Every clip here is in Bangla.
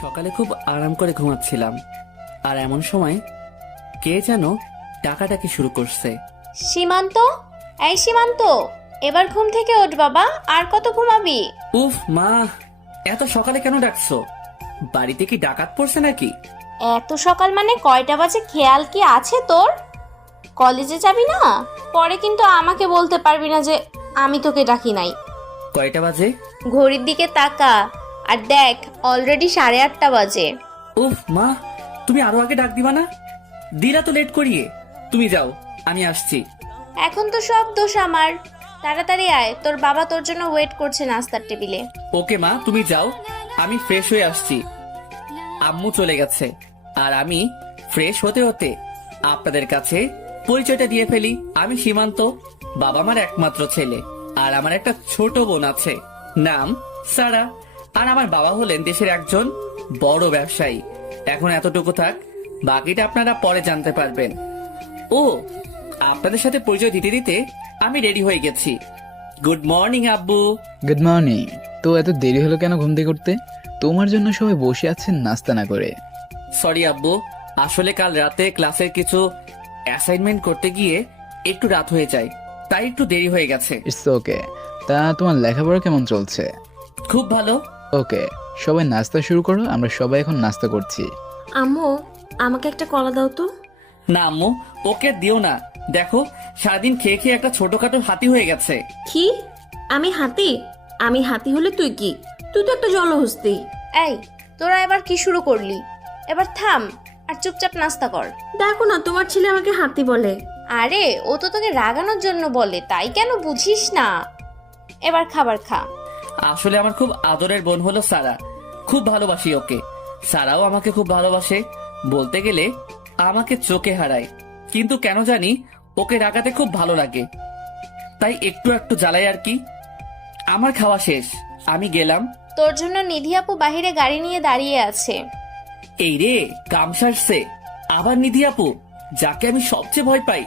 সকালে খুব আরাম করে ঘুমাচ্ছিলাম, আর এমন সময় কে যেন ডাকাডাকি শুরু করছে। সীমান্ত, এই সীমান্ত, এবার ঘুম থেকে ওঠ বাবা, আর কত ঘুমাবি? উফ মা, এত সকালে কেন ডাকছো? বাড়িতে কি ডাকাত পড়ছে নাকি? এত সকাল মানে কয়টা বাজে খেয়াল কি আছে তোর? কলেজে যাবি না? পরে কিন্তু আমাকে বলতে পারবি না যে আমি তোকে ডাকি নাই। কয়টা বাজে? ঘড়ির দিকে তাকা আর দেখ, অলরেডি 8:30 বাজে। উফ মা, তুমি আরো আগে ডাক দিবা না? দিলা তো লেট করিয়ে। তুমি যাও, আমি আসছি। এখন তো সব দোষ আমার। তাড়াতাড়ি আয়, তোর বাবা তোর জন্য ওয়েট করছে নাস্তার টেবিলে। ওকে মা, তুমি যাও, আমি ফ্রেশ হয়ে আসছি। আম্মু চলে গেছে, আর আমি ফ্রেশ হতে হতে আপনাদের কাছে পরিচয়টা দিয়ে ফেলি। আমি সীমান্ত, বাবা মার একমাত্র ছেলে, আর আমার একটা ছোট বোন আছে, নাম সারা। আর আমার বাবা হলেন দেশের একজন বড় ব্যবসায়ী। এখন এতটুকু থাক, বাকিটা আপনারা পরে জানতে পারবেন। ও, আপনাদের সাথে পরিচয় দিতে দিতে আমি রেডি হয়ে গেছি। গুড মর্নিং আব্বু। Good morning. তো এত দেরি হলো কেন ঘুম থেকে উঠতে? তোমার জন্য সবাই বসে আছেন নাস্তা না করে। সরি আব্বু, আসলে কাল রাতে ক্লাসের কিছু অ্যাসাইনমেন্ট করতে গিয়ে একটু রাত হয়ে যায়, তাই একটু দেরি হয়ে গেছে। It's okay. তা তোমার লেখাপড়া কেমন চলছে? খুব ভালো। ওকে, সবাই নাস্তা শুরু করো, আমরা সবাই এখন নাস্তা করছি। আম্মু, আমাকে একটা কলা দাও তো। না আম্মু, ওকে দিও না। দেখো, সারাদিন খেয়ে খেয়ে একটা ছোটখাটো হাতি হয়ে গেছে। কি? আমি হাতি? আমি হাতি হলে তুই কি? তুই তো একটা জলহস্তি। এই, তোরা এবার কি শুরু করলি? এবার থাম আর চুপচাপ নাস্তা কর। দেখো না, তোমার ছেলে আমাকে হাতি বলে। আরে, ও তো তোকে রাগানোর জন্য বলে, তাই কেন বুঝিস না? এবার খাবার খা। আসলে আমার খুব আদরের বোন হলো সারা, খুব ভালোবাসি ওকে। সারাও আমাকে খুব ভালোবাসে, বলতে গেলে আমাকে চোখে হারায়। কিন্তু কেন জানি ওকে রাগাতে খুব ভালো লাগে, তাই একটু একটু জ্বালাই আর কি। আমার খাওয়া শেষ, আমি গেলাম। তোর জন্য নিধি আপু বাহিরে গাড়ি নিয়ে দাঁড়িয়ে আছে। এই রে, কাম সারছে। আবার নিধি আপু, যাকে আমি সবচেয়ে ভয় পাই,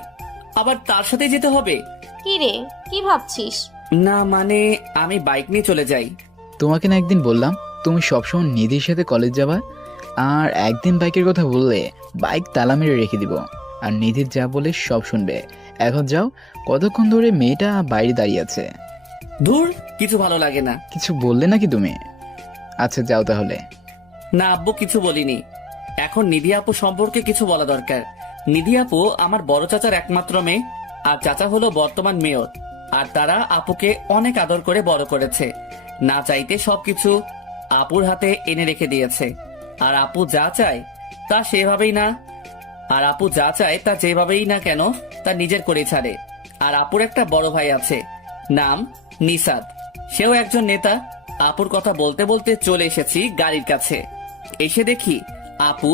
আবার তার সাথে যেতে হবে? কি রে, কি ভাবছিস? না মানে, আমি বাইক নিয়ে চলে যাই। তোমাকে না একদিন বললাম তুমি সবসময় নিধির সাথে কলেজ যাবা, আর একদিন বাইকের কথা বললে বাইক তালা মেরে রেখে দিব, আর নিধির যা বলে সব শুনবে। এখন যাও, কতক্ষণ ধরে মেয়েটা বাইরে দাঁড়িয়ে আছে। ধুর, কিছু ভালো লাগে না। কিছু বললে নাকি তুমি? আচ্ছা যাও তাহলে। না আব্বু, কিছু বলিনি। এখন নিধি আপু সম্পর্কে কিছু বলা দরকার। নিধি আপু আমার বড় চাচার একমাত্র মেয়ে, আর চাচা হলো বর্তমান মেয়র। আর তারা আপুকে অনেক আদর করে বড় করেছে। না চাইতে সবকিছু আপুর হাতে এনে রেখে দিয়েছে। আর আপু যা চায় তা সেভাবেই না আর আপু যা চায় তা যেভাবেই না কেন তা নিজের করে ছাড়ে। আর আপুর একটা বড় ভাই আছে, নাম নিসাদ। সেও একজন নেতা। আপুর কথা বলতে বলতে চলে এসেছি গাড়ির কাছে। এসে দেখি আপু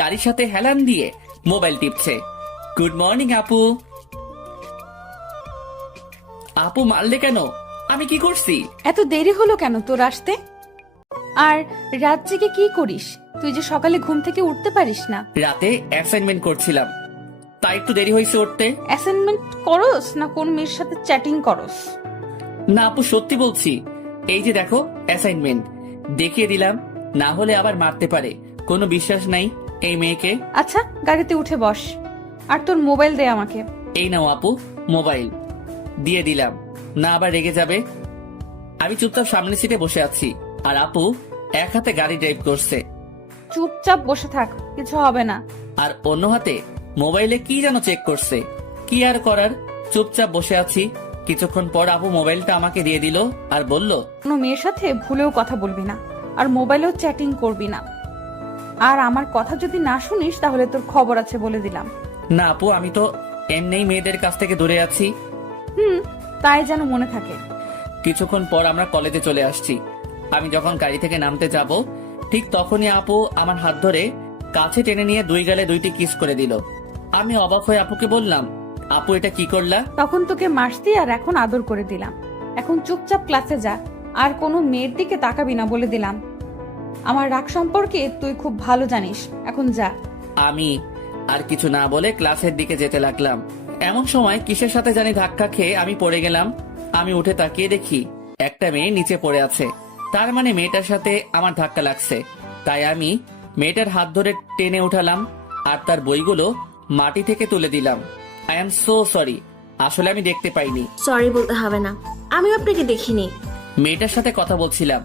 গাড়ির সাথে হেলান দিয়ে মোবাইল টিপছে। গুড মর্নিং আপু। আপু মারলে কেন? আমি কি করছি? এত দেরি হলো কেন তোর আসতে? আর রাত জেগে কি করিস? তুই যে সকালে ঘুম থেকে উঠতে পারিস না। রাতে অ্যাসাইনমেন্ট করছিলাম, তাই একটু দেরি হয়েছে উঠতে। অ্যাসাইনমেন্ট করস না কোন মেয়ের সাথে চ্যাটিং করস? না আপু, সত্যি বলছি। এই যে দেখো অ্যাসাইনমেন্ট, দেখিয়ে দিলাম, না হলে আবার মারতে পারে। কোনো বিশ্বাস নাই এই মেয়েকে। আচ্ছা, গাড়িতে উঠে বস, আর তোর মোবাইল দে আমাকে। এই নাও আপু, মোবাইল দিয়ে দিলাম, না আবার রেগে যাবে। আমি চুপচাপ সামনের সিটে বসে আছি, আর আপু এক হাতে গাড়ি ড্রাইভ করছে, চুপচাপ বসে থাক, কিছু হবে না। আর অন্য হাতে মোবাইলে কি যেন চেক করছে। কি আর করার, চুপচাপ বসে আছি। কিছুক্ষণ পর আপু মোবাইলটা আমাকে দিয়ে দিল আর বলল, কোনো মেয়ের সাথে ভুলেও কথা বলবি না, আর মোবাইলেও চ্যাটিং করবি না। আর আমার কথা যদি না শুনিস তাহলে তোর খবর আছে বলে দিলাম। না আপু, আমি তো এমনিই মেয়েদের কাছ থেকে দূরে আছি। তাই যেন মনে থাকে। কিছুক্ষণ পর আমরা কলেজে চলে আসছি। আমি যখন গাড়ি থেকে নামতে যাব, ঠিক তখনই আপু আমার হাত ধরে কাছে টেনে নিয়ে দুই গালে দুইটি কিস করে দিল। আমি অবাক হয়ে আপুকে বললাম, আপু এটা কি করলা? তখন তোকে মারতি আর এখন আদর করে দিলাম। এখন চুপচাপ ক্লাসে যা, আর কোনো মেয়ের দিকে তাকাবি না বলে দিলাম। আমার রাগ সম্পর্কে তুই খুব ভালো জানিস, এখন যা। আমি আর কিছু না বলে ক্লাসের দিকে যেতে লাগলাম। এমন সময় কিসের সাথে জানি ধাক্কা খেয়ে আমি পড়ে গেলাম। আমি উঠে তাকিয়ে দেখি একটা মেয়ে নিচে পড়ে আছে। তার মানে মেয়েটার সাথে আমার ধাক্কা লাগছে। তাই আমি মেয়েটার হাত ধরে টেনে উঠালাম আর তার বইগুলো মাটি থেকে তুলে দিলাম। আই এম সো সরি, আসলে আমি দেখতে পাইনি। সরি বলতে হবে না, আমিও আপনাকে দেখিনি। মেয়েটার সাথে কথা বলছিলাম,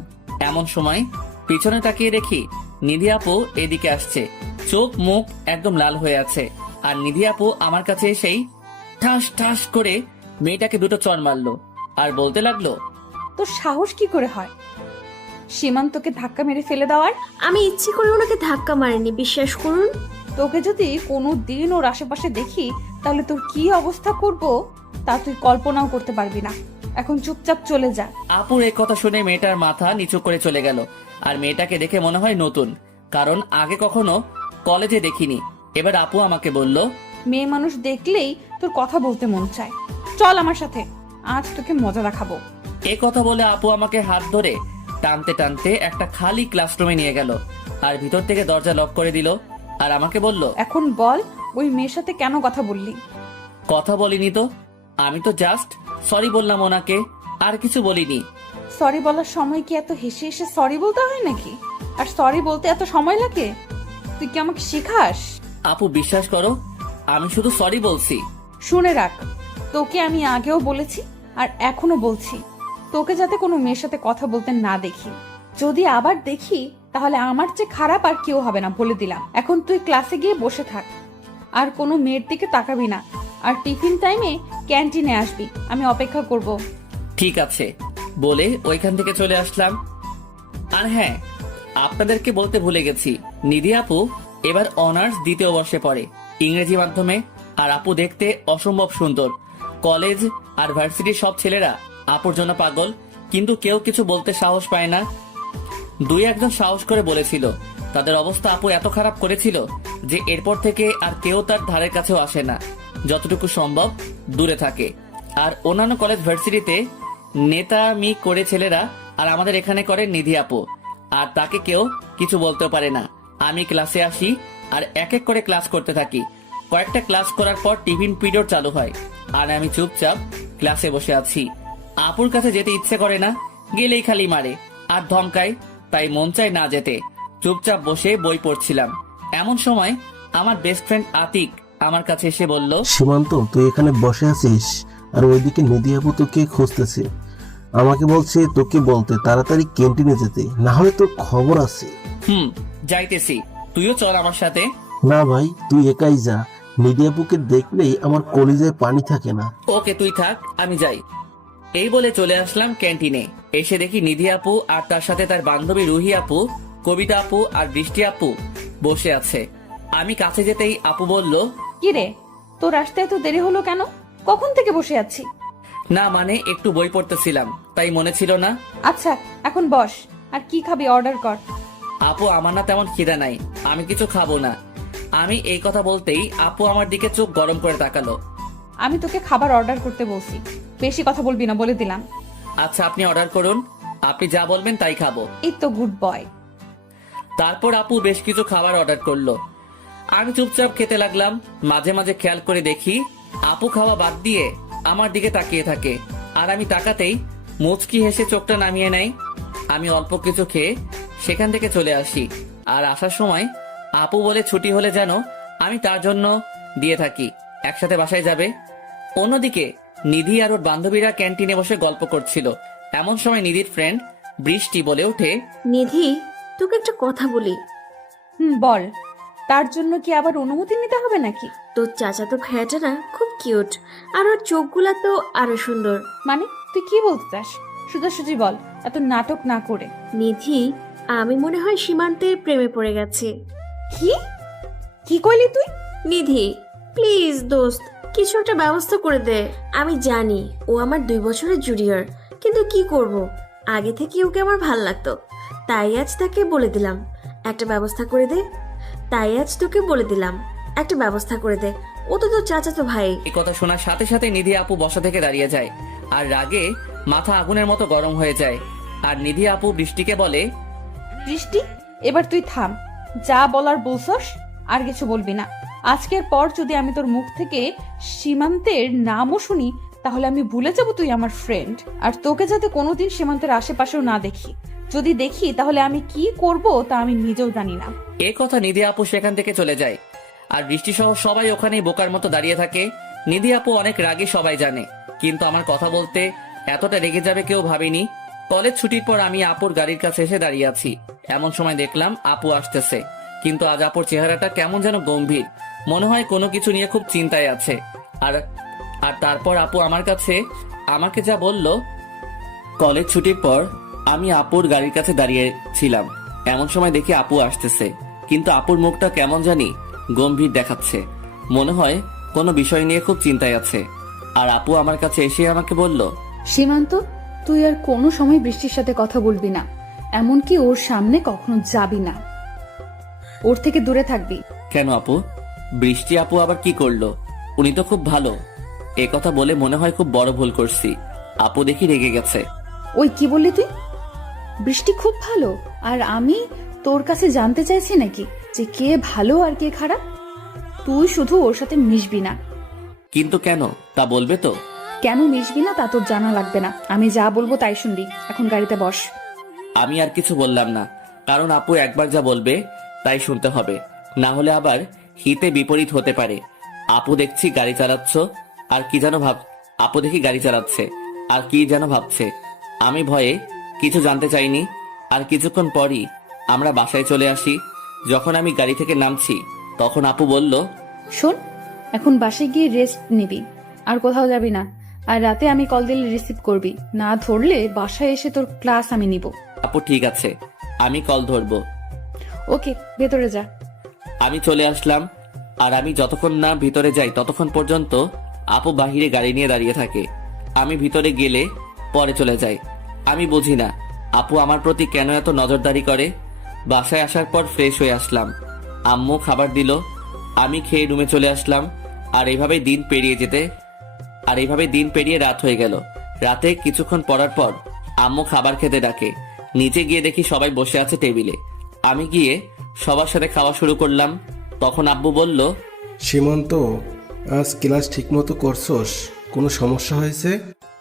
এমন সময় পিছনে তাকিয়ে দেখি নিধি আপু এদিকে আসছে। চোখ মুখ একদম লাল হয়ে আছে। আর নিধি আপু আমার কাছে এসেই ঠাস ঠাস করে মেয়েটাকে দুটো চড় মারলো আর বলতে লাগলো, তোর সাহস কি করে হয় সীমান্তকে ধাক্কা মেরে ফেলে দেওয়ার? আমি ইচ্ছে করে ওনাকে ধাক্কা মারিনি, বিশ্বাস করুন। তোকে যদি কোনো দিন ওর আশেপাশে দেখি তাহলে তোর কি অবস্থা করব তা তুই কল্পনাও করতে পারবি না। এখন চুপচাপ চলে যা। আপুর এই কথা শুনে মেয়েটার মাথা নিচু করে চলে গেল। আর মেয়েটাকে দেখে মনে হয় নতুন, কারণ আগে কখনো কলেজে দেখিনি। এবার আপু আমাকে বলল, মেয়ে মানুষ দেখলেই তোর কথা বলতে মন চায়, চল আমার সাথে, আজ তোকে মজা দেখাবো। এ কথা বলে আপু আমাকে হাত ধরে টানতে টানতে একটা খালি ক্লাসরুমে নিয়ে গেল আর ভিতর থেকে দরজা লক করে দিল। আর আমাকে বলল, এখন বল ওই মেয়ের সাথে কেন কথা বললি? কথা বলিনি তো, আমি তো জাস্ট সরি বললাম ওনাকে, আর কিছু বলিনি। সরি বলার সময় কি এত হেসে হেসে সরি বলতে হয় নাকি? আর সরি বলতে এত সময় লাগে? তুই কি আমাকে শিখাস? আপু বিশ্বাস করো, আমি শুধু সরি বলছি। শুনে রাখ, তোকে আমি আগেও বলেছি আর এখনো বলছি, তোকে যাতে কোনো মেয়ের সাথে কথা বলতে না দেখি। যদি আবার দেখি তাহলে আমার চেয়ে খারাপ আর কেউ হবে না, বলে দিলাম। এখন তুই ক্লাসে গিয়ে বসে থাক আর কোনো মেয়ের দিকে তাকাবি না। আর টিফিন টাইমে ক্যান্টিনে আসবি, আমি অপেক্ষা করব। ঠিক আছে বলে ওইখান থেকে চলে আসলাম। আর হ্যাঁ, আপনাদেরকে বলতে ভুলে গেছি, নিধি আপু এবার অনার্স দ্বিতীয় বর্ষে পড়ে ইংরেজি মাধ্যমে। আর আপু দেখতে অসম্ভব সুন্দর। কলেজ আর ভার্সিটির সব ছেলেরা আপুর জন্য পাগল, কিন্তু কেউ কিছু বলতে সাহস পায় না। দুই একজন সাহস করে বলেছিল। তাদের অবস্থা আপু এত খারাপ করেছিল যে এরপর থেকে আর কেউ তার ধারের কাছেও আসে না, যতটুকু সম্ভব দূরে থাকে। আর অন্যান্য কলেজ ভার্সিটিতে নেতামি করে ছেলেরা, আর আমাদের এখানে করে নিধি আপু। আর তাকে কেউ কিছু বলতেও পারে না। আমি ক্লাসে আসি আর এক এক করে ক্লাস করতে থাকি। কয়েকটা ক্লাস করার পর টিফিন পিরিয়ড চালু হয় আর আমি চুপচাপ ক্লাসে বসে আছি। আপুর কাছে যেতে ইচ্ছে করে না, গেলেই খালি মারে আর ধমকায়, তাই মন চায় না যেতে। চুপচাপ বসে বই পড়ছিলাম। এমন সময় আমার বেস্ট ফ্রেন্ড আতিক আমার কাছে এসে বলল, সীমান্ত, তুই এখানে বসে আছিস আর ওইদিকে নিধি আপু তোকে খুঁজতেছে। আমাকে বলছে তোকে বলতে তাড়াতাড়ি ক্যান্টিনে যেতে, না হলে তোর খবর আছে। যাইতেছি, তুইও চল আমার সাথে। না ভাই, তুই একাই যা। নিধি আপুকে দেখলেই আমার কলিজায় পানি থাকে না। ওকে তুই থাক, আমি যাই। এই বলে চলে আসলাম ক্যান্টিনে। এসে দেখি নিধি আপু আর তার সাথে তার বান্ধবী রুহি আপু, কবিতা আপু আর বৃষ্টি আপু বসে আছে। আমি কাছে যেতেই আপু বলল, কি রে, তোর আসতে এত দেরি হলো কেন? কখন থেকে বসে আছি? না মানে একটু বই পড়তেছিলাম, তাই মনে ছিল না। আচ্ছা এখন বস, আর কি খাবি অর্ডার কর। আপু আমার না তেমন খিদা নাই, আমি কিছু খাবো না। আমি এই কথা বলতেই আপু আমার দিকে চোখ গরম করে তাকালো। আমি তোকে খাবার অর্ডার করতে বলছি, বেশি কথা বলবি না, বলে দিলাম। আচ্ছা আপনি অর্ডার করুন, আপনি যা বলবেন তাই খাবো। এই তো গুড বয়। তারপর আপু বেশ কিছু খাবার অর্ডার করলো। আমি চুপচাপ খেতে লাগলাম। মাঝে মাঝে খেয়াল করে দেখি আপু খাওয়া বাদ দিয়ে আমার দিকে তাকিয়ে থাকে, আর আমি তাকাতেই মুচকি হেসে চোখটা নামিয়ে নেয়। আমি অল্প কিছু খেয়ে সেখান থেকে চলে আসি। আর আসার সময় আপু বলে ছুটি হলে যেন আমি তার জন্য দিয়ে থাকি, একসাথে বাসায় যাবে। অন্যদিকে নিধি আর ওর বান্ধবীরা ক্যান্টিনে বসে গল্প করছিল। এমন সময় নিধির ফ্রেন্ড বৃষ্টি বলে ওঠে, নিধি, তোকে একটা কথা বলি। বল। তার জন্য কি আবার অনুমতি নিতে হবে নাকি? তোর চাচাতো ভাইয়াটা না খুব কিউট, আর ওর চোখগুলা তো আরো সুন্দর। মানে তুই কি বলতে চাস? সোজাসুজি বল, এত নাটক না করে। নিধি, আমি মনে হয় সীমান্তের প্রেমে পড়ে গেছে। কি কি কইলি তুই? নিধি প্লিজ দোস্ত, কিছু একটা ব্যবস্থা করে দে। আমি জানি ও আমার 2 বছরের জুনিয়র, কিন্তু কি করব, আগে থেকে ওকে আমার ভাল লাগতো, তাই আজ তাকে বলে দিলাম একটা ব্যবস্থা করে দে। তাই আজ তোকে বলে দিলাম একটা ব্যবস্থা করে দে। ও তো তোর চাচাতো ভাই। এই কথা শোনার সাথে সাথে নিধি আপু বসা থেকে দাঁড়িয়ে যায় আর রাগে মাথা আগুনের মতো গরম হয়ে যায়। আর নিধি আপু বৃষ্টিকে বলে, বৃষ্টি, এবার তুই থাম, যা বলার বলছস, আর কিছু বলবি না। আজকের পর যদি আমি তোর মুখ থেকে সীমান্তের নামও শুনি তাহলে আমি ভুলে যাব তুই আমার ফ্রেন্ড। আর তোকে যাতে কোনোদিন সীমান্তের আশেপাশেও না দেখি, যদি দেখি তাহলে আমি কি করব তা আমি নিজেও জানি না। এ কথা নিধি আপু সেখান থেকে চলে যায়। আর বৃষ্টি সহ সবাই ওখানেই বোকার মতো দাঁড়িয়ে থাকে। নিধি আপু অনেক রাগী সবাই জানে, কিন্তু আমার কথা বলতে এতটা রেগে যাবে কেউ ভাবেনি। কলেজ ছুটির পর আমি আপুর গাড়ির কাছে এসে দাঁড়িয়ে আছি। এমন সময় দেখলাম আপু আসতেছে, কিন্তু আজ আপুর চেহারাটা কেমন যেন গম্ভীর, মনে হয় কোনো কিছু নিয়ে খুব চিন্তায় আছে। আর আর তারপর আপু আমার কাছে আমাকে যা বলল। কলেজ ছুটির পর আমি আপুর গাড়ির কাছে দাঁড়িয়ে ছিলাম, এমন সময় দেখি আপু আসতেছে, কিন্তু আপুর মুখটা কেমন জানি গম্ভীর দেখাচ্ছে, মনে হয় কোনো বিষয় নিয়ে খুব চিন্তায় আছে। আর আপু আমার কাছে এসে আমাকে বলল, সীমান্ত, তুই আর কোনো সময় বৃষ্টির সাথে কথা বলবি না, এমনকি ওর সামনে কখনো যাবি না, ওর থেকে দূরে থাকবি। কেন আপু? বৃষ্টি আপু আবার কি করলো? উনি তো খুব ভালো। এ কথা বলে মনে হয় খুব বড় ভুল করছি। আপু দেখি রেগে গেছে। ওই কি বললি তুই? বৃষ্টি খুব ভালো আর আমি তোর কাছে জানতে চাইছি নাকি যে কে ভালো আর কে খারাপ? তুই শুধু ওর সাথে মিশবি না। কিন্তু কেন তা বলবে তো? কেন মিশবি না তা তোর জানা লাগবে না, আমি যা বলবো তাই শুনবি। এখন গাড়িতে বস। আমি আর কিছু বললাম না, কারণ আপু একবার যা বলবে তাই শুনতে হবে, না হলে আবার হিতে বিপরীত হতে পারে। আপু দেখছি গাড়ি চালাচ্ছ আর কি যেন আপু দেখি গাড়ি চালাচ্ছে আর কি যেন ভাবছে। আমি ভয়ে কিছু জানতে চাইনি। আর কিছুক্ষণ পরই আমরা বাসায় চলে আসি। যখন আমি গাড়ি থেকে নামছি তখন আপু বলল, শোন, এখন বাসায় গিয়ে রেস্ট নিবি, আর কোথাও যাবি না। আর রাতে আমি কল দিলে রিসিভ করবি, না ধরলে বাসায় এসে তোর ক্লাস আমি নিব। আপু ঠিক আছে, আমি কল ধরবো। ওকে, ভেতরে যা। আমি চলে আসলাম। আর আমি যতক্ষণ না ভিতরে যাই ততক্ষণ পর্যন্ত আপু বাহিরে গাড়ি নিয়ে দাঁড়িয়ে থাকে। আমি ভিতরে গেলে পরে চলে যাই। আমি বুঝি না আপু আমার প্রতি কেন এত নজরদারি করে। বাসায় আসার পর ফ্রেশ হয়ে আসলাম, আম্মু খাবার দিল, আমি খেয়ে রুমে চলে আসলাম। আর এইভাবে দিন পেরিয়ে রাত হয়ে গেল। রাতে কিছুক্ষণ পড়ার পর আম্মু খাবার খেতে ডাকে। নিচে গিয়ে দেখি সবাই বসে আছে টেবিলে। আমি গিয়ে সবার সাথে খাওয়া শুরু করলাম। তখন আব্বু বলল, সীমান্ত, আজ ক্লাস ঠিকমতো করছস? কোনো সমস্যা হয়েছে?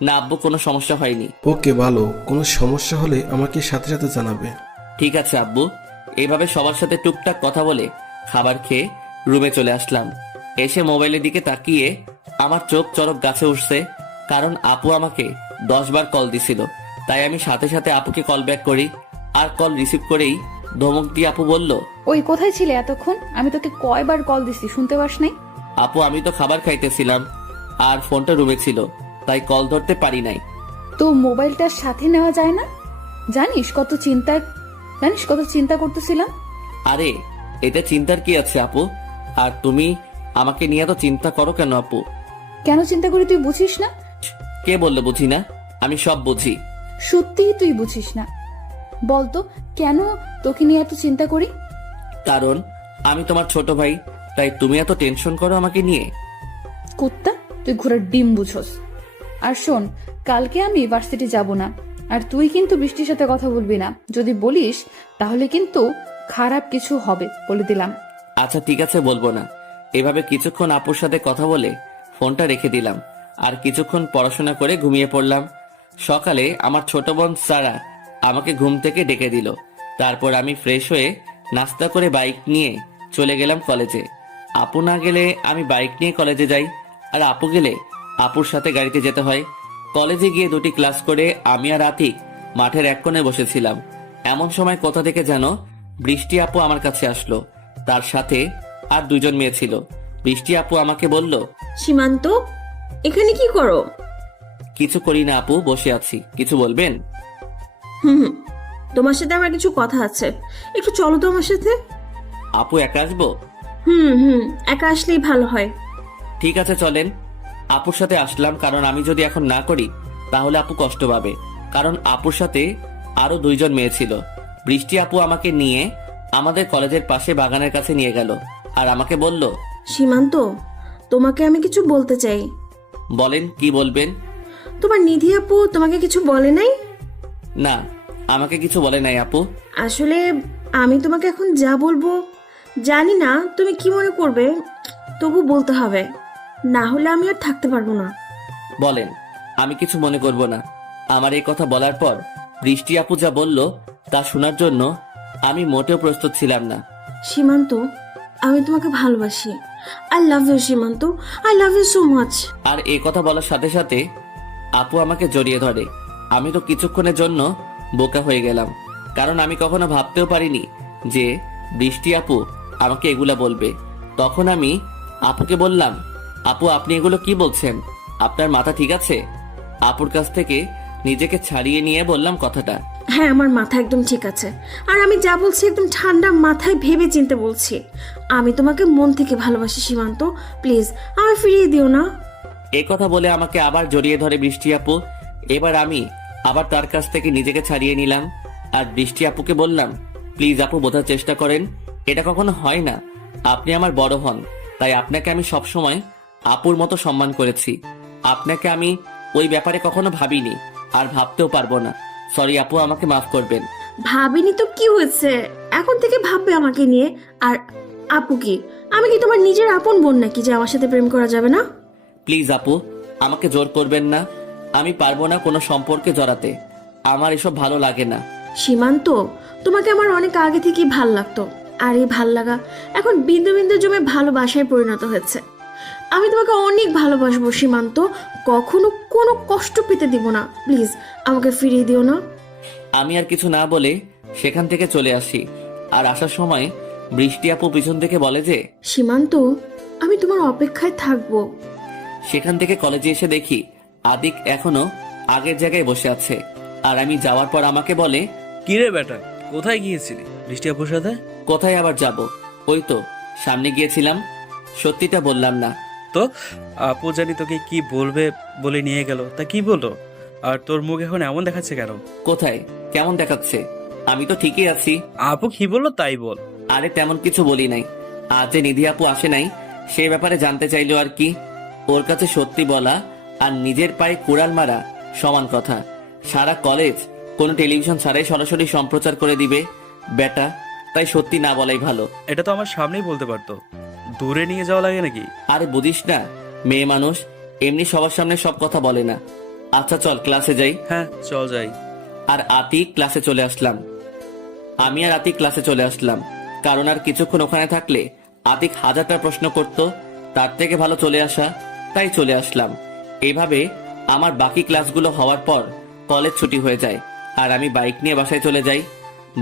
না আব্বু, কোনো সমস্যা হয়নি। ওকে, ভালো। কোনো সমস্যা হলে আমাকে সাথে সাথে জানাবে। ঠিক আছে আব্বু। এইভাবে সবার সাথে টুকটাক কথা বলে খাবার খেয়ে রুমে চলে আসলাম। এসে মোবাইলের দিকে তাকিয়ে আমার চোখ চরক গাছে উঠছে, কারণ আপু আমাকে 10 বার কল দিছিল। তাই আমি সাথে সাথে আপুকে কল ব্যাক করি। আর কল রিসিভ করেই ধমক দিয়ে আপু বলল, ওই কোথায় ছিলে এতক্ষণ? আমি তোকে কয়বার কল দিছি, শুনতে পাস নাই? আপু আমি তো খাবার খাইতেছিলাম আর ফোনটা রুমে ছিল, তাই কল ধরতে পারি নাই। তো মোবাইলটা সাথে নেওয়া যায় না? জানিস কত চিন্তা করতেছিলাম। আরে এতে চিন্তার কি আছে আপু? আর তুমি আমাকে নিয়ে তো চিন্তা করো কেন আপু? কেন চিন্তা করি তুই বুঝিস না? কে বললো বুঝি না? আমি সব বুঝি। সত্যিই তুই বুঝিস না? বলতো কেন তোকে নিয়ে এত চিন্তা করি? কারণ আমি তোমার ছোট ভাই, তাই তুমি এত টেনশন করো আমাকে নিয়ে। কুত্তা, তুই ঘোড়ার ডিম বুঝোস। আর শোন, কালকে আমি ভার্সিটি যাব না, আর তুই কিন্তু বৃষ্টির সাথে কথা বলবি না। যদি বলিস তাহলে কিন্তু খারাপ কিছু হবে, বলে দিলাম। আচ্ছা ঠিক আছে, বলবো না। এভাবে কিছুক্ষণ আপুর সাথে কথা বলে ফোনটা রেখে দিলাম আর কিছুক্ষণ পড়াশোনা করে ঘুমিয়ে পড়লাম। সকালে আমার ছোট বোন সারা আমাকে ঘুম থেকে ডেকে দিল। তারপর আমি ফ্রেশ হয়ে নাস্তা করে বাইক নিয়ে চলে গেলাম কলেজে। আপু না গেলে আমি বাইক নিয়ে কলেজে যাই, আর আপু গেলে আপুর সাথে গাড়িতে যেতে হয়। কলেজে গিয়ে 2টি ক্লাস করে আমি আর আতিক মাঠের এক কোণে বসেছিলাম। এমন সময় কোথা থেকে যেন বৃষ্টি আপু আমার কাছে আসলো। তার সাথে আর 2জন মেয়ে ছিল। বৃষ্টি আপু আমাকে বলল, সীমান্ত, এখানে কি করো? কিছু করি না আপু, বসে আছি। কিছু বলবেন? হুম, তোমার সাথে আমার কিছু কথা আছে, একটু চলো তো আমার সাথে। আপু একা আসবো? হুম, একা আসলেই ভালো হয়। ঠিক আছে চলেন। আপুর সাথে আসলাম, কারণ আমি যদি এখন না করি তাহলে আপু কষ্ট পাবে। কারণ আপুর সাথে আরো 2জন মেয়ে ছিল। বৃষ্টি আপু আমাকে নিয়ে আমাদের কলেজের পাশে বাগানের কাছে নিয়ে গেল আর আমাকে বলল, সীমান্ত, তোমাকে আমি কিছু বলতে চাই। বলেন, কি বলবেন? তোমার নিধি আপু তোমাকে কিছু বলে নাই? না, আমাকে কিছু বলে নাই আপু। আসলে আমি তোমাকে এখন যা বলবো জানি না তুমি কি মনে করবে, তবু বলতে হবে, না হলে আমি আর থাকতে পারবো না। বলেন, আমি কিছু মনে করব না। আমার এই কথা বলার পর বৃষ্টি আপু যা বলল তা শোনার জন্য আমি মোটেও প্রস্তুত ছিলাম না। সীমান্ত, আমি তোমাকে ভালোবাসি। I love you Seemanta, I love you so much. আর এই কথা বলার সাথে সাথে আপু আমাকে জড়িয়ে ধরে। আমি তো কিছুক্ষণের জন্য বোকা হয়ে গেলাম, কারণ আমি কখনো ভাবতেও পারিনি যে বৃষ্টি আপু আমাকে এগুলা বলবে। তখন আমি আপুকে বললাম, আপু আপনি এগুলো কি বলছেন? আপনার মাথা ঠিক আছে? আপুর কাছ থেকে নিজেকে ছাড়িয়ে নিয়ে বললাম কথাটা। হ্যাঁ, আমার মাথা একদম ঠিক আছে। আর আমি যা বলছি একদম ঠান্ডা মাথায় ভেবে চিন্তে বলছি। আমি তোমাকে মন থেকে ভালোবাসি সীমান্ত, প্লিজ আমায় ফিরিয়ে দিও না। এই কথা বলে আমাকে আবার জড়িয়ে ধরে বৃষ্টি আপু। এবার আমি আবার তার কাছ থেকে নিজেকে ছাড়িয়ে নিলাম আর বৃষ্টি আপুকে বললাম, প্লিজ আপু বোঝার চেষ্টা করেন, এটা কখনো হয় না। আপনি আমার বড় হন, তাই আপনাকে আমি সবসময় আপুর মতো সম্মান করেছি। আপনাকে আমি ওই ব্যাপারে কখনো ভাবিনি, আর ভাবতেও পারবো না। সরি আপু, আমাকে মাফ করবেন। ভাবিনি তো কি হয়েছে, এখন থেকে ভাববে আমাকে নিয়ে। আর আপু কি, আমি কি তোমার নিজের আপন বোন নাকি যে আমার সাথে প্রেম করা যাবে না? প্লিজ আপু, আমাকে জোর করবেন না। আমি পারবো না কোনো সম্পর্কে জড়াতে। আমার এসব ভালো লাগে না। সীমান্ত, তোমাকে আমার অনেক আগে থেকেই ভাল লাগতো, আর এই ভাল লাগা এখন বিন্দু বিন্দু জমে ভালোবাসায় পরিণত হয়েছে। আমি তোমাকে অনেক ভালোবাসবো সীমান্ত, কখনো কোনো কষ্ট পেতে দিব না। প্লিজ আমাকে ফিরিয়ে দিও না। আমি আর কিছু না বলে সেখান থেকে চলে আসি। আর আসার সময় বৃষ্টি আপু পিছন থেকে বলে যে, সীমান্ত, আমি তোমার অপেক্ষায় থাকবো। সেখান থেকে কলেজে এসে দেখি আদিক এখনো আগের জায়গায় বসে আছে। আর আমি যাওয়ার পর আমাকে বলে, কিরে বেটা, কোথায় গিয়েছিলি বৃষ্টি আপুর সাথে? কোথায় আবার যাব, ওই তো সামনে গিয়েছিলাম। সত্যিটা বললাম না। তো আপু জানি তোকে কি বলবে বলে নিয়ে গেল, তা কি বললো? আর তোর মুখ এখন এমন দেখাচ্ছে কেন? কোথায় কেমন দেখাচ্ছে? আমি তো ঠিকই আছি। আপু কি বললো তাই বল। আরে তেমন কিছু বলি নাই। আজ যে নিধি আপু আসে নাই সে ব্যাপারে জানতে চাইলো আর কি। ওর কাছে সত্যি বলা আর নিজের পায়ে কুড়াল মারা সমান কথা। সারা কলেজ কোনো টেলিভিশন ছাড়াই সরাসরি সম্প্রচার করে দিবে বেটা, তাই সত্যি না বলাই ভালো। এটা তো আমার সামনেই বলতে পারতো, দূরে নিয়ে যাওয়া লাগে নাকি? আরে বুঝিস না, মেয়ে মানুষ এমনি সবার সামনে সব কথা বলে না। আচ্ছা চল ক্লাসে যাই। হ্যাঁ চল যাই। আর আতিক ক্লাসে চলে আসলাম। আমি আর আতিক ক্লাসে চলে আসলাম, কারণ আর কিছুক্ষণ ওখানে থাকলে আতিক হাজারটা প্রশ্ন করত। তার থেকে ভালো চলে আসা, তাই চলে আসলাম। এইভাবে আমার বাকি ক্লাসগুলো হওয়ার পর কলেজ ছুটি হয়ে যায় আর আমি বাইক নিয়ে বাসায় চলে যাই।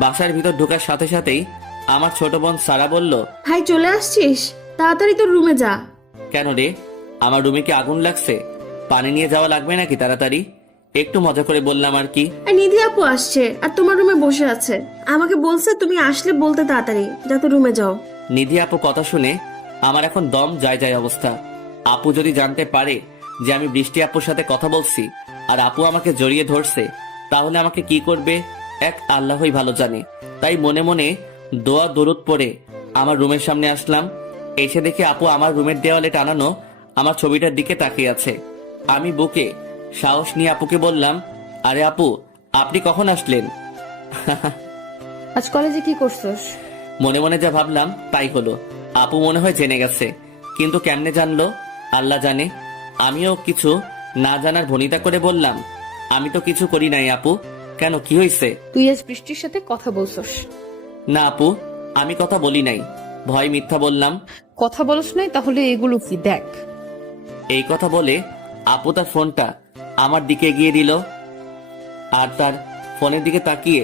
বাসার ভিতর ঢোকার সাথে সাথেই আমার ছোট বোন সারা বলল, ভাই চলে আসছিস? তাড়াতাড়ি তোর রুমে যা। কেন রে, আমার রুমে কি আগুন লাগছে? পানি নিয়ে যাওয়া লাগবে নাকি তাড়াতাড়ি? একটু মজা করে বললাম আর কি। আর নিধি আপু আসছে আর তোমার রুমে বসে আছে, আমাকে বলছে তুমি আসলে বলতে তাড়াতাড়ি যাতে রুমে যাও। নিধি আপু কথা শুনে আমার এখন দম যায় যায় অবস্থা। আপু যদি জানতে পারে যে আমি বৃষ্টি আপুর সাথে কথা বলছি আর আপু আমাকে জড়িয়ে ধরছে, তাহলে আমাকে কি করবে এক আল্লাহই ভালো জানে। তাই মনে মনে দোয়া দরুদ পড়ে আমার রুমের সামনে আসলাম। এসে দেখে আপু আমার রুমের দেওয়ালে টানানো আমার ছবিটার দিকে তাকিয়ে আছে। আমি বুকে সাহস নিয়ে আপুকে বললাম, আরে আপু আপনি কখন আসলেন? আজ কলেজে কি করছস? মনে মনে যা ভাবলাম তাই হলো। আপু মনে হয় জেনে গেছে, কিন্তু কেমনে জানলো আল্লাহ জানে। আমিও কিছু না জানার ভনিতা করে বললাম, আমি তো কিছু করি নাই আপু। কেন, কি হয়েছে? তুই আজ বৃষ্টির সাথে কথা বলছস? না আপু, আমি কথা বলি নাই, ভয় মিথ্যা বললাম। কথা বলছ নাই, তাহলে এগুলো কি দেখ। এই কথা বলে আপু তার ফোনটা আমার দিকে এগিয়ে দিল। আর তার ফোনের দিকে তাকিয়ে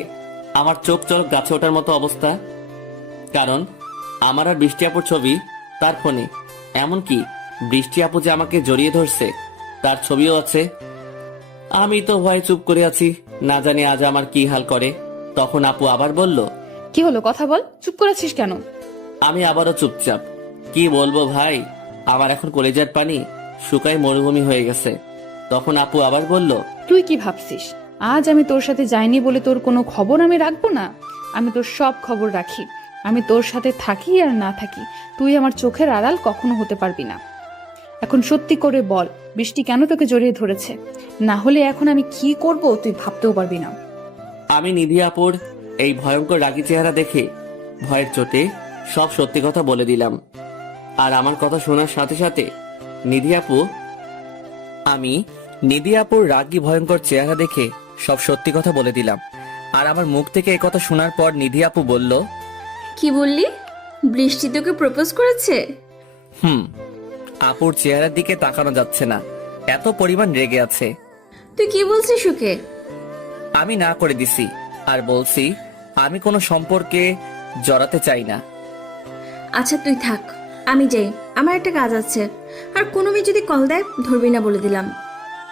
আমার চোখ চোখ গাছে ওঠার মতো অবস্থা, কারণ আমার আর বৃষ্টি আপুর ছবি তার ফোনে। এমনকি বৃষ্টি আপু যে আমাকে জড়িয়ে ধরছে তার ছবিও আছে। আমি তো ভয়ে চুপ করে আছি, না জানি আজ আমার কি হাল করে। তখন আপু আবার বলল, কি হলো, কথা বল, চুপ করেছিস কেন? আমি আবারও চুপচাপ। কি বলবো ভাই, আমার এখন কলেজের পানি শুকায় মরুভূমি হয়ে গেছে। তখন আপু আবার বলল, তুই কি ভাবছিস আজ আমি তোর সাথে যাইনি বলে তোর কোনো খবর আমি রাখবো না? আমি তোর সব খবর রাখি। আমি তোর সাথে থাকি আর না থাকি, তুই আমার চোখের আড়াল কখনো হতে পারবি না। এখন সত্যি করে বল, বৃষ্টি কেন তোকে জড়িয়ে ধরেছে? না হলে এখন আমি কি করব তুই ভাবতেও পারবি না। আমি নিধি আপুর এই ভয়ঙ্কর রাগী চেহারা দেখে ভয়ের চোটে সব সত্যি কথা বলে দিলাম। আর আমার কথা শোনার সাথে সাথে আমি নিধি আপুর রাগী ভয়ঙ্কর চেহারা দেখে সব সত্যি কথা বলে দিলাম। আর আমার মুখ থেকে এই কথা শোনার পর নিধি আপু বলল, কি বললি? বৃষ্টি তোকে প্রপোজ করেছে? আপুর চেহারার দিকে তাকানো যাচ্ছে না, এত পরিমাণ রেগে আছে। তুই কি বলছিস ওকে? আমি না করে দিছি আর বলছি আমি কোনো সম্পর্কে জড়াতে চাই না। আচ্ছা তুই থাক, আমি যাই, আমার একটা কাজ আছে। আর কোনো মেয়ে যদি কল দেয় ধরবি না বলে দিলাম।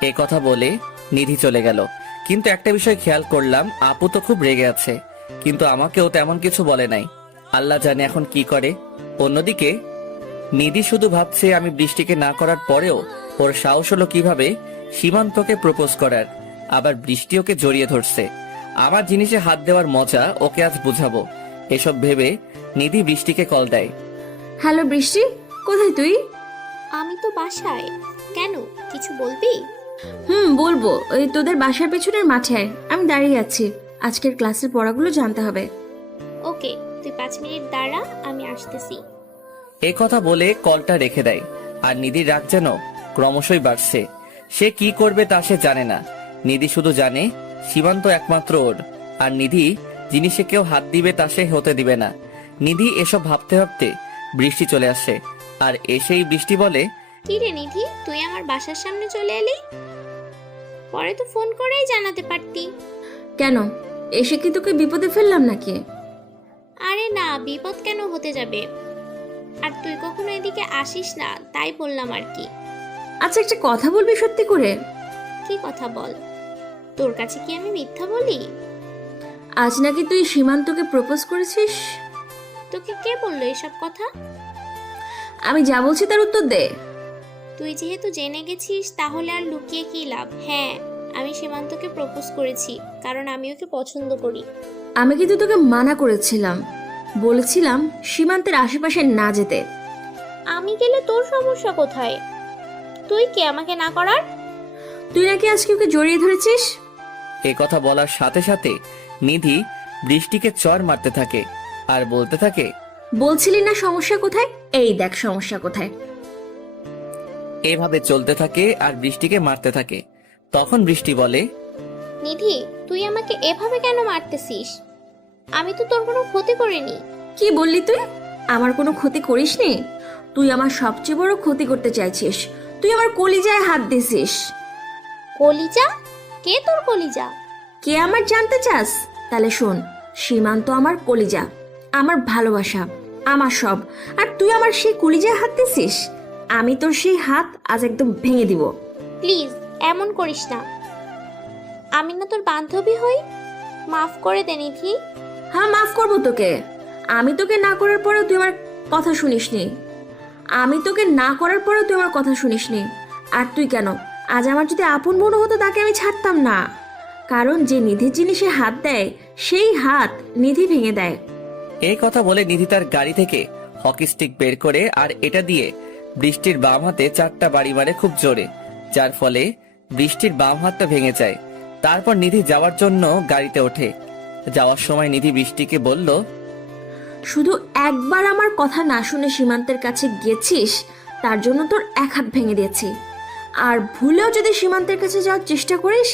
এ কথা বলে নিধি চলে গেল। কিন্তু একটা বিষয় খেয়াল করলাম, আপু তো খুব রেগে আছে, কিন্তু আমাকেও তেমন কিছু বলে নাই। আল্লাহ জানে এখন কি করে। অন্যদিকে নিধি শুধু ভাবছে আমি বৃষ্টিকে না করার পরেও ওর সাহস হলো কিভাবে সীমান্তকে প্রপোজ করার। আবার বৃষ্টি ওকে জড়িয়ে ধরছে। আমার জিনিসে হাত দেওয়ার মজা ওকে আজ বুঝাবো। এসব ভেবে নিধি বৃষ্টিকে কল দেয়। হ্যালো বৃষ্টি, কোথায় তুই? আমি তো বাসায়। কেন, কিছু বলবি? বলবো। ওই তোদের বাসার পেছনের মাঠে আয়, আমি দাঁড়িয়ে আছি। আজকের ক্লাসের পড়াগুলো জানতে হবে। ওকে, তুই 5 মিনিট দাঁড়া, আমি আসতেছি। এ কথা বলে কলটা রেখে দেয়। আর নিধির রাগ যেন ক্রমশই বাড়ছে। সে কি করবে তা সে জানে না। নিধি শুধু জানে সীমান্ত একমাত্র ওর, আর নিধি জিনিসে কেউ হাত দিবে তা সে হতে দিবে না। নিধি এসব ভাবতে ভাবতে বৃষ্টি চলে আসে। আর এসেই বৃষ্টি বলে, কি রে নিধি, তুই আমার বাসার সামনে চলে এলি? পরে তো ফোন করেই জানাতে পারতি। কেন, এসে কি তোকে বিপদে ফেললাম নাকি? আরে না, বিপদ কেন হতে যাবে? আর তুই কখনো এদিকে আসিস না, তাই বললাম আর কি। আচ্ছা একটা কথা বলবি সত্যি করে? কি কথা বল। তোর কাছে কি আমি মিথ্যা বলি? আজ নাকি তুই সীমান্তকে প্রপোজ করেছিস। তোকে কে বললো এসব কথা? আমি যা বলছি তার উত্তর দে। তুই যেহেতু জেনে গেছিস তাহলে আর লুকিয়ে কি লাভ। হ্যাঁ, আমি সীমান্তকে প্রপোজ করেছি, কারণ আমি ওকে পছন্দ করি। আমি কিন্তু তোকে মানা করেছিলাম, বলেছিলাম সীমান্তের আশেপাশে না যেতে। আমি গেলে তোর সমস্যা কোথায়? তুই কে আমাকে না করার? তুই নাকি আজকে ওকে জড়িয়ে ধরেছিস। এ কথা বলার সাথে সাথে নিধি বৃষ্টিকে চড় মারতে থাকে আর বলতে থাকে, বলছিলি না সমস্যা কোথায়? এই দেখ সমস্যা কোথায়। এভাবে চলতে থাকে আর বৃষ্টিকে মারতে থাকে। তখন বৃষ্টি বলে, নিধি, তুই আমাকে এভাবে কেন মারতেছিস? আমি তো তোর কোনো ক্ষতি করিনি। কি বললি তুই? আমার কোনো ক্ষতি করিসনি? তুই আমার সবচেয়ে বড় ক্ষতি করতে চাইছিস। তুই আমার কলিজায় হাত দিছিস। কলিজা? কে তোর কলিজা? কে আমার জানতে চাস? তাহলে শোন, সীমান্ত আমার কলিজা, আমার ভালোবাসা, আমার সব। আর তুই আমার সেই কলিজায় হাত দিছিস। আমি তোর সেই হাত আজ একদম ভেঙে দিব। প্লিজ এমন করিস না। আমি না তোর বান্ধবী হই, মাফ করে দে নিধি। হ্যাঁ মাফ করবো তোকে। আমি তোকে না করার পরেও তুই আমার কথা শুনিসনি। আমি তোকে না করার পরেও তুই আমার কথা শুনিসনি। আর তুই কেন, আজ আমার যদি আপন বোন হতো তাকে আমি ছাড়তাম না। কারণ যে নিধির জিনিসে হাত দেয় সেই হাত নিধি ভেঙে দেয়। এই কথা বলে নিধি তার গাড়ি থেকে হকি স্টিক বের করে আর এটা দিয়ে বৃষ্টির বাম হাতে 4টা বাড়ি মারে খুব জোরে, যার ফলে বৃষ্টির বাম হাতটা ভেঙে যায়। তারপর নিধি যাওয়ার জন্য গাড়িতে ওঠে। যাওয়ার সময় নিধি বৃষ্টিকে বলল, শুধু একবার আমার কথা না শুনে সীমান্তের কাছে গেছিস, তার জন্য তোর এক হাত ভেঙে দিয়েছি। আর ভুলেও যদি সীমান্তের কাছে যাওয়ার চেষ্টা করিস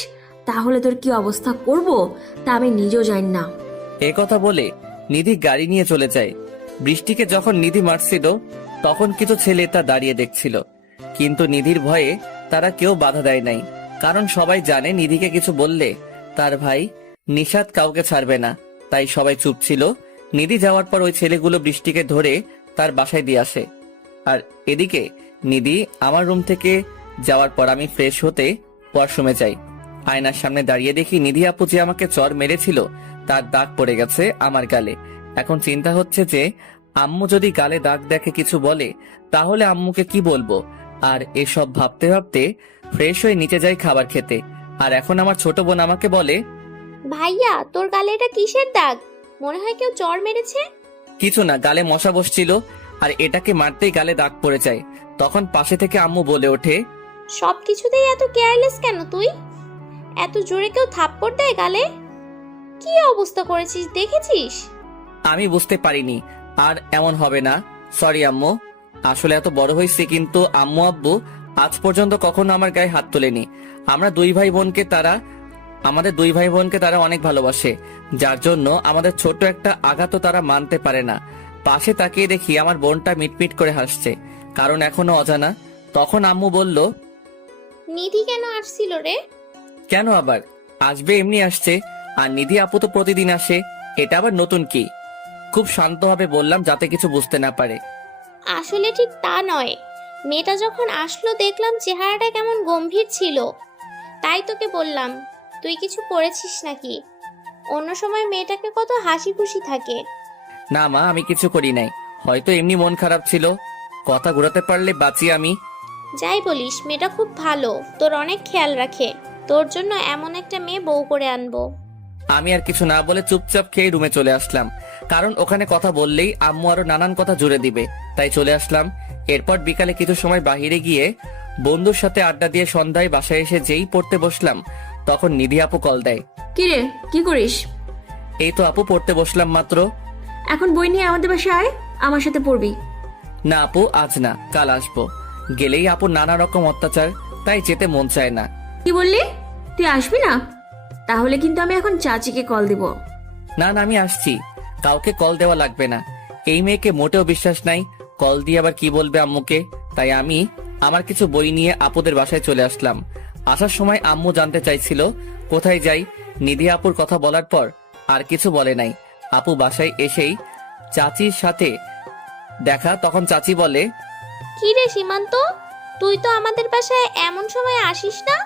তাহলে তোর কি অবস্থা করব তা আমি নিজেও জানি না। এ কথা বলে নিধি গাড়ি নিয়ে চলে যায়। বৃষ্টিকে যখন নিধি মারছিল তখন কিছু ছেলে তা দাঁড়িয়ে দেখছিল, কিন্তু নিধির ভয়ে তারা কেউ বাধা দেয় নাই। কারণ সবাই জানে নিধিকে কিছু বললে তার ভাই নিশাত কাউকে ছাড়বে না, তাই সবাই চুপ ছিল। নিধি যাওয়ার পর ওই ছেলেগুলো বৃষ্টিকে ধরে তার বাসায় দিয়ে আসে। আর এদিকে নিধি আমার রুম থেকে যাওয়ার পর আমি ফ্রেশ হতে ওয়াশরুমে যাই। আয়নার সামনে দাঁড়িয়ে দেখি নিধি আপু যে আমাকে চর মেরেছিল তার দাগ পড়ে গেছে আমার গালে। এখন চিন্তা হচ্ছে যে আম্মু যদি গালে দাগ দেখে কিছু বলে তাহলে আম্মুকে কি বলবো। আর এসব ভাবতে ভাবতে ফ্রেশ হয়ে নিচে যাই খাবার খেতে। আর এখন আমার ছোট বোন আমাকে বলে, ভাইয়া, তোর গালে এটা কিসের দাগ? মনে হয় কেউ চড় মেরেছে। কিছু না, গালে মশা বসছিল আর এটাকে মারতেই গালে দাগ পড়ে যায়। তখন পাশে থেকে আম্মু বলে ওঠে, সবকিছুতেই এত কেয়ারলেস কেন তুই? এত জোরে কেউ থাপ্পড় দেয় গালে? কি অবস্থা করেছিস দেখেছিস? আমি বুঝতে পারিনি আর এমন হবে না, সরি আম্মু। আসলে এত বড় হয়েছে কিন্তু আম্মু আব্বু আজ পর্যন্ত কখনো আমার গায়ে হাত তোলেনি। আমরা 2 ভাই বোনকে তারা আমাদের দুই ভাই বোনকে তারা অনেক ভালোবাসে, যার জন্য আমাদের ছোট একটা আঘাতও তারা মানতে পারে না। পাশে তাকিয়ে দেখি আমার বোনটা মিটমিট করে হাসছে, কারণ এখনো অজানা। তখন আম্মু বলল, নিধি কেন আসছিল রে? কেন আবার আসবে, এমনি আসছে। আর নিধি আপু তো প্রতিদিন আসে, এটা আবার নতুন কি? খুব শান্তভাবে বললাম, যাতে কিছু বুঝতে না পারে। আসলে ঠিক তা নয়, মেয়েটা যখন আসলো দেখলাম চেহারাটা কেমন গম্ভীর ছিল, তাই তোকে বললাম তুই কিছু করেছিস নাকি। অন্য সময় মেয়েটাকে কত হাসি খুশি থাকে। না মা, আমি কিছু করি নাই, হয়তো এমনি মন খারাপ ছিল। কথা ঘুরাতে পারলে বাঁচি আমি। যাই বলিস, মেয়েটা খুব ভালো, তোর অনেক খেয়াল রাখে। তোর জন্য এমন একটা মেয়ে বউ করে আনবো। আমি আর কিছু না বলে চুপচাপ খেয়ে রুমে চলে আসলাম, কারণ ওখানে কথা বললেই আম্মু আরো নানান কথা জুড়ে দিবে, তাই চলে আসলাম। এরপর বিকালে কিছু সময় বাহিরে গিয়ে বন্ধুর সাথে আড্ডা দিয়ে সন্ধ্যায় বাসায় এসে যেই পড়তে বসলাম, তখন নিধি আপু কল দেয়। কি রে, কি করিস? এই তো আপু, পড়তে বসলাম মাত্র। এখন বই নিয়ে আমাদের বাসায় আয়, আমার সাথে পড়বি। না আপু, আজ না, কাল আসবো। গেলেই আপু নানা রকম অত্যাচার, তাই যেতে মন চায় না। কি বললি? তুই আসবি না? তাহলে কিন্তু আমি এখন চাচিকে কল দিব। না না, আমি আসছি, কাউকে কল দেওয়া লাগবে না। এই মেয়েকে মোটেও বিশ্বাস নাই, কল দিয়ে আবার কি বলবে আম্মুকে। তাই আমি আমার কিছু বই নিয়ে আপুদের বাসায় চলে আসলাম। আসার সময় আম্মু জানতে চাইছিল কোথায় যাই। নিধি আপুর কথা বলার পর আর কিছু বলে নাই। আপু বাসায় এসেই চাচির সাথে দেখা, তখন চাচি বলে, কি রে সীমান্ত, তুই তো আমাদের বাসায় এমন সময় আসিস না,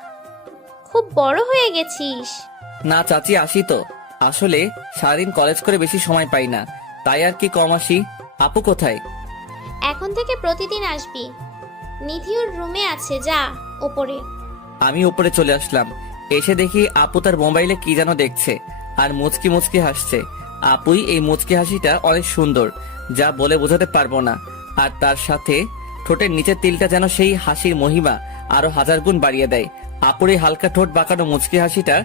খুব বড় হয়ে গেছিস। না চাচি, আসি তো। আসলে সারাদিন কলেজ করে বেশি সময় পাই না, তাই আর কি কম আসি। আপু কোথায়? এখন থেকে প্রতিদিন আসবি। নিধি ওর রুমে আছে, যা ওপরে। আমি উপরে চলে আসলাম। এসে দেখি আপু তার মোবাইলে কি যেন দেখছে আর মুচকি মুচকি হাসছে। আপুই এই মুচকি হাসিটা অনেক সুন্দর, যা বলে বোঝাতে পারবো না। আর তার সাথে ঠোঁটের নিচের তিলটা যেন সেই হাসির মহিমা আরো 1000 গুণ বাড়িয়ে দেয়। আপুর এই হালকা ঠোঁট বাঁকানো মুচকি হাসিটা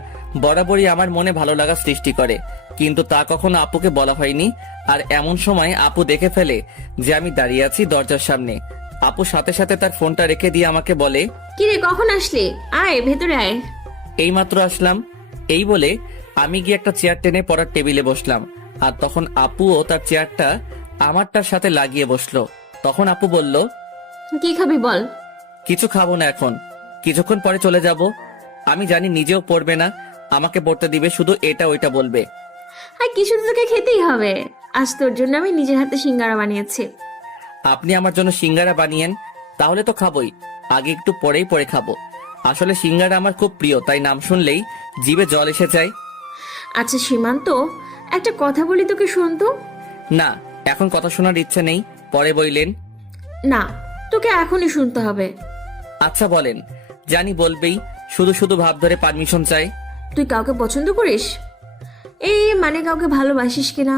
বরাবরই আমার মনে ভালো লাগা সৃষ্টি করে, কিন্তু তা কখনো আপুকে বলা হয়নি। আর এমন সময় আপু দেখে ফেলে যে আমি দাঁড়িয়ে আছি দরজার সামনে। আপু সাথে সাথে তার ফোনটা রেখে দিয়ে আমাকে বলে, কি রে, কখন আসলি? আয় ভেতরে আয়। এইমাত্র আসলাম। এই বলে আমি গিয়ে একটা চেয়ার টেনে পড়ার টেবিলে বসলাম। আর তখন আপুও তার চেয়ারটা আমারটার সাথে লাগিয়ে বসলো। তখন আপু বলল, কি খাবি বল? কিছু খাবো না এখন, কিছুক্ষণ পরে চলে যাব। আমি জানি নিজেও পড়বে না, আমাকে পড়তে দিবে, শুধু এটা ওইটা বলবে। আর কিছু তো তোকে খেতেই হবে। আজ তোর জন্য আমি নিজের হাতে সিঙ্গারা বানিয়েছি। আপনি আমার জন্য সিঙ্গারা বানিয়েন, তাহলে তো খাবোই। আগে একটু পরেই পরে খাবো। আসলে সিঙ্গারা আমার খুব প্রিয়, তাই নাম শুনলেই জিভে জল এসে যায়। আচ্ছা সীমান্ত, একটা কথা বলি তোকে, শোন তো। না, এখন কথা শোনার ইচ্ছে নেই, পরে বইলেন। না, তোকে এখনই শুনতে হবে। আচ্ছা বলেন। জানি বলবেই, শুধু শুধু ভাব ধরে পারমিশন চাই। তুই কাউকে পছন্দ করিস? এই মানে কাউকে ভালোবাসিস কিনা?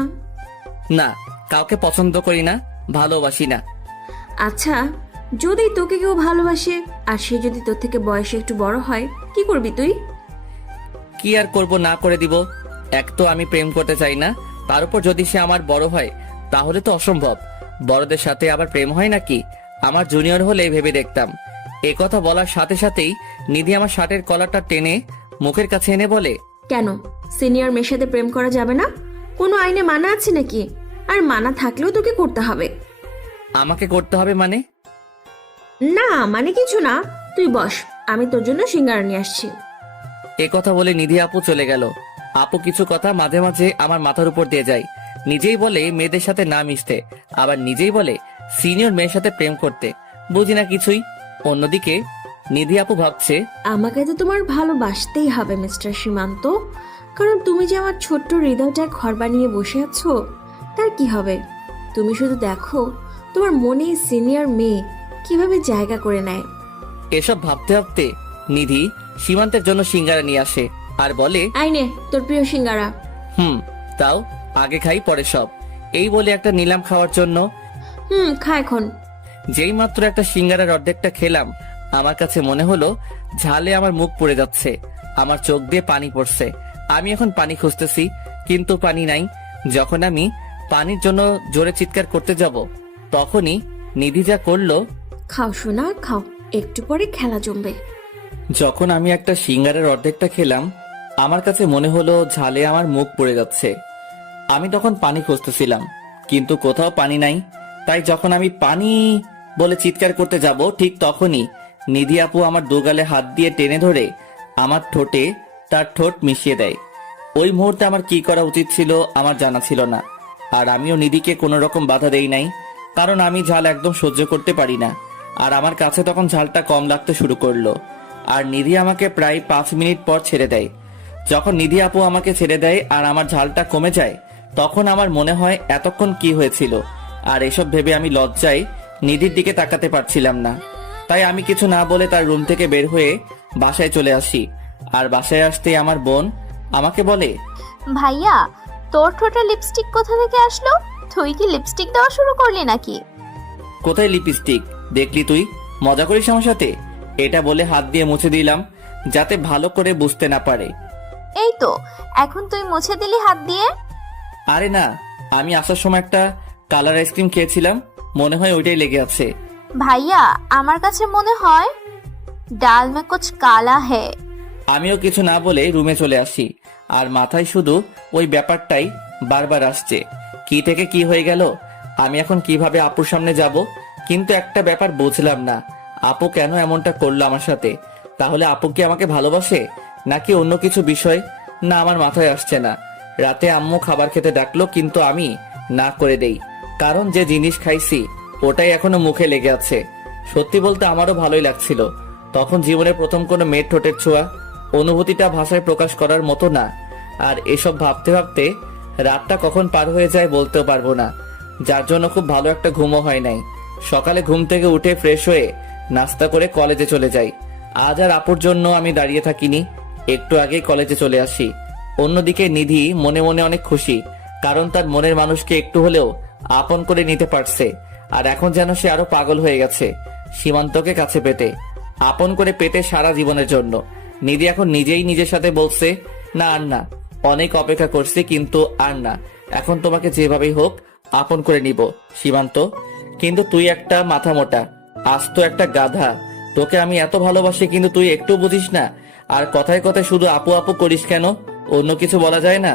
না, কাউকে পছন্দ করি না, ভালোবাসি না। আচ্ছা, যদি তোকে কেউ ভালোবাসে আর সে যদি তোর থেকে বয়সে একটু বড় হয়, কি করবি তুই? কি আর করব, না করে দিব। এক তো আমি প্রেম করতে চাই না, তার উপর যদি সে আমার বড় হয় তাহলে তো অসম্ভব। বড়দের সাথে আবার প্রেম হয় নাকি? আমার জুনিয়র হলে ভেবে দেখতাম। এ কথা বলার সাথে সাথেই নিধি আমার শার্টের কলারটা টেনে মুখের কাছে এনে বলে, কেন সিনিয়র মেয়ের সাথে প্রেম করা যাবে না? কোনো আইনে মানা আছে নাকি? আর মানা থাকলেও তোকে করতে হবে। আমাকে করতে হবে মানে? না মানে কিছু না, তুই বস, আমি তোর জন্য সিঙ্গারা নিয়ে আসছি। এ কথা বলে নিধি আপু চলে গেল। আপু কিছু কথা মাঝে মাঝে আমার মাথার উপর দিয়ে যায়। নিজেই বলে মেয়েদের সাথে না মিশতে, আবার নিজেই বলে সিনিয়র মেয়ের সাথে প্রেম করতে। বুঝি না কিছুই। অন্যদিকে নিধি আপু ভাবছে, আমাকে তো তোমার ভালোবাসতেই হবে মিস্টার সীমান্ত, কারণ তুমি যে আমার ছোট্ট হৃদয়টায় ঘর বানিয়ে বসে আছো, তার কি হবে? তুমি শুধু দেখো তোমার মনে সিনিয়র মেয়ে কিভাবে জায়গা করে নেয়। এসব ভাবতে ভাবতে নিধি সীমান্তের জন্য সিঙ্গারা নিয়ে আসে আর বলে, আইনে তোর প্রিয় সিঙ্গারা। তাও আগে খাই পরে সব। এই বলে একটা নিলাম খাওয়ার জন্য। খা এখন। যেই মাত্র একটা সিঙ্গারার অর্ধেকটা খেলাম, আমার কাছে মনে হলো ঝালে আমার মুখ পুড়ে যাচ্ছে, আমার চোখ দিয়ে পানি পড়ছে। আমি এখন পানি খুঁজতেছি, কিন্তু পানি নাই। যখন আমি পানির জন্য জোরে চিৎকার করতে যাব, তখনই নিধি যা করলো। খাও সোনা খাও, একটু পরে খেলা জমবে। যখন আমি একটা সিঙ্গারার অর্ধেকটা খেলাম, আমার কাছে মনে হলো ঝালে আমার মুখ পড়ে যাচ্ছে। আমি তখন পানি খুঁজতেছিলাম, কিন্তু কোথাও পানি নাই। তাই যখন আমি পানি বলে চিৎকার করতে যাব, ঠিক তখনই নিধি আপু আমার দুগালে হাত দিয়ে টেনে ধরে আমার ঠোঁটে তার ঠোঁট মিশিয়ে দেয়। ওই মুহূর্তে আমার কি করা উচিত ছিল আমার জানা ছিল না। আর আমিও নিধিকে কোনো রকম বাধা দেই নাই, কারণ আমি ঝাল একদম সহ্য করতে পারি না। আর আমার কাছে তখন ঝালটা কম লাগতে শুরু করলো। আর নিধি আমাকে প্রায় 5 মিনিট পর ছেড়ে দেয়। যখন নিধি আপু আমাকে ছেড়ে দেয় আর আমার ঝালটা কমে যায়, তখন আমার মনে হয় এতক্ষণ কি হয়েছিল। আর এসব ভেবে আমি লজ্জায় নিধির দিকে তাকাতে পারছিলাম না। তাই আমি কিছু না বলে তার রুম থেকে বের হয়ে বাসায় চলে আসি। আর বাসায় আসতেই আমার বোন আমাকে বলে, ভাইয়া, তোর ঠোঁটে লিপস্টিক কোথা থেকে আসলো? তুই কি লিপস্টিক দেওয়া শুরু করলি নাকি? কোথায় লিপস্টিক দেখলি তুই? মজা করিস আমার সাথে? এটা বলে হাত দিয়ে মুছে দিলাম, যাতে ভালো করে বুঝতে না পারে। এই তো, এখন তুই মুছে দিলি হাত দিয়ে। আরে না, আমি আসার সময় একটা কালার আইসক্রিম খেয়েছিলাম, মনে হয় ওইটাই লেগে আছে। ভাইয়া, আমার কাছে মনে হয় ডাল মে কুছ কালা হে। আমিও কিছু না বলে রুমে চলে আসি। আর মাথায় শুধু ওই ব্যাপারটাই বারবার আসছে, কি থেকে কি হয়ে গেল, আমি এখন কিভাবে আপুর সামনে যাব। কিন্তু একটা ব্যাপার বুঝলাম না, আপু কেন এমনটা করলো আমার সাথে? তাহলে আপু কি আমাকে ভালোবাসে নাকি অন্য কিছু বিষয়? না, আমার মাথায় আসছে না। রাতে আম্মু খাবার খেতে ডাকলো, কিন্তু আমি না করে দেই, কারণ যে জিনিস খাইছি ওটাই এখনো মুখে লেগে আছে। সত্যি বলতে আমারও ভালোই লাগছিল। তখন জীবনের প্রথম কোনো মেয়ের ঠোঁটের ছোঁয়া, অনুভূতিটা ভাষায় প্রকাশ করার মতো না। আর এসব ভাবতে ভাবতে রাতটা কখন পার হয়ে যায় বলতেও পারবো না, যার জন্য খুব ভালো একটা ঘুমও হয় নাই। সকালে ঘুম থেকে উঠে ফ্রেশ হয়ে নাস্তা করে কলেজে চলে যাই। আজ আর আপুর জন্য আমি দাঁড়িয়ে থাকিনি, একটু আগেই কলেজে চলে আসি। অন্যদিকে নিধি মনে মনে অনেক খুশি, কারণ তার মনের মানুষকে একটু হলেও আপন করে নিতে পারছে। আর এখন যেন সে আরো পাগল হয়ে গেছে সীমান্তকে কাছে পেতে, আপন করে পেতে সারা জীবনের জন্য। নিধি এখন নিজেই নিজের সাথে বলছে, না আর না, অনেক অপেক্ষা করছি, কিন্তু আর না, এখন তোমাকে যেভাবেই হোক আপন করে নিব সীমান্ত। কিন্তু তুই একটা মাথা মোটা, আস্ত একটা গাধা। তোকে আমি এত ভালোবাসি, কিন্তু তুই একটু বুঝিস না। আর কথায় কথায় শুধু আপু আপু করিস কেন? অন্য কিছু বলা যায় না?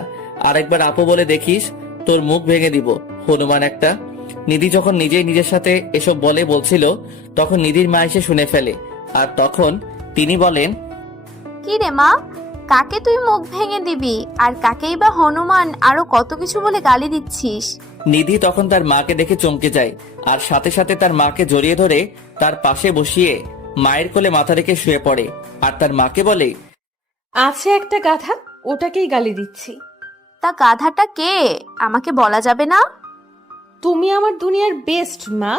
আরেকবার আপু বলে দেখিস, তোর মুখ ভেঙে দিব, হনুমান একটা। নিধি যখন নিজেই নিজের সাথে এসব বলছিল, তখন নিধির মা এসে শুনে ফেলে। আর তখন তিনি বলেন, কি রে মা, কাকে তুই মুখ ভেঙে দিবি? আর কাকেই বা হনুমান আরো কত কিছু বলে গালি দিচ্ছিস? নিধি তখন তার মাকে দেখে চমকে যায়, আর সাথে সাথে তার মাকে জড়িয়ে ধরে তার পাশে বসিয়ে মায়ের কোলে মাথা রেখে শুয়ে পড়ে। আর তার মাকে বলে, আছে একটা গাধা, ওটাকেই গালি দিচ্ছি। তা গাধাটা কে, আমাকে বলা যাবে না? তুমি আমার দুনিয়ার বেস্ট মা,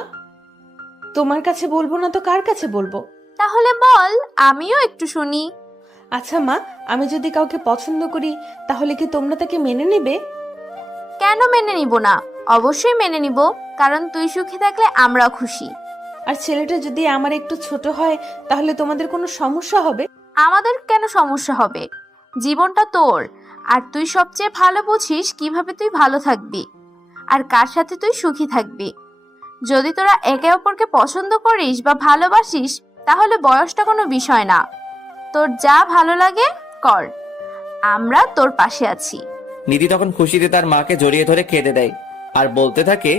তোমার কাছে বলবো না তো কার কাছে বলবো? তাহলে বল, আমিও একটু শুনি। আচ্ছা মা, আমি যদি কাউকে পছন্দ করি তাহলে কি তোমরা তাকে মেনে নেবে? কেন মেনে নিব না? অবশ্যই মেনে নিব, কারণ তুই সুখী থাকলে আমরাও খুশি। আর ছেলেটা যদি আমার একটু ছোট হয় তাহলে তোমাদের কোনো সমস্যা হবে? আমাদের কেন সমস্যা হবে? জীবনটা তোর, আর তুই সবচেয়ে ভালো বুঝিস কিভাবে তুই ভালো থাকবি আর কার সাথে তুই সুখী থাকবি। যদি তোরা একে অপরকে পছন্দ করিস বা ভালোবাসিস, তাহলে বয়সটা কোনো বিষয় না। তোর যা ভালো লাগে কর, আমরা তোর পাশে আছি। নিধি তখন খুশিতে তার মাকে জড়িয়ে ধরে কেঁদে দেয় আর বলতে থাকে,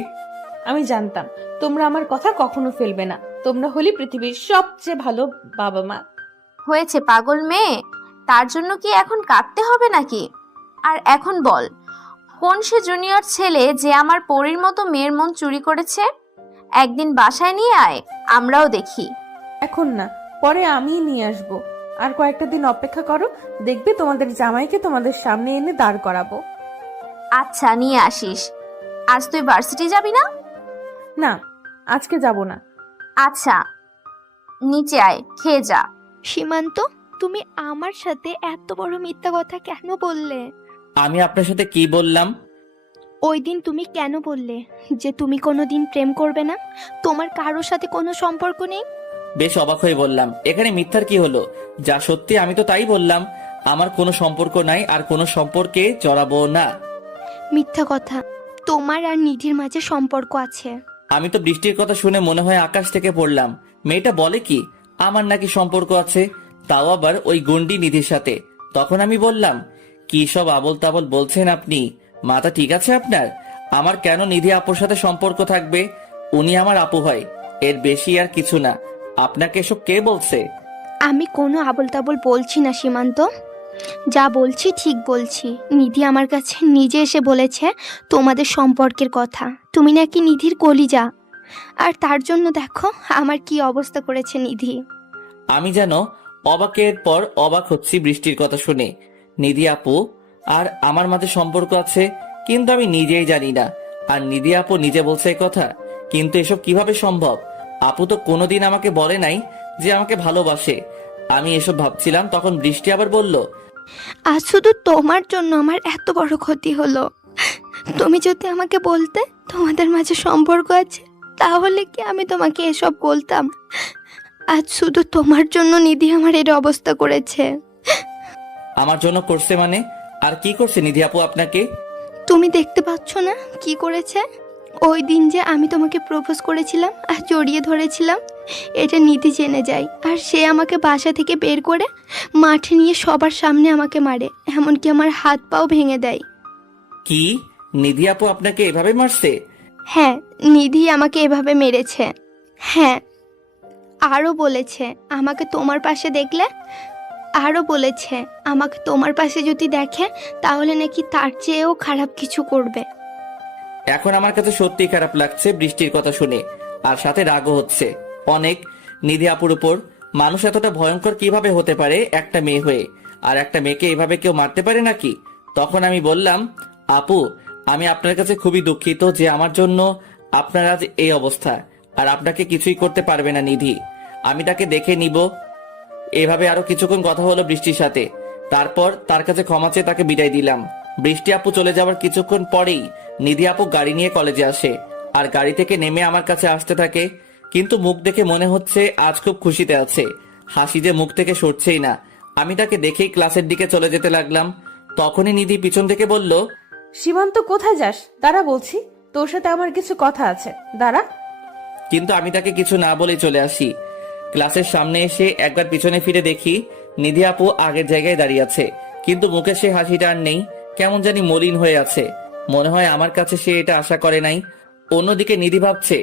আমি জানতাম তোমরা আমার কথা কখনো ফেলবে না, তোমরা হলি পৃথিবীর সবচেয়ে ভালো বাবা মা। হয়েছে পাগল মেয়ে, তার জন্য কি এখন কাঁদতে হবে নাকি? আর এখন বল, কোন সে জুনিয়র ছেলে যে আমার পরীর মতো মেয়ের মন চুরি করেছে? একদিন বাসায় নিয়ে আয়, আমরাও দেখি। এখন না, পরে আমিই নিয়ে আসবো। আর কয়েকটা দিন অপেক্ষা করো, দেখবে তোমাদের জামাইকে তোমাদের সামনে এনে দাঁড় করাবো। আচ্ছা, নিয়ে আসিস। আজ তুই ভার্সিটি যাবি না? না, আজকে যাব না। আচ্ছা, নিচে আয়, খেয়ে যা। সীমান্ত, তুমি আমার সাথে এত বড় মিথ্যা কথা কেন বললে? আমি আপনার সাথে কি বললাম? ওই দিন তুমি কেন বললে যে তুমি কোনোদিন প্রেম করবে না, তোমার কারোর সাথে কোনো সম্পর্ক নেই? বেশ অবাক হয়ে বললাম, এখানে মিথ্যার কি হলো? যা সত্যি আমি তো তাই বললাম। আমার কোনো সম্পর্ক নাই, আর কোনো সম্পর্কে জড়াবো না। মিথ্যা কথা, তোমার আর নিধির মাঝে সম্পর্ক আছে। আমি তো বৃষ্টির কথা শুনে মনে হয় আকাশ থেকে পড়লাম। মেয়েটা বলে কি আমার নাকি সম্পর্ক আছে, তাও আবার ওই গন্ডি নিধির সাথে। তখন আমি বললাম, কি সব আবল তাবল বলছেন আপনি? মাথা ঠিক আছে আপনার? আমার কেন নিধি আপুর সাথে সম্পর্ক থাকবে? উনি আমার আপু হয়, এর বেশি আর কিছু না। আপনাকে এসব কে বলছে? আমি কোনো আবল তাবল বলছি না সীমান্ত, যা বলছি ঠিক বলছি। নিধি আমার কাছে নিজে এসে বলেছে তোমাদের সম্পর্কের কথা। তুমি নাকি নিধির কলিজা, আর তার জন্য দেখো আমার কি অবস্থা করেছে নিধি। আমি যেন অবাকের পর অবাক হচ্ছি বৃষ্টির কথা শুনে। নিধি আপু আর আমার মাঝে সম্পর্ক আছে, কিন্তু আমি নিজেই জানি না। আর নিধি আপু নিজে বলছে এই কথা, কিন্তু এসব কিভাবে সম্ভব? আপু তো কোনোদিন আমাকে বলে নাই যে আমাকে ভালোবাসে। আমি এসব ভাবছিলাম, তখন বৃষ্টি আবার বলল, আজ শুধু তোমার জন্য আমার এত বড় ক্ষতি হলো। তুমি যদি আমাকে বলতে তোমাদের মাঝে সম্পর্ক আছে, তাহলে কি আমি তোমাকে এসব বলতাম? আজ শুধু তোমার জন্য নিধি আমার এর অবস্থা করেছে। আমার জন্য করছে মানে? আর কি করছে নিধি আপু আপনাকে? তুমি দেখতে পাচ্ছ না কি করেছে? ওই দিন যে আমি তোমাকে প্রপোজ করেছিলাম আর জড়িয়ে ধরেছিলাম, এটা নিধি জেনে যায়, আর সে আমাকে বাসা থেকে বের করে মাঠে নিয়ে সবার সামনে আমাকে মারে, এমনকি আমার হাত পাও ভেঙে দেয়। কি, নিধি আপু আপনাকে এভাবে মারছে? হ্যাঁ, নিধি আমাকে এভাবে মেরেছে। হ্যাঁ, আরও বলেছে আমাকে তোমার পাশে দেখলে, আরও বলেছে আমাকে তোমার পাশে যদি দেখে তাহলে নাকি তার চেয়েও খারাপ কিছু করবে। এখন আমার কাছে সত্যিই খারাপ লাগছে বৃষ্টির কথা শুনে, আর সাথে রাগও হচ্ছে অনেক নিধি আপুর উপর। মানুষ এতটা ভয়ঙ্কর কিভাবে হতে পারে একটা মেয়ে হয়ে? আর একটা মেয়েকে এভাবে কেউ মারতে পারে নাকি? তখন আমি বললাম, আপু আমি আপনার কাছে খুবই দুঃখিত যে আমার জন্য আপনার আজ এই অবস্থা। আর আপনাকে কিছুই করতে পারবে না নিধি, আমি তাকে দেখে নিব। এভাবে আরো কিছুক্ষণ কথা হলো বৃষ্টির সাথে, তারপর তার কাছে ক্ষমা চেয়ে তাকে বিদায় দিলাম। বৃষ্টি আপু চলে যাওয়ার কিছুক্ষণ পরেই নিধি আপু গাড়ি নিয়ে কলেজে আসে, আর গাড়ি থেকে নেমে আমার কাছে আসতে থাকে। কিন্তু মুখ দেখে মনে হচ্ছে আজ খুব খুশিতে আছে, হাসি যে মুখ থেকে সরছেই না। আমি তাকে দেখেই ক্লাসের দিকে চলে যেতে লাগলাম। তখনই নিধি পিছন থেকে বলল, সীমান্ত কোথায় যাস? দাঁড়া বলছি, তোর সাথে আমার কিছু কথা আছে, দাঁড়া। কিন্তু আমি তাকে কিছু না বলে চলে আসি। ক্লাসের সামনে এসে একবার পিছনে ফিরে দেখি নিধি আপু আগের জায়গায় দাঁড়িয়ে আছে, কিন্তু মুখে সে হাসিটা আর নেই, কেমন জানি মলিন হয়ে আছে। মনে হয় আমার কাছে সে এটা আশা করে নাই। অন্যদিকে নিধি ভাবছে,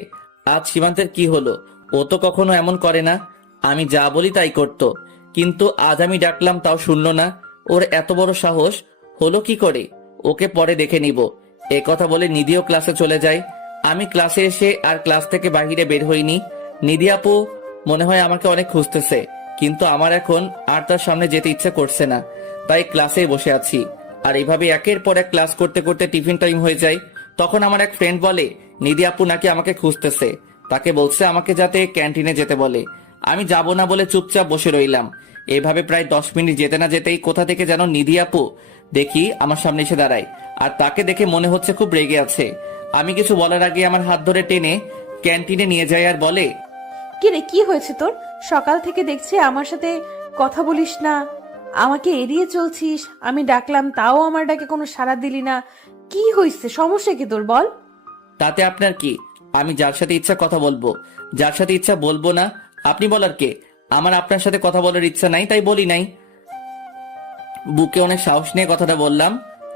আজ সীমান্তের কি হলো? ও তো কখনো এমন করে না, আমি যা বলি তাই করতো, কিন্তু আজ আমি ডাকলাম তাও শুনলো না। ওর এত বড় সাহস হলো কি করে? ওকে পরে দেখে নিব। এ কথা বলে নিধিও ক্লাসে চলে যায়। আমি ক্লাসে এসে আর ক্লাস থেকে বাইরে বের হইনি। নিধি আপু মনে হয় আমাকে অনেক খুঁজতেছে, কিন্তু আমার এখন আর তার সামনে যেতে ইচ্ছে করছে না, তাই ক্লাসেই বসে আছি। আর এইভাবে একের পর এক ক্লাস করতে করতে টিফিন টাইম হয়ে যায়। তখন আমার এক ফ্রেন্ড বলে নিধি আপু নাকি আমাকে খুঁজতেছে, তাকে বলছে আমাকে যাতে ক্যান্টিনে যেতে বলে। আমি যাব না বলে চুপচাপ বসে রইলাম। এভাবে প্রায় 10 মিনিট যেতে না যেতেই কোথা থেকে যেন নিধি আপু দেখি আমার সামনে এসে দাঁড়ায়, আর তাকে দেখে মনে হচ্ছে খুব রেগে আছে। আমি কিছু বলার আগে আমার হাত ধরে টেনে ক্যান্টিনে নিয়ে যায় আর বলে, কি রে, কি হয়েছে তোর? সকাল থেকে দেখছি আমার সাথে কথা বলিস না, আমাকে এড়িয়ে চলছিস। আমি ডাকলাম তাও আমার ডাকে কোনো সাড়া দিলি না। কি হয়েছে, সমস্যা কি তোর, বল। তাতে আপনার কি? আমি যার সাথে ইচ্ছা কথা বলবো, যার সাথে ইচ্ছা বলবো না। আপনি বলার কে? আমার আপনার সাথে কথা বলার ইচ্ছা নাই, তাই বলি নাই। বুকে অনেক সাহস নিয়ে কথাটা বললাম।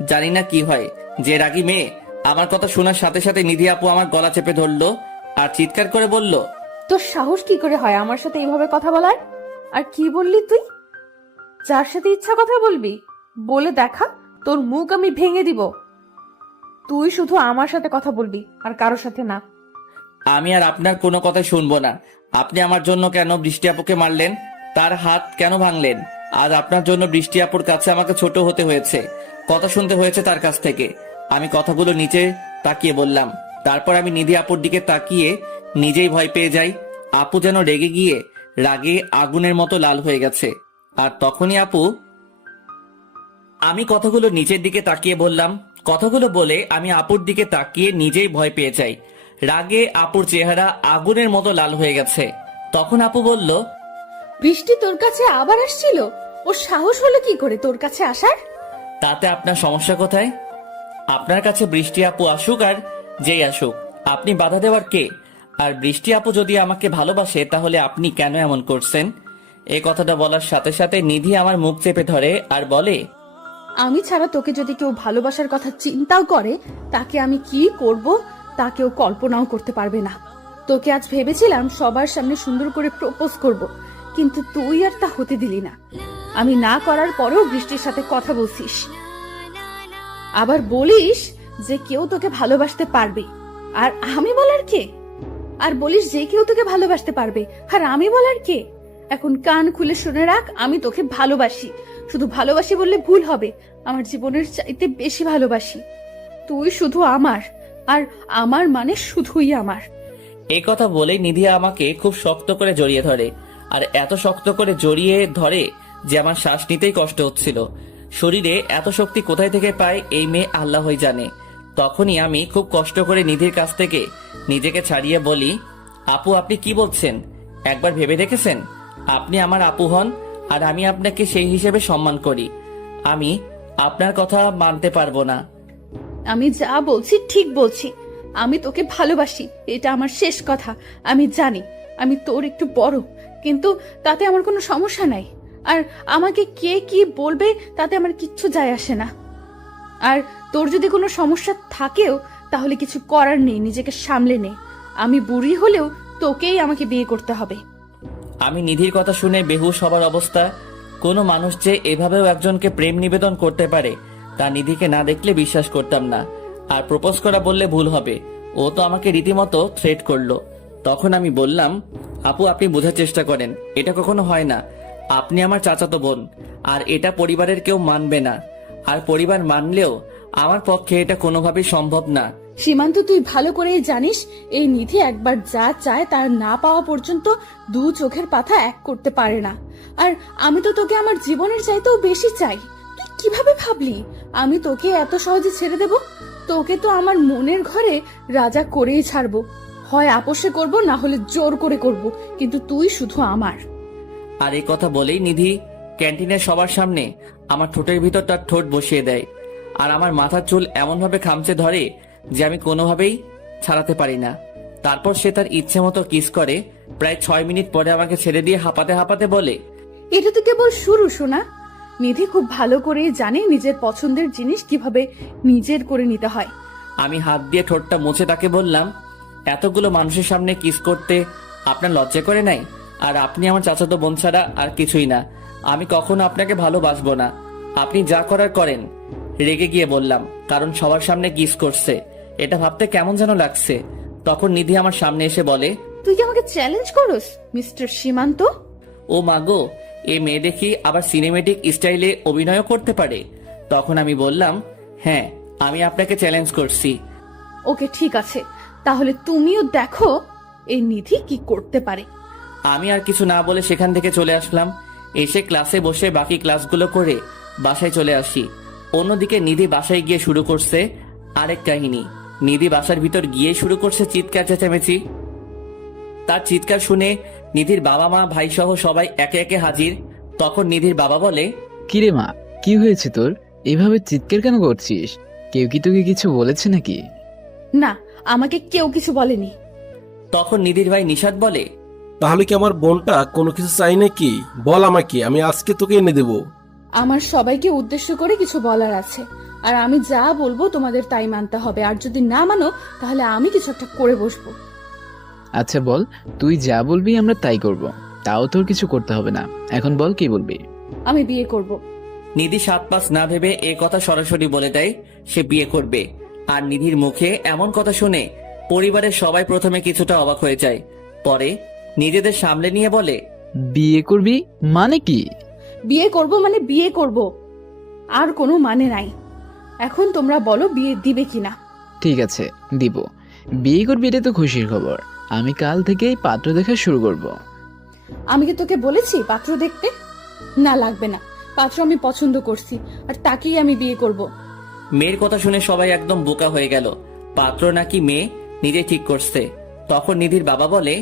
জানি না কি হয়, যে রাগী মেয়ে। আমার কথা শোনার সাথে সাথে নিধি আপু আমার গলা চেপে ধরলো আর চিৎকার করে বলল, তোর সাহস কি করে হয় আমার সাথে এইভাবে কথা বলার? আর কি বললি তুই? যার সাথে ইচ্ছা কথা বলবি? বলে দেখা, তোর মুখ আমি ভেঙে দিব। তুই শুধু আমার সাথে কথা বলবি, আর কারোর সাথে না। আমি আর আপনার কোনো কথা শুনবো না। আপনি আমার জন্য কেন বৃষ্টি আপুকে মারলেন? তার হাত কেন ভাঙলেন? আজ আপনার জন্য বৃষ্টি আপুর কাছে আমাকে ছোট হতে হয়েছে, কথা শুনতে হয়েছে তার কাছ থেকে। আমি কথাগুলো নিচে তাকিয়ে বললাম। তারপর আমি নিধি আপুর দিকে তাকিয়ে নিজেই ভয় পেয়ে যাই। আপু যেন রেগে গিয়ে রাগে আগুনের মতো লাল হয়ে গেছে। আর তখনই আপু, আমি কথাগুলো নিচের দিকে তাকিয়ে বললাম। কথাগুলো বলে আমি আপুর দিকে তাকিয়ে নিজেই ভয় পেয়ে যাই। রাগে আপুর চেহারা আগুনের মতো লাল হয়ে গেছে। তখন আপু বলল, বৃষ্টি তোর কাছে আবার আসছিল? ওর সাহস হলো কি করে তোর কাছে আসার? তাতে আপনার সমস্যা কোথায়? আপনার কাছে বৃষ্টি আপু আসুক আর যেই আসুক, আপনি বাধা দেওয়ার কে? আর বৃষ্টি আপু যদি আমাকে ভালোবাসে তাহলে আপনি কেন এমন করছেন? এই কথাটা বলার সাথে সাথে নিধি আমার মুখ চেপে ধরে আর বলে, আমি ছাড়া তোকে যদি কেউ ভালোবাসার কথা চিন্তাও করে, তাকে আমি কি করব তা কেউ কল্পনাও করতে পারবে না। তোকে আজ ভেবেছিলাম সবার সামনে সুন্দর করে প্রপোজ করব, কিন্তু তুই আর তা হতে দিলি না। আমি না করার পরেও বৃষ্টির সাথে কথা বলছিস, আবার বলিস যে কেউ তোকে ভালোবাসতে পারবে, আর আমি বলার কে? আর বলিস যে কেউ তোকে ভালোবাসতে পারবে, আর আমি বলার কে? এখন কান খুলে শুনে রাখ, আমি তোকে ভালোবাসি। শুধু ভালোবাসি বললে ভুল হবে, আমার জীবনের চাইতে বেশি ভালোবাসি। তুই শুধু আমার, আর আমার মানে শুধুই আমার। এই কথা বলেই নিধি আমাকে খুব শক্ত করে জড়িয়ে ধরে, আর এত শক্ত করে জড়িয়ে ধরে যে আমার শ্বাস নিতেই কষ্ট হচ্ছিল। শরীরে এত শক্তি কোথায় থেকে পায় এই মেয়ে আল্লাহই জানে। তখনই আমি খুব কষ্ট করে নিধির কাছ থেকে নিজেকে ছাড়িয়ে বলি, আপু আপনি কি বলছেন? একবার ভেবে দেখেছেন? আপনি আমার আপু হন, আর আমি আপনাকে সেই হিসেবে সম্মান করি। আমি আপনার কথা মানতে পারবো না। আমি যা বলছি ঠিক বলছি। আমি তোকে ভালোবাসি, এটা আমার শেষ কথা। আমি জানি আমি তোর একটু বড়, কিন্তু তাতে আমার কোনো সমস্যা নাই। আর আমাকে কে কি বলবে তাতে আমার কিচ্ছু যায় আসে না। আর তোর যদি কোনো সমস্যা থাকেও তাহলে কিছু করার নেই, নিজেকে সামলে নে। আমি বুড়ি হলেও তোকেই আমাকে বিয়ে করতে হবে। আমি নিধির কথা শুনে বেহুশ হবার অবস্থা। কোনো মানুষ যে এভাবেও একজনকে প্রেম নিবেদন করতে পারে তা নিধিকে না দেখলে বিশ্বাস করতাম না। আর প্রপোজ করা বললে ভুল হবে, ও তো আমাকে রীতিমতো থ্রেট করলো। তখন আমি বললাম, আপু আপনি বোঝার চেষ্টা করেন, এটা কখনো হয় না। আপনি আমার চাচাতো বোন, আর এটা পরিবারের কেউ মানবে না। আর পরিবার মানলেও আমার পক্ষে এটা কোনোভাবেই সম্ভব না। সীমান্ত, তুই ভালো করেই জানিস এই নিধি একবার যা চায় তার না পাওয়া পর্যন্ত দু চোখের পাতা এক করতে পারে না। আর আমি তো তোকে আমার জীবনের চাইতেও বেশি চাই। তুই কিভাবে ভাবলি আমি তোকে এত সহজে ছেড়ে দেব? তোকে তো আমার মনের ঘরে রাজা করেই ছাড়বো। হয় আপোষে করব, না হলে জোর করে করব, কিন্তু তুই শুধু আমার। আর এই কথা বলেই নিধি ক্যান্টিনের সবার সামনে আমার ঠোঁটের ভিতর তার ঠোঁট বসিয়ে দেয়, আর আমার মাথার চুল এমনভাবে খামচে ধরে যে আমি কোনোভাবেই ছাড়াতে পারি না। তারপর সে তার ইচ্ছে মতো কিস করে। প্রায় 6 মিনিট পরে আমাকে ছেড়ে দিয়ে হাঁপাতে হাঁপাতে বলে, এটা তো কেবল শুরু শোনা। নিধি খুব ভালো করেই জানে নিজের পছন্দের জিনিস কিভাবে নিজের করে নিতে হয়। আমি হাত দিয়ে ঠোঁটটা মুছে তাকে বললাম, এতগুলো মানুষের সামনে কিস করতে আপনার লজ্জা করে নাই? আর আপনি আমার চাচাতো বোন ছাড়া আর কিছুই না। আমি কখনো আপনাকে ভালোবাসবো না। আপনি যা করার করেন। রেগে গিয়ে বললাম, কারণ সবার সামনে কিস করছে, এটা ভাবতে কেমন যেন লাগছে। তখন নিধি আমার সামনে এসে বলে, তুই কি আমাকে চ্যালেঞ্জ করস মিস্টার সীমান্ত? ও মাগো, এ মেয়ে দেখি আবার সিনেমেটিক স্টাইলে অভিনয়ও করতে পারে। তখন আমি বললাম, হ্যাঁ আমি আপনাকে চ্যালেঞ্জ করছি। ওকে ঠিক আছে, তাহলে তুমিও দেখো এই নিধি কি করতে পারে। আমি আর কিছু না বলে সেখান থেকে চলে আসলাম। এসে ক্লাসে বসে বাকি ক্লাসগুলো করে বাসায় চলে আসি। অন্যদিকে নিধি বাসায় গিয়ে শুরু করছে আরেক কাহিনী। নিধি বাসার ভিতর গিয়ে শুরু করছে চিৎকার চেঁচামেচি। তার চিৎকার শুনে নিধির বাবা মা ভাই সহ সবাই একে একে হাজির। তখন নিধির বাবা বলে, কিরে মা, কি হয়েছে তোর? এভাবে চিৎকার কেন করছিস? কেউ কি তোকে কিছু বলেছে নাকি? না, আমাকে কেউ কিছু বলেনি। তখন নিধির ভাই নিশাদ বলে, তাহলে কি আমার বোনটা কোনো কিছু চাই নাকি? বল আমাকে, আমি আজকে তোকে এনে দেবো। আমার সবাইকে উদ্দেশ্য করে কিছু বলার আছে, আর আমি যা বলবো তোমাদের তাই মানতে হবে। আর যদি না মানো তাহলে আমি কিছু একটা করে বসবো। আচ্ছা বল, তুই যা বলবি আমরা তাই করব। তাও তোর কিছু করতে হবে না। এখন বল কি বলবি? আমি বিয়ে করব। নিধি 7 পাঁচ না ভেবে এ কথা সরাসরি বলে দেয় সে বিয়ে করবে। আর নিধির মুখে এমন কথা শুনে পরিবারের সবাই প্রথমে কিছুটা অবাক হয়ে যায়, পরে নিজেদের সামলে নিয়ে বলে, বিয়ে করবি মানে কি? বিয়ে করব মানে বিয়ে করব, আর কোনো মানে নাই। এখন তোমরা বলো বিয়ে দিবে কিনা। ঠিক আছে, দিব। বিয়ে করবি এটা তো খুশির খবর। আমি কাল থেকেই পাত্র দেখা শুরু করব। আমি কি তোকে বলেছি পাত্র দেখতে? না, লাগবে না। পাত্র আমি পছন্দ করছি, আর তাকেই আমি বিয়ে করব। মেয়ের কথা শুনে সবাই একদম বোকা হয়ে গেল। পাত্র নাকি মেয়ে নিজে ঠিক করছে। তখন নিধির বাবা বলে,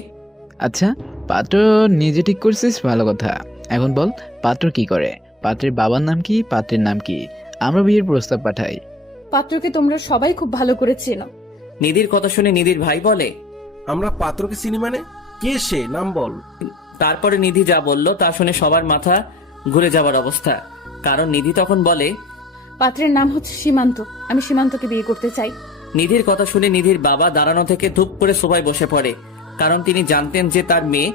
আচ্ছা, পাত্র নিজে ঠিক করছিস, ভালো কথা। এখন বল পাত্র কি করে? পাত্রের বাবার নাম কি, পাত্রের নাম কি? আমরা বিয়ের প্রস্তাব পাঠাই। পাত্রকে তোমরা সবাই খুব ভালো করে চেনো। নিধির কথা শুনে নিধির ভাই বলে, আমরা পাত্রকে চিনি মানে? কে সে? নাম বল। তারপরে নিধি যা বলল তা শুনে সবার মাথা ঘুরে যাওয়ার অবস্থা। কারণ নিধি তখন বলে, পাত্রের নাম হচ্ছে সীমান্ত, আমি সীমান্তকে বিয়ে করতে চাই। নিধির কথা শুনে নিধির বাবা দাঁড়ানো থেকে ধুপ করে সোফায় বসে পড়ে। কারণ তিনি জানতেন যে তার মেয়ে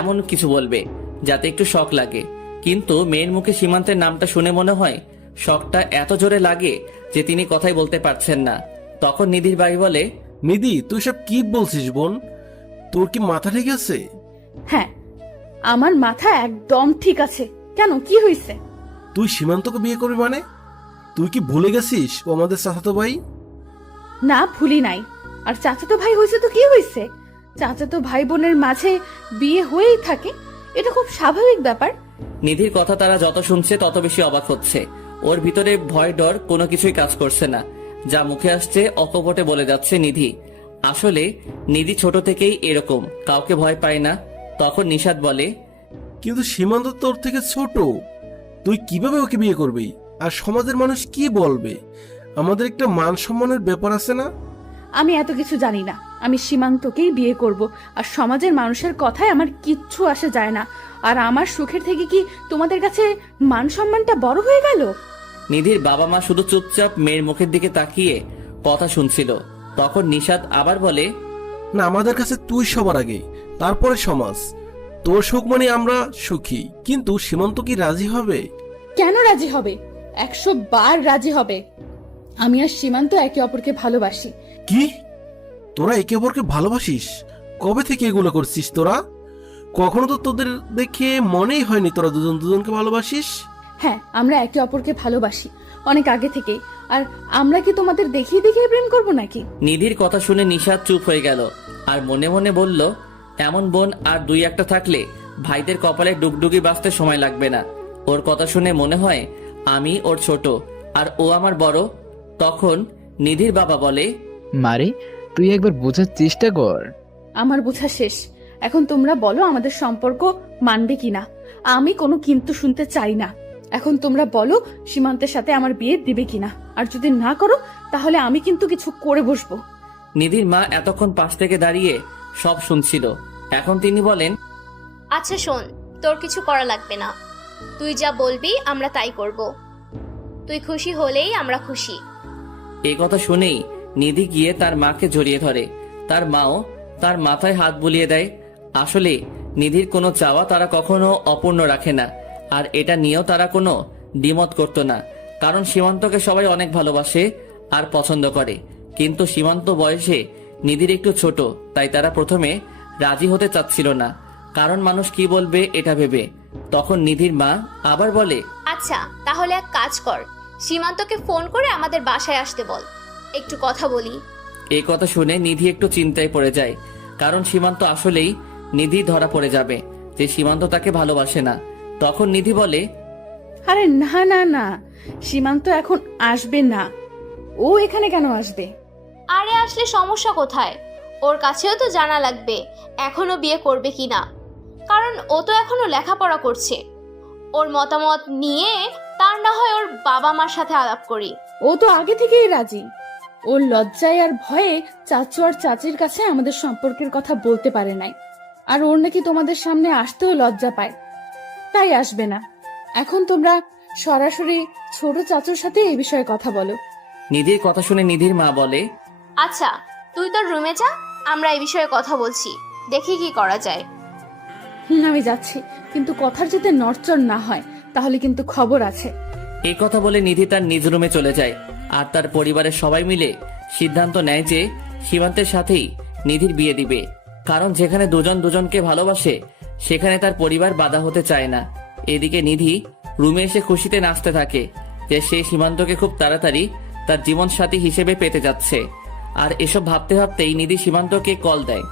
এমন কিছু বলবে যাতে একটু শক লাগে। কিন্তু মেয়ের মুখে সীমান্তের নামটা শুনে মনে হয় শকটা এত জোরে লাগে যে তিনি কথাই বলতে পারছেন না। তখন নিধির ভাই বলে, নিধি, তুই সব কি বলছিস বোন? তোর কি মাথা ঠিক আছে? হ্যাঁ, আমার মাথা একদম ঠিক আছে। কেন, কি হয়েছে? তুই সীমান্তকে বিয়ে করবি মানে? তুই কি ভুলে গেছিস ও আমাদের চাচাতো ভাই? না, ভুলি নাই। আর চাচাতো ভাই হয়েছে তো কি হয়েছে? চাচাতো ভাই বোনের মাঝে বিয়ে হয়েই থাকে, এটা খুব স্বাভাবিক ব্যাপার। নিধির কথা তারা যত শুনছে তত বেশি অবাক হচ্ছে। ওর ভিতরে ভয় ডর কোনো কিছুই কাজ করছে না। যা মুখে আসছে অকপটে বলে যাচ্ছে নিধি। আসলে নিধি ছোট থেকেই এরকম, কাউকে ভয় পায় না। তখন নিশাদ বলে, কিন্তু সীমান্ত তোর থেকে ছোট, তুই কিভাবে ওকে বিয়ে করবি? আর সমাজের মানুষ কি বলবে? আমাদের একটা মান সম্মানের ব্যাপার আছে না? আমি এত কিছু জানি না। আমি সীমান্তকেই বিয়ে করব। আর সমাজের মানুষের কথায় আমার কিচ্ছু আসে যায় না। আর আমার সুখের থেকে কি তোমাদের কাছে মান সম্মানটা বড় হয়ে গেল? নিধির বাবা মা শুধু চুপচাপ মেয়ের মুখের দিকে তাকিয়ে কথা শুনছিল। তখন নিশাদ আবার বলে, না, আমাদের কাছে তুই সবার আগে, তারপরে সমাজ। তোর সুখ মানে আমরা সুখী, কিন্তু সীমান্ত কি রাজি হবে? কেন রাজি হবে? 100 বার রাজি হবে। আমি আর সীমান্ত একে অপরকে ভালোবাসি। কি? তোরা একে অপরকে ভালোবাসিস? কবে থেকে এগুলো করছিস তোরা? কখনো তো তোদের দেখে মনেই হয়নি তোরা দুজন দুজনকে ভালোবাসিস। হ্যাঁ, আমরা একে অপরকে ভালোবাসি অনেক আগে থেকে। আর আমরা কি তোমাদের দেখিয়ে দেখিয়ে প্রেম করব নাকি? নিধির কথা শুনে নিশাদ চুপ হয়ে গেল আর মনে মনে বলল, এমন বোন আর দুই একটা থাকলে ভাইদের কপালে ডুগডুগি বাঁচতে সময় লাগবে না। ওর কথা শুনে মনে হয় আমি ওর ছোট আর ও আমার বড়। তখন নিধির বাবা বলে, মারে, তুই একবার বোঝার চেষ্টা কর। আমার বোঝা শেষ। এখন তোমরা বলো আমাদের সম্পর্ক মানবে কিনা। আমি কোনো কিন্তু শুনতে চাই না। এখন তোমরা বলো সীমান্তের সাথে আমার বিয়ে দিবে কিনা। আর যদি না করো তাহলে আমি কিন্তু কিছু করে বসবো। নিধির মা এতক্ষণ পাশ থেকে দাঁড়িয়ে সব শুনছিল। এখন তিনি বলেন, আচ্ছা শোন, তোর কিছু করা লাগবে না। তুই যা বলবি আমরা তাই করব। তুই খুশি হলেই আমরা খুশি। এই কথা শুনেই নিধি গিয়ে তার মাকে জড়িয়ে ধরে। তার মাও তার মাথায় হাত বুলিয়ে দেয়। আসলে নিধির কোনো চাওয়া তারা কখনো অপূর্ণ রাখে না। আর এটা নিয়েও তারা কোনো দ্বিমত করতো না। কারণ সীমান্তকে সবাই অনেক ভালোবাসে আর পছন্দ করে। কিন্তু সীমান্ত বয়সে নিধির একটু ছোট, তাই তারা প্রথমে রাজি হতে চাচ্ছিল না। কারণ মানুষ কি বলবে এটা ভেবে। তখন নিধির মা আবার বলে, আচ্ছা তাহলে এক কাজ কর, সীমান্তকে ফোন করে আমাদের বাসায় আসতে বল, একটু কথা বলি। এই কথা শুনে নিধি একটু চিন্তায় পড়ে যায়। কারণ সীমান্ত আসলেই নিধি ধরা পড়ে যাবে যে সীমান্ত তাকে ভালোবাসে না। তখন নিধি বলে, আরে না না না, সীমান্ত এখন আসবে না। ও এখানে কেন আসবে? আরে আসলে সমস্যা কোথায়? ওর কাছেও তো জানা লাগবে এখনো বিয়ে করবে কিনা। কারণ ও তো এখনো লেখাপড়া করছে। ওর মতামত নিয়ে তার না হয় ওর বাবা মার সাথে আলাপ করি। ও তো আগে থেকেই রাজি। ওর লজ্জায় আর ভয়ে চাচু আর চাচির কাছে আমাদের সম্পর্কের কথা বলতে পারে নাই। আর ওর নাকি তোমাদের সামনে আসতেও লজ্জা পায়, তাই আসবে না। এখন তোমরা সরাসরি ছোট চাচুর সাথে এই বিষয়ে কথা বলো। নিধির কথা শুনে নিধির মা বলে, আচ্ছা তুই তোর রুমে যা, আমরা এই বিষয়ে কথা বলছি, দেখি কি করা যায়। আমি যাচ্ছি, কিন্তু কথার যাতে নড়চড় না হয়, তাহলে কিন্তু খবর আছে। এই কথা বলে নিধি তার নিজ রুমে চলে যায়। আর তার পরিবারের সবাই মিলে সিদ্ধান্ত নেয় যে সীমান্তের সাথেই নিধির বিয়ে দিবে। কারণ যেখানে দুজন দুজনকে ভালোবাসে সেখানে তার পরিবার বাধা হতে চায় না। এদিকে নিধি রুমে এসে খুশিতে নাচতে থাকে যে সে সীমান্তকে খুব তাড়াতাড়ি তার জীবন সাথী হিসেবে পেতে যাচ্ছে। আর এসব ভাবতে ভাবতেই নিধি সীমান্তকে কল দেয়।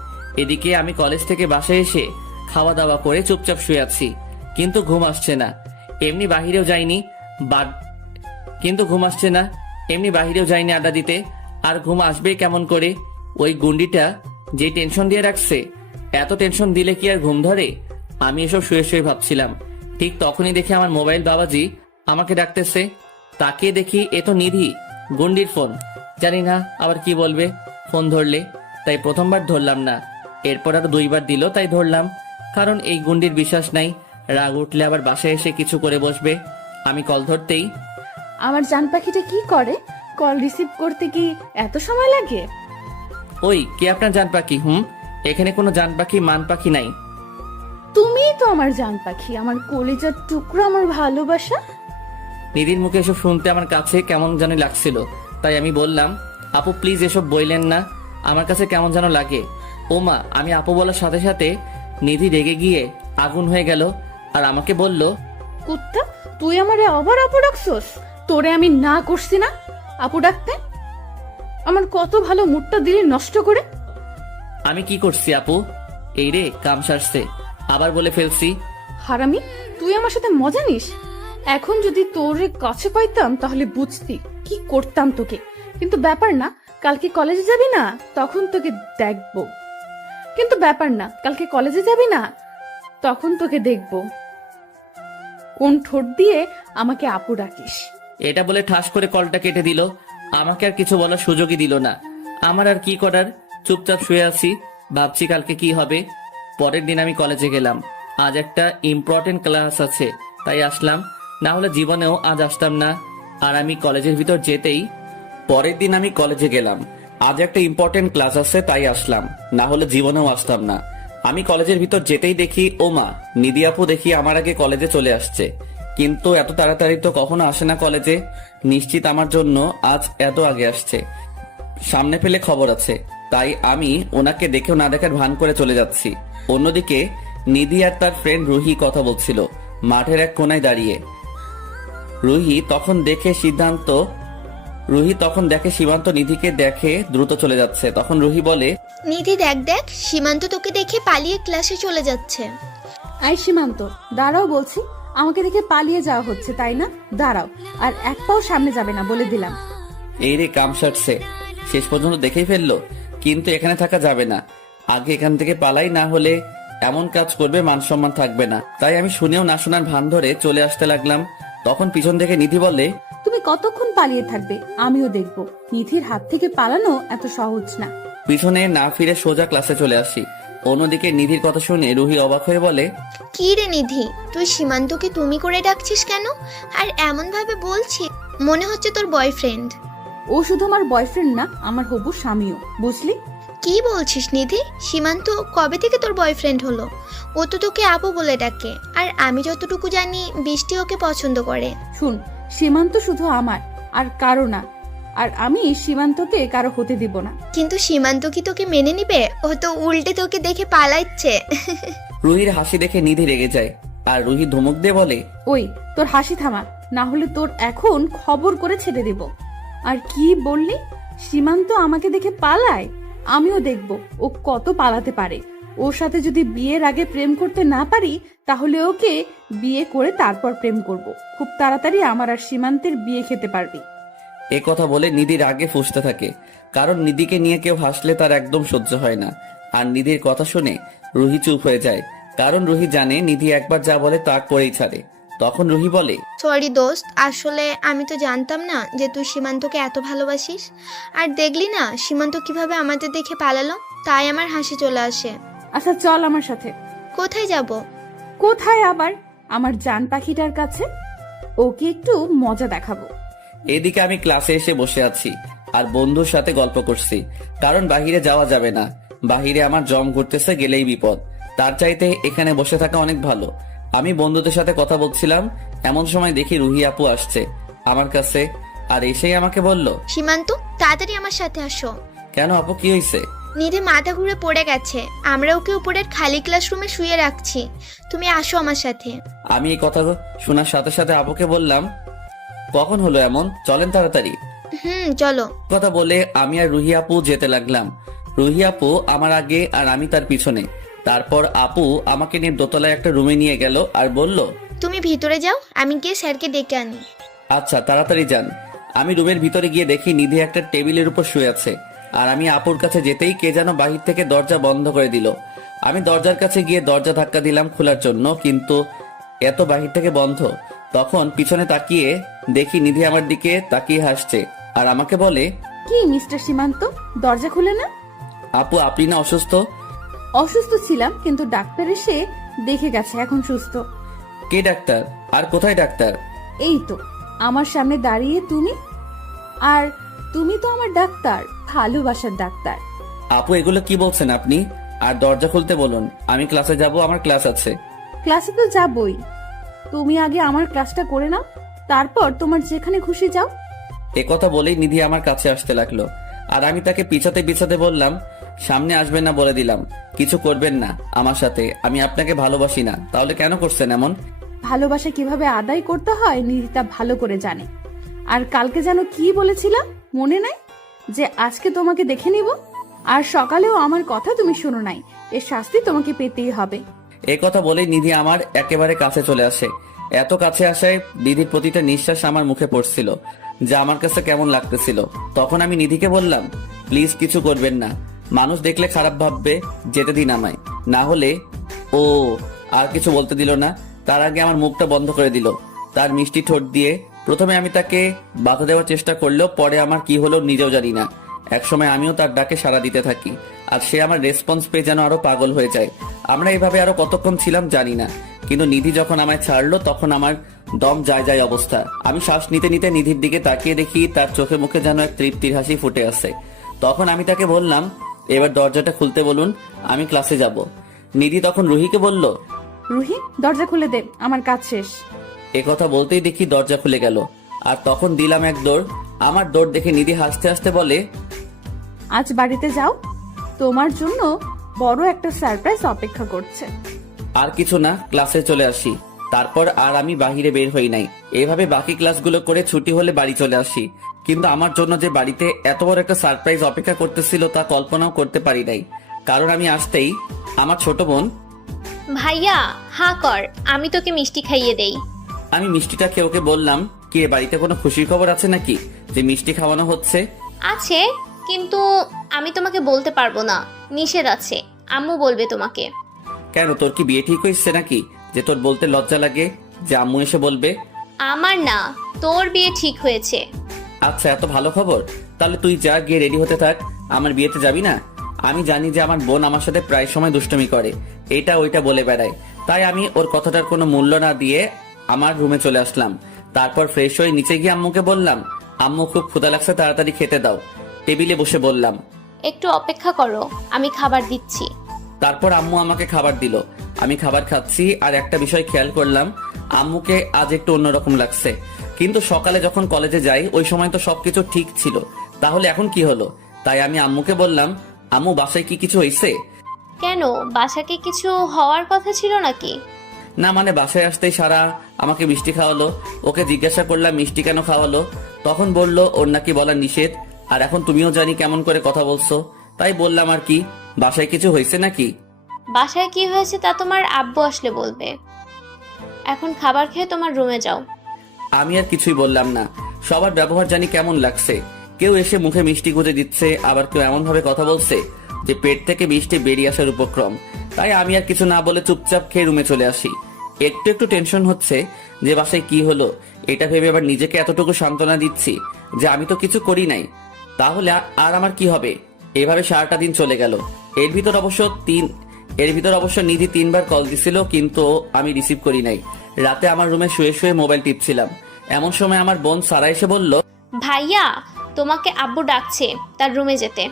এদিকে আমি কলেজ থেকে বাসায় এসে খাওয়া দাওয়া করে চুপচাপ শুয়ে আছি, কিন্তু ঘুম আসছে না। এমনি বাহিরেও যাইনি আড্ডা দিতে। আর ঘুম আসবে কেমন করে? ওই গুন্ডিটা যে টেনশন দিয়ে রাখছে, এত টেনশন দিলে কি আর ঘুম ধরে? আমি এসব শুয়ে শুয়ে ভাবছিলাম। ঠিক তখনই দেখি আমার মোবাইল বাবাজি আমাকে ডাকতেছে। তাকিয়ে দেখি এ তো নিধি, গুন্ডির ফোন। জানি না আবার কি বলবে ফোন ধরলে, তাই প্রথমবার ধরলাম না। এরপর আর 2বার দিল, তাই ধরলাম। কারণ এই গুন্ডির বিশ্বাস নাই, রাগ উঠলে আবার বাসায় এসে কিছু করে বসবে। আমি কল ধরতেই, আমার জান পাখিটা কি করে? কল রিসিভ করতে কি এত সময় লাগে? ওই কে আপনার জান পাখি? এখানে কোনো জান পাখি মান পাখি নাই। তুমিই তো আমার জান পাখি, আমার কলিজার টুকরো, আমার ভালোবাসা। নিধির মুখে এসব শুনতে আমার কাছে কেমন জানি লাগছিল, তাই আমি বললাম, আপু প্লিজ এসব বললেন না, আমার কাছে কেমন যেন লাগে। ওমা, আমি আপু বলার সাথে সাথে নিধি রেগে গিয়ে আগুন হয়ে গেল আর আমাকে বলল, কুত্তা, তুই আমারে আবার আপু ডাকছস? তোরে আমি না করছি না আপু ডাকতে? আমার কত ভালো মুডটা দিলি নষ্ট করে। আমি কি করছি আপু? এই রে কাম সারছে, আবার বলে ফেলছি। হারামি, তুই আমার সাথে মজা নিস? এখন যদি তোরে কাছে পাইতাম তাহলে বুঝতি কি করতাম তোকে। কিন্তু ব্যাপার না, কালকে কলেজে যাবি না, তখন তোকে দেখবো। কিন্তু ব্যাপার না, কালকে কলেজে যাবি না, তখন তোকে দেখবো কোন ঠোঁট দিয়ে আমাকে আপু ডাকিস। এটা বলে ঠাস করে কলটা কেটে দিল। আমাকে আর কিছু বলার সুযোগই দিল না। আমার আর কি করার, চুপচাপ শুয়ে আছি, ভাবছি কালকে কি হবে। পরের দিন আমি কলেজে গেলাম। আজ একটা ইম্পর্টেন্ট ক্লাস আছে, তাই আসলাম, না হলে জীবনেও আজ আসতাম না। আর আমি কলেজের ভিতর যেতেই, পরের দিন আমি কলেজে গেলাম। আজ একটা ইম্পর্টেন্ট ক্লাস আছে, তাই আসলাম, না হলে জীবনেও আসতাম না। আমি কলেজের ভিতর যেতেই দেখি ওমা, নিধি আপু দেখি আমার আগে কলেজে চলে আসছে। কিন্তু এত তাড়াতাড়ি তো কখনো আসে না কলেজে, নিশ্চিত আমার জন্য আজ এত আগে আসছে। সামনে পেলে খবর আছে, তাই আমি ওনাকে দেখেও না দেখার ভান করে চলে যাচ্ছি। অন্যদিকে নিধি আর তার ফ্রেন্ড রুহি কথা বলছিল মাঠের এক কোনায় দাঁড়িয়ে। রুহি তখন দেখে সীমান্ত নিধিকে দেখে দ্রুত চলে যাচ্ছে। তখন রুহি বলে, নিধি দেখ দেখ, সীমান্ত তোকে দেখে পালিয়ে ক্লাসে চলে যাচ্ছে। আই সীমান্ত, দাঁড়াও বলছি। আমাকে দেখে পালিয়ে যাওয়া হচ্ছে তাই না? দাঁড়াও, আর এক পাও সামনে যাবে না, বলে দিলাম। এই রে কাম সারছে, শেষ পর্যন্ত দেখেই ফেললো। কিন্তু এখানে থাকা যাবে না, আগে এখান থেকে পালাই, না হলে এমন কাজ করবে মান সম্মান থাকবে না। তাই আমি শুনেও না শোনার ভান ধরে চলে আসতে লাগলাম। তখন পিছন থেকে নিধি বলে, তুমি কতক্ষণ পালিয়ে থাকবে আমিও দেখব। নিধির হাত থেকে পালানো এত সহজ না। পিছনে না ফিরে সোজা ক্লাসে চলে আসি। অন্যদিকে নিধির কথা শুনে রুহি অবাক হয়ে বলে, কি রে নিধি, তুই সীমান্তকে তুমি করে ডাকছিস কেন? আর এমন ভাবে বলছি মনে হচ্ছে তোর বয়ফ্রেন্ড। ও শুধু আমার বয়ফ্রেন্ড না, আমার হবু স্বামীও, বুঝলি? কি বলছিস নিধি? সীমান্ত কবে থেকে তোর বয়ফ্রেন্ড হলো? ও তো তোকে আপু বলে ডাকে, আর আমি যতটুকু জানি বৃষ্টি ওকে পছন্দ করে। শুন, সীমান্ত শুধু আমার আর কারো না, আর আমি সীমান্তকে কারো হতে দিব না। কিন্তু সীমান্ত কি তোকে মেনে নিবে? ও তো উল্টে তোকে দেখে পালাচ্ছে। রুহির হাসি দেখে নিধি রেগে যায়, আর রুহি ধমক দিয়ে বলে, ওই তোর হাসি থামা, না হলে তোর এখন খবর করে ছেড়ে দেব। আর কি বললি? সীমান্ত আমাকে দেখে পালায়? আমিও দেখব ও কত পালাতে পারে। ওর সাথে যদি বিয়ের আগে প্রেম করতে না পারি, তাহলে ওকে বিয়ে করে তারপর প্রেম করব। খুব তাড়াতাড়ি আমার আর সীমান্তের বিয়ে খেতে পারবি। এ কথা বলে নিধি রাগে ফুঁসতে থাকে, কারণ নিধিকে নিয়ে কেউ হাসলে তার একদম সহ্য হয় না। আর নিধির কথা শুনে রুহি চুপ হয়ে যায়, কারণ রুহি জানে নিধি একবার যা বলে তা করেই ছাড়ে। তখন রুহি বলে, সরি দোস্ত, আসলে আমি তো জানতাম না যে তুই সীমান্তকে এত ভালোবাসিস। আর দেখলি না সীমান্ত কিভাবে আমাদের দেখে পালালো, তাই আমার হাসি চলে আসে। আচ্ছা চল আমার সাথে। কোথায় যাব? কোথায় আবার? আমার জান পাখিটার কাছে। ওকে একটু মজা দেখাবো। এদিকে আমি ক্লাসে এসে বসে আছি আর বন্ধুর সাথে গল্প করছি, কারণ বাহিরে যাওয়া যাবে না। বাহিরে আমার জম ঘুরতেছে, গেলেই বিপদ। তার চাইতে এখানে বসে থাকা অনেক ভালো। আমি বন্ধুদের সাথে কথা বলছিলাম, এমন সময় দেখি রুহি আপু আসছে আমার কাছে, আর এসেই আমাকে বলল, সীমান্ত তাড়াতাড়ি আমার সাথে আসো। কেন আপু, কি হয়েছে? নিধি মাথা ঘুরে পড়ে গেছে, আমরা ওকে উপরের খালি ক্লাসরুমে শুয়ে রাখছি, তুমি আসো আমার সাথে। আমি এই কথা শোনার সাথে সাথে আপুকে বললাম, কখন হলো এমন, চলেন তাড়াতাড়ি। চলো। কথা বলে আমি আর রুহি আপু যেতে লাগলাম। রুহি আপু আমার আগে আর আমি তার পিছনে। তারপর আপু আমাকে নিয়ে দোতলায় একটা রুমে নিয়ে গেল আর বলল, তুমি ভিতরে যাও, আমি গিয়ে স্যারকে ডেকে আনি। আচ্ছা তাড়াতাড়ি যান। আমি রুমের ভিতরে গিয়ে দেখি নিধি একটা টেবিলের উপর শুয়ে আছে, আর আমি আপুর কাছে যেতেই কে যেন বাহির থেকে দরজা বন্ধ করে দিল। আমি দরজার কাছে গিয়ে দরজা ধাক্কা দিলাম খোলার জন্য, কিন্তু এত বাহির থেকে বন্ধ। তখন পিছনে তাকিয়ে দেখি নিধি আমার দিকে তাকিয়ে হাসছে আর আমাকে বলে, কি মিস্টার সীমান্ত, দরজা খুলে না? আপু আপনি না অসুস্থ? অসুস্থ ছিলাম, কিন্তু ডাক্তার এসে দেখে গেছে, এখন সুস্থ। কে ডাক্তার? আর কোথায় ডাক্তার? এই তো আমার সামনে দাঁড়িয়ে তুমি। আর তুমি তো আমার ডাক্তার, ভালোবাসার ডাক্তার। আপু এগুলো কি বলছেন আপনি? আর দরজা খুলতে বলুন, আমি ক্লাসে যাব, আমার ক্লাস আছে। ক্লাসে তো যাবই, তুমি আগে আমার ক্লাসটা করে নাও, তারপর তোমার যেখানে খুশি যাও। একথা বলেই নিধি আমার কাছে আসতে লাগলো, আর আমি তাকে পিছাতে পিছাতে বললাম, সামনে আসবেন না বলে দিলাম, কিছু করবেন না আমার সাথে, আমি আপনাকে ভালোবাসি না। তাহলে কেন করছেন এমন? ভালোবাসা কিভাবে আদায় করতে হয় নিধি তা ভালো করে জানে। আর কালকে যেন কি বলেছিলাম মনে নাই, যে আজকে তোমাকে দেখে নিব, আর সকালেও আমার কথা তুমি শোনো নাই, এর শাস্তি তোমাকে পেতেই হবে। একথা বলেই নিধি আমার একেবারে কাছে চলে আসে। এত কাছে আসায় নিধির প্রতিটা নিঃশ্বাস আমার মুখে পড়ছিল, যা আমার কাছে কেমন লাগতেছিল। তখন আমি নিধিকে বললাম, প্লিজ কিছু করবেন না, মানুষ দেখলে খারাপ ভাববে, যেতে দিন আমায়। না হলে ও আর কিছু বলতে দিল না, তার আগে আমার মুখটা বন্ধ করে দিল তার মিষ্টি ঠোঁট দিয়ে। প্রথমে আমি তাকে বাধা দেওয়ার চেষ্টা করলেও পরে আমার কি হলো নিজেও জানি না। একসময় আমিও তার ডাকে সাড়া দিতে থাকি, আর সে আমার রেসপন্স পেয়ে যেন আরো পাগল হয়ে যায়। আমরা এইভাবে আরো কতক্ষণ ছিলাম জানি না, কিন্তু নিধি যখন আমায় ছাড়লো তখন আমার দম যায় যায় অবস্থা। আমি শ্বাস নিতে নিতে নিধির দিকে তাকিয়ে দেখি তার চোখে মুখে যেন এক তৃপ্তির হাসি ফুটে আসে। তখন আমি তাকে বললাম, এবার দরজাটা খুলতে বলুন, আমি ক্লাসে যাব। নিধি তখন রুহিকে বলল, রুহি দরজা খুলে দে, আমার কাজ শেষ। একথা বলতেই দেখি দরজা খুলে গেল, আর তখন দিলাম এক দৌড়। আমার দৌড় দেখে নিধি হাসতে হাসতে বলে, আজ বাড়িতে যাও, তোমার জন্য বড় একটা সারপ্রাইজ অপেক্ষা করছে। আর কিছু না, ক্লাসে চলে আসি। তারপর আর আমি বাহিরে বের হই নাই। এভাবে বাকি ক্লাসগুলো করে ছুটি হলে বাড়ি চলে আসি। কিন্তু আমার জন্য যে বাড়িতে এত বড় একটা সারপ্রাইজ অপেক্ষা করতেছিল তা কল্পনাও করতে পারি নাই। কারণ আমি আসতেই আমার ছোট বোন, ভাইয়া হাঁ কর, আমি তোকে মিষ্টি খাইয়ে দেই। আমি মিষ্টিটা খেয়ে ওকে বললাম, কি এ বাড়িতে কোনো খুশির খবর আছে নাকি যে মিষ্টি খাওয়ানো হচ্ছে? আছে, কিন্তু আমি তোমাকে বলতে পারবো না, নিষেধ আছে, আম্মু বলবে তোমাকে। কেন, তোর কি বিয়ে ঠিক হয়েছে নাকি যে তোর বলতে লজ্জা লাগে যে আম্মু এসে বলবে? আমার না, তোর বিয়ে ঠিক হয়েছে। আচ্ছা, এত ভালো খবর, তাহলে তুই যা, গিয়ে রেডি হতে থাক। আমার বিয়েতে যাবি না? আমি জানি যে আমার বোন আমার সাথে প্রায় সময় দুষ্টুমি করে, এইটা ওইটা বলে বেড়ায়, তাই আমি ওর কথাটার কোনো মূল্য না দিয়ে আমার রুমে চলে আসলাম। তারপর ফ্রেশ হয়ে নিচে গিয়ে আম্মুকে বললাম, আম্মু খুব ক্ষুধা লাগছে, তাড়াতাড়ি খেতে দাও। টেবিলে বসে বললাম, একটু অপেক্ষা করো, আমি খাবার দিচ্ছি। তারপর আম্মু আমাকে খাবার দিল। আমি খাবার খাচ্ছি, আর একটা বিষয় খেয়াল করলাম, আম্মুকে আজ একটু অন্যরকম লাগছে। কিন্তু সকালে যখন কলেজে যাই ওই সময় তো সবকিছু ঠিক ছিল, তাহলে এখন কি হলো? তাই আমি আম্মুকে বললাম, আম্মু বাসায় কি কিছু হয়েছে? কেন, বাসাকে কিছু হওয়ার কথা ছিল নাকি? না মানে বাসায় আসতেই সারা আমাকে মিষ্টি খাওয়ালো। ওকে জিজ্ঞাসা করলাম মিষ্টি কেন খাওয়ালো, তখন বলল ওর নাকি বলা নিষেধ, আর এখন তুমিও জানি কেমন করে কথা বলছো, তাই বললাম আর কি। বাসায় কিছু হয়েছে নাকি? বাসায় কি হয়েছে তা তোমার আব্বু আসলে বলবে। এখন খাবার খেয়ে তোমার রুমে যাও। আমি আর কিছুই বললাম না। সবার ব্যবহার জানি কেমন লাগছে, কেউ এসে মুখে মিষ্টি গুঁজে দিচ্ছে, আবার কেউ এমন ভাবে কথা বলছে যে পেট থেকে মিষ্টি বেরিয়ে আসার উপক্রম। তাই আমি আর কিছু না বলে চুপচাপ খেয়ে রুমে চলে আসি। একটু একটু টেনশন হচ্ছে যে বাসায় কি হলো, এটা ভেবে আবার নিজেকে এতটুকু সান্ত্বনা দিচ্ছি যে আমি তো কিছু করি নাই, তাহলে আর আমার কি হবে। এভাবে সারাটা দিন চলে গেল। এর ভিতর অবশ্য নিধি 3বার কল দিছিল, কিন্তু আমি রিসিভ করি নাই। রাতে আমার রুমে শুয়ে শুয়ে মোবাইল টিপছিলাম, এমন সময় আমার বোন সারা এসে বলল, ভাইয়া তোমাকে আব্বু ডাকছে, তার রুমে যেতে।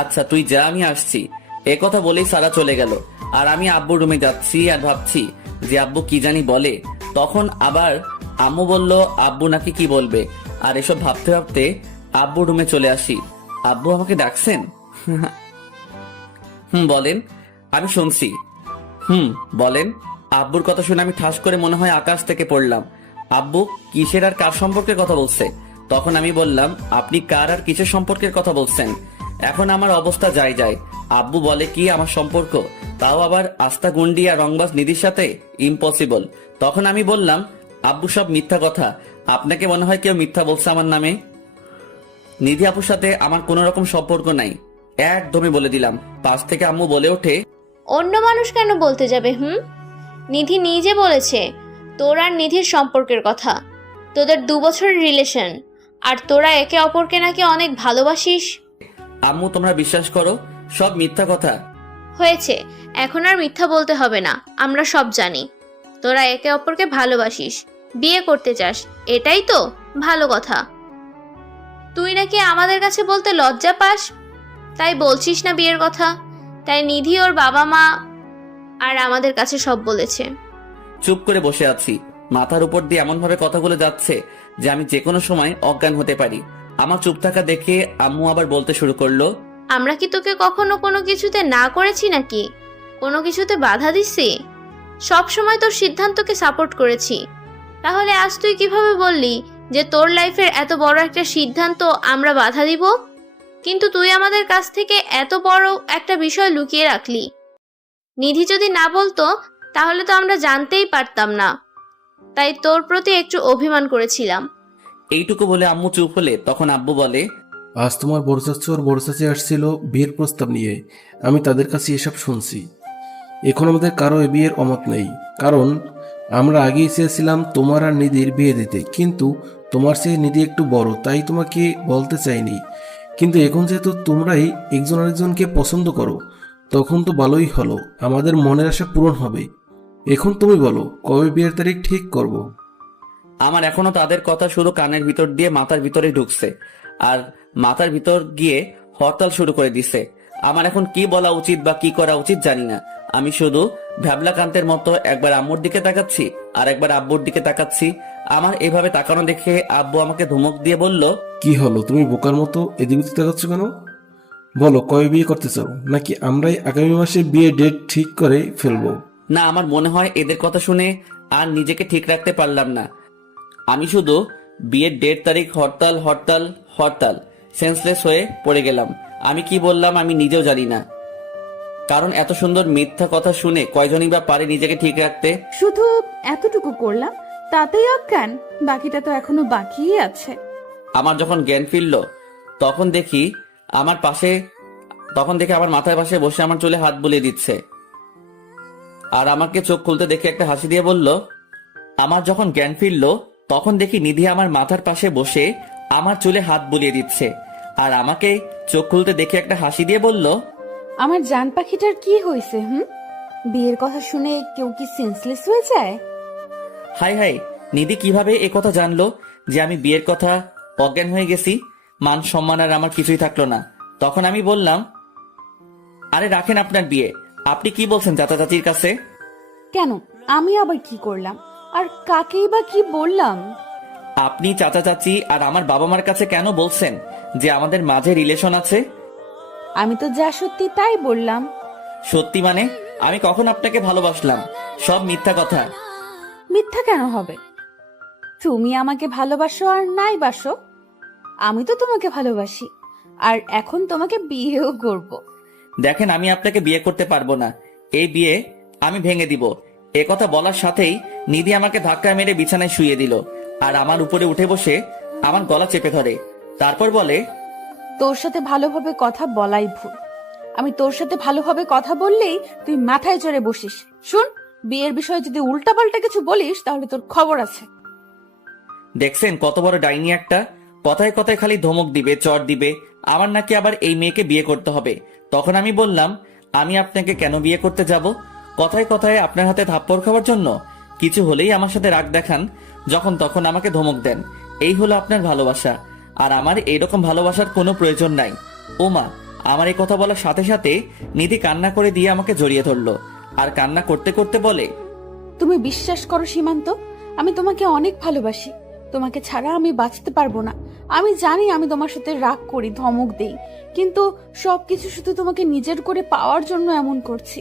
আচ্ছা তুই যা, আমি আসছি। এ কথা বলেই সারা চলে গেল, আর আমি আব্বুর রুমে যাচ্ছি আর ভাবছি যে আব্বু কি জানি বলে। তখন আবার আম্মু বলল আব্বু নাকি কি বলবে, আর এসব ভাবতে ভাবতে আব্বুর রুমে চলে আসি। আব্বু আমাকে ডাকছেন? বলেন। আমি শুনছি। বলেন। আব্বুর কথা শুনে আমি ঠাস করে মনে হয় আকাশ থেকে পড়লাম। আব্বু কিসের আর কার সম্পর্কের কথা বলছে? তখন আমি বললাম, আপনি কার আর কিসের সম্পর্কের কথা বলছেন? এখন আমার অবস্থা যায় যায়। আব্বু বলে কি আমার সম্পর্ক, তাও আবার আস্থা গুন্ডি আর রংবাজ নিধির সাথে? ইম্পসিবল। তখন আমি বললাম, আব্বু সব মিথ্যা কথা, আপনাকে মনে হয় কেউ মিথ্যা বলছে আমার নামে। নিধি আপুর সাথে আমার কোনো রকম সম্পর্ক নাই, একদমই বলে দিলাম। পাশ থেকে আম্মু বলে ওঠে, অন্য মানুষ কেন বলতে যাবে? নিধি নিজে বলেছে তোর আর নিধির সম্পর্কের কথা, তোদের 2 বছরের রিলেশন, আর তোরা একে অপরকে নাকি অনেক ভালোবাসিস। আম্মু তোমরা বিশ্বাস করো, সব মিথ্যা কথা। হয়েছে, এখন আর মিথ্যা বলতে হবে না, আমরা সব জানি। তোরা একে অপরকে ভালোবাসিস, বিয়ে করতে চাস, এটাই তো ভালো কথা। তুই নাকি আমাদের কাছে বলতে লজ্জা পাস, তাই বলছিস না বিয়ের কথা। তাই নিধি ওর বাবা মা আর আমাদের কাছে সব বলেছে। চুপ করে বসে আছি, মাথার উপর দিয়ে এমন ভাবে কথাগুলো যাচ্ছে যে আমি যে কোনো সময় অজ্ঞান হতে পারি। আমার চুপ থাকা দেখে আম্মু আবার বলতে শুরু করলো, আমরা কি তোকে কখনো কোনো কিছুতে না করেছি নাকি? কোনো কিছুতে বাধা দিছি? সব সময় তোর সিদ্ধান্তকে সাপোর্ট করেছি। তাহলে আজ তুই কিভাবে বললি যে তোর লাইফের এত বড় একটা সিদ্ধান্ত আমরা বাধা দিব? কিন্তু তুই আমাদের কাছ থেকে এত বড় একটা বিষয় লুকিয়ে রাখলি। নিধি যদি না বলতো তাহলে তো আমরা জানতেই পারতাম না। তাই তোর প্রতি একটু অভিমান করেছিলাম। এইটুকু বলে আম্মু চুপ হলে তখন আব্বু বলে, আজ তোমার বড় চাচু আর বড় চাচি আসছিল বিয়ের প্রস্তাব নিয়ে। আমি তাদের কাছে এসব শুনছি। এখন আমাদের কারো এ বিয়ের অমত নেই, কারণ আমরা আগেই চেয়েছিলাম তোমার আর নিধির বিয়ে দিতে, কিন্তু তোমার চেয়ে নিধি একটু বড়, তাই তোমাকে বলতে চাইনি। কিন্তু এখন যেহেতু তোমরাই একজন আরেকজনকে পছন্দ করো, তখন তো ভালোই হলো, আমাদের মনের আশা পূরণ হবে। এখন তুমি বলো কবে বিয়ের তারিখ ঠিক করব। আমার এখনো তাদের কথা শুধু কানের ভিতর দিয়ে মাথার ভিতরে ঢুকছে, আর মাথার ভিতর গিয়ে হরতাল শুরু করে দিছে। আমার এখন কি বলা উচিত বা কি করা উচিত জানি না। আমি শুধু ভ্যাবলাকান্তের মতো একবার আম্মুর দিকে তাকাচ্ছি আর একবার আব্বুর দিকে তাকাচ্ছি। আমার এভাবে তাকানো দেখে আব্বু আমাকে ধমক দিয়ে বলল, কি হলো, তুমি বোকার মতো এদিক ওদিক তাকাচ্ছ কেন? বলো কবে বিয়ে করতে চাও, নাকি আমরাই আগামী মাসে বিয়ে ডেট ঠিক করে ফেলবো? না, আমার মনে হয় এদের কথা শুনে আর নিজেকে ঠিক রাখতে পারলাম না। আমি শুধু বিয়ের ডেট তারিখ হরতাল হরতাল হরতাল সেন্সলেস হয়ে পড়ে গেলাম। আমি কি বললাম আমি নিজেও জানি না, কারণ এত সুন্দর মিথ্যা কথা শুনে কয়জনই বা পারে নিজেকে ঠিক রাখতে। শুধু এতটুকু করলাম, তাতেই অজ্ঞান? বাকিটা তো এখনো বাকিই আছে। আমার যখন জ্ঞান ফিরল তখন দেখি আমার মাথার পাশে বসে আমার চুলে হাত বুলিয়ে দিচ্ছে, আর আমাকে চোখ খুলতে দেখে একটা হাসি দিয়ে বলল, আমার যখন জ্ঞান ফিরল তখন দেখি নিধি আমার মাথার পাশে বসে আমার চুলে হাত বুলিয়ে দিচ্ছে, আর আমাকে চোখ খুলতে দেখে একটা হাসি দিয়ে বলল, আমার জান পাখিটার কি হয়েছে? বিয়ের কথা শুনে কেউ কি সেন্সলেস হয়ে যায়? হাই হাই, নিধি কিভাবে এ কথা জানলো যে আমি বিয়ের কথা অজ্ঞান হয়ে গেছি? মান সম্মান আর আমার কিছুই থাকলো না। তখন আমি বললাম, আরে রাখেন আপনার বিয়ে, আপনি কি বলছেন চাচা চাচির কাছে? কেন, আমি আবার কি করলাম? আর কাকেই বা কি বললাম? আপনি চাচা চাচি আর আমার বাবা মার কাছে কেন বলছেন যে আমাদের মাঝে রিলেশন আছে? আমি তো যা সত্যি তাই বললাম। সত্যি মানে? আমি কখন আপনাকে ভালোবাসলাম? সব মিথ্যা কথা। মিথ্যা কেন হবে? তুমি আমাকে ভালোবাসো আর নাই বাসো, আমি তো তোমাকে ভালোবাসি, আর এখন তোমাকে বিয়েও করব। দেখেন, আমি আপনাকে বিয়ে করতে পারবো না। এই বিয়ে আমি ভেঙে দিব। এ কথা বলার সাথেই নিধি আমাকে ধাক্কা মেরে বিছানায় শুইয়ে দিল, আর আমার উপরে উঠে বসে আমার গলা চেপে ধরে। তারপর বলে, তোর সাথে ভালোভাবে কথা বলাই ভুল। আমি তোর সাথে ভালোভাবে কথা বললেই তুই মাথায় চড়ে বসিস। শুন, বিয়ের বিষয়ে যদি উল্টাপাল্টা কিছু বলিস তাহলে তোর খবর আছে। দেখছেন কত বড় ডাইনি একটা? কথায় কথায় খালি ধমক দিবে, চড় দিবে। আমার নাকি আবার এই মেয়েকে বিয়ে করতে হবে। তখন আমি বললাম, আমি আপনাকে কেন বিয়ে করতে যাব? কথায় কথায় আপনার হাতে থাপ্পড় খাওয়ার জন্য? কিছু হলেই আমার সাথে রাগ দেখান, যখন তখন আমাকে ধমক দেন। এই হলো আপনার ভালোবাসা, আর আমার এইরকম ভালোবাসার কোনো প্রয়োজন নাই। ওমা, আমার এই কথা বলার সাথে সাথে নিধি কান্না করে দিয়ে আমাকে জড়িয়ে ধরলো, আর কান্না করতে করতে বলে, তুমি বিশ্বাস করো সীমান্ত, আমি তোমাকে অনেক ভালোবাসি। তোমাকে ছাড়া আমি বাঁচতে পারবো না। আমি জানি আমি তোমার সাথে রাগ করি, ধমক দেই, কিন্তু সবকিছু শুধু তোমাকে নিজের করে পাওয়ার জন্য এমন করছি।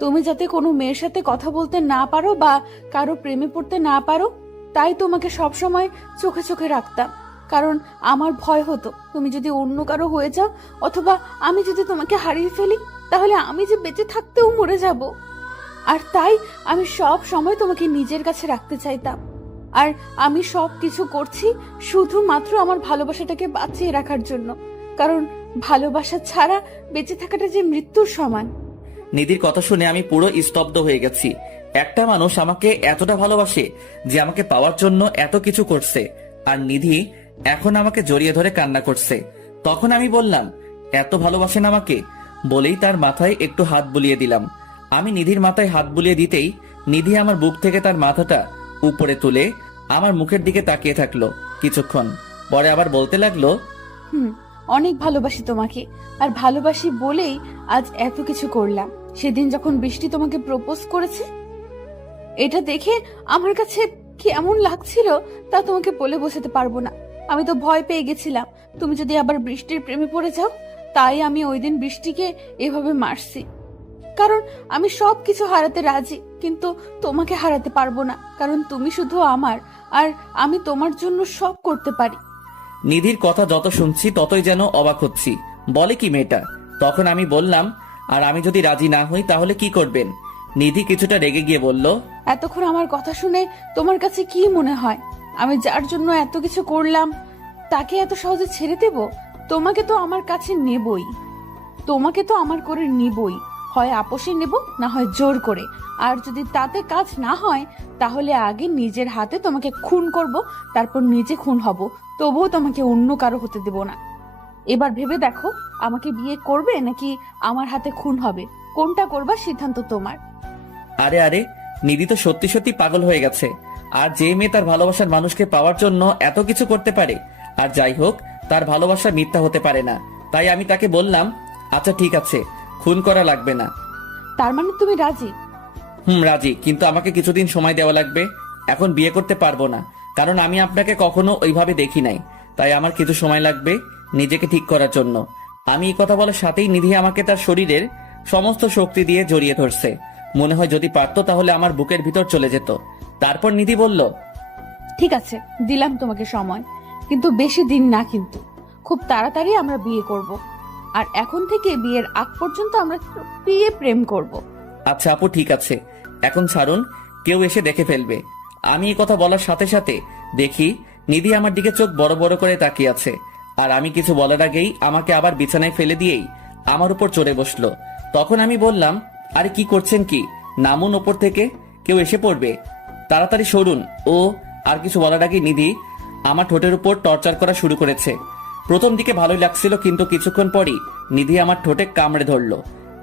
তুমি যাতে কোনো মেয়ের সাথে কথা বলতে না পারো বা কারো প্রেমে পড়তে না পারো, তাই তোমাকে সবসময় চোখে চোখে রাখতাম। কারণ আমার ভয় হতো তুমি যদি অন্য কারো হয়ে যাও, অথবা আমি যদি তোমাকে হারিয়ে ফেলি, তাহলে আমি যে বেঁচে থাকতেও মরে যাব। আর তাই আমি সব সময় তোমাকে নিজের কাছে রাখতে চাইতাম। আর আমি সব কিছু করছি শুধুমাত্র আমার ভালোবাসাটাকে বাঁচিয়ে রাখার জন্য, কারণ ভালোবাসা ছাড়া বেঁচে থাকাটা যে মৃত্যুর সমান। নিধির কথা শুনে আমি পুরো স্তব্ধ হয়ে গেছি। একটা মানুষ আমাকে এতটা ভালোবাসে যে আমাকে পাওয়ার জন্য এত কিছু করছে, আর নিধি এখন আমাকে জড়িয়ে ধরে কান্না করছে। তখন আমি বললাম, এত ভালোবাসেন আমাকে? বলেই তার মাথায় একটু হাত বুলিয়ে দিলাম। আমি নিধির মাথায় হাত বুলিয়ে দিতেই নিধি আমার বুক থেকে তার মাথাটা উপরে তুলে আমার মুখের দিকে তাকিয়ে থাকলো কিছুক্ষণ, পরে আবার বলতে লাগলো, অনেক ভালোবাসি তোমাকে, আর ভালোবাসি বলেই আজ এত কিছু করলাম। সেদিন যখন বৃষ্টি তোমাকে প্রপোজ করেছে, এটা দেখে আমার কাছে কেমন লাগছিল তা তোমাকে বলে বোঝাতে পারবো না। আমি তো ভয় পেয়ে গেছিলাম তুমি যদি আবার বৃষ্টির প্রেমে পড়ে যাও, তাই আমি ওই দিন বৃষ্টিকে এভাবে মারছি। কারণ আমি সবকিছু হারাতে রাজি, কিন্তু তোমাকে হারাতে পারবো না, কারণ তুমি শুধু আমার, আর আমি তোমার জন্য সব করতে পারি। নিধির কথা যত শুনছি ততই যেন অবাক হচ্ছি। বলে কি মেয়েটা? তখন আমি বললাম, আর আমি যদি রাজি না হই তাহলে কি করবেন? নিধি কিছুটা রেগে গিয়ে বলল, এতক্ষণ আমার কথা শুনে তোমার কাছে কি মনে হয়? আমি যার জন্য এত কিছু করলাম তাকে এত সহজে ছেড়ে দেব? তোমাকে তো আমার কাছে নেবই, তোমাকে তো আমার করে নিবই। হয় আপোষে নেব, না হয় জোর করে। আর যদি তাতে কাজ না হয় তাহলে আগে নিজের হাতে তোমাকে খুন করব, তারপর নিজে খুন হব, তবুও তোমাকে অন্য কারো হতে দেব না। এবার ভেবে দেখো, আমাকে বিয়ে করবে নাকি আমার হাতে খুন হবে? কোনটা করবা সিদ্ধান্ত তোমার। আরে আরে, নিধি তো সত্যি সত্যি পাগল হয়ে গেছে। আর যে মেয়ে তার ভালোবাসার মানুষকে পাওয়ার জন্য এত কিছু করতে পারে, আর যাই হোক তার ভালোবাসা মিথ্যা হতে পারে না। তাই আমি তাকে বললাম, আচ্ছা ঠিক আছে, খুন করা লাগবে না। তার মানে তুমি রাজি? রাজি, কিন্তু আমাকে কিছুদিন সময় দেওয়া লাগবে। এখন বিয়ে করতে পারবো না, কারণ আমি আপনাকে কখনো ওইভাবে দেখি নাই। তাই আমার কিছু সময় লাগবে নিজেকে ঠিক করার জন্য। আমি এই কথা বলার সাথেই নিধি আমাকে তার শরীরের সমস্ত শক্তি দিয়ে জড়িয়ে ধরছে। মনে হয় যদি পারতো তাহলে আমার বুকের ভিতর চলে যেত। তারপর নিধি বলল, ঠিক আছে, দিলাম তোমাকে সময়, কিন্তু বেশি দিন না, কিন্তু খুব তাড়াতাড়ি আমরা বিয়ে করব। আর এখন থেকে বিয়ের আগ পর্যন্ত আমরা বিয়ে প্রেম করব। আচ্ছা আপু ঠিক আছে, এখন ছাড়ুন, কেউ এসে দেখে ফেলবে। আমি এই কথা বলার সাথে সাথে দেখি নিধি আমার দিকে চোখ বড় বড় করে তাকিয়ে আছে। আর আমি কিছু বলার আগেই আমাকে আবার বিছানায় ফেলে দিয়েই আমার উপর চড়ে বসলো। তখন আমি বললাম, আরে কি করছেন কি, নামুন ওপর থেকে, কেউ এসে পড়বে, তাড়াতাড়ি সরুন। ও আর কিছু বলার আগে নিধি আমার ঠোঁটের উপর টর্চার করা শুরু করেছে। প্রথম দিকে ভালোই লাগছিল, কিন্তু কিছুক্ষণ পরই নিধি আমার ঠোঁটে কামড়ে ধরলো।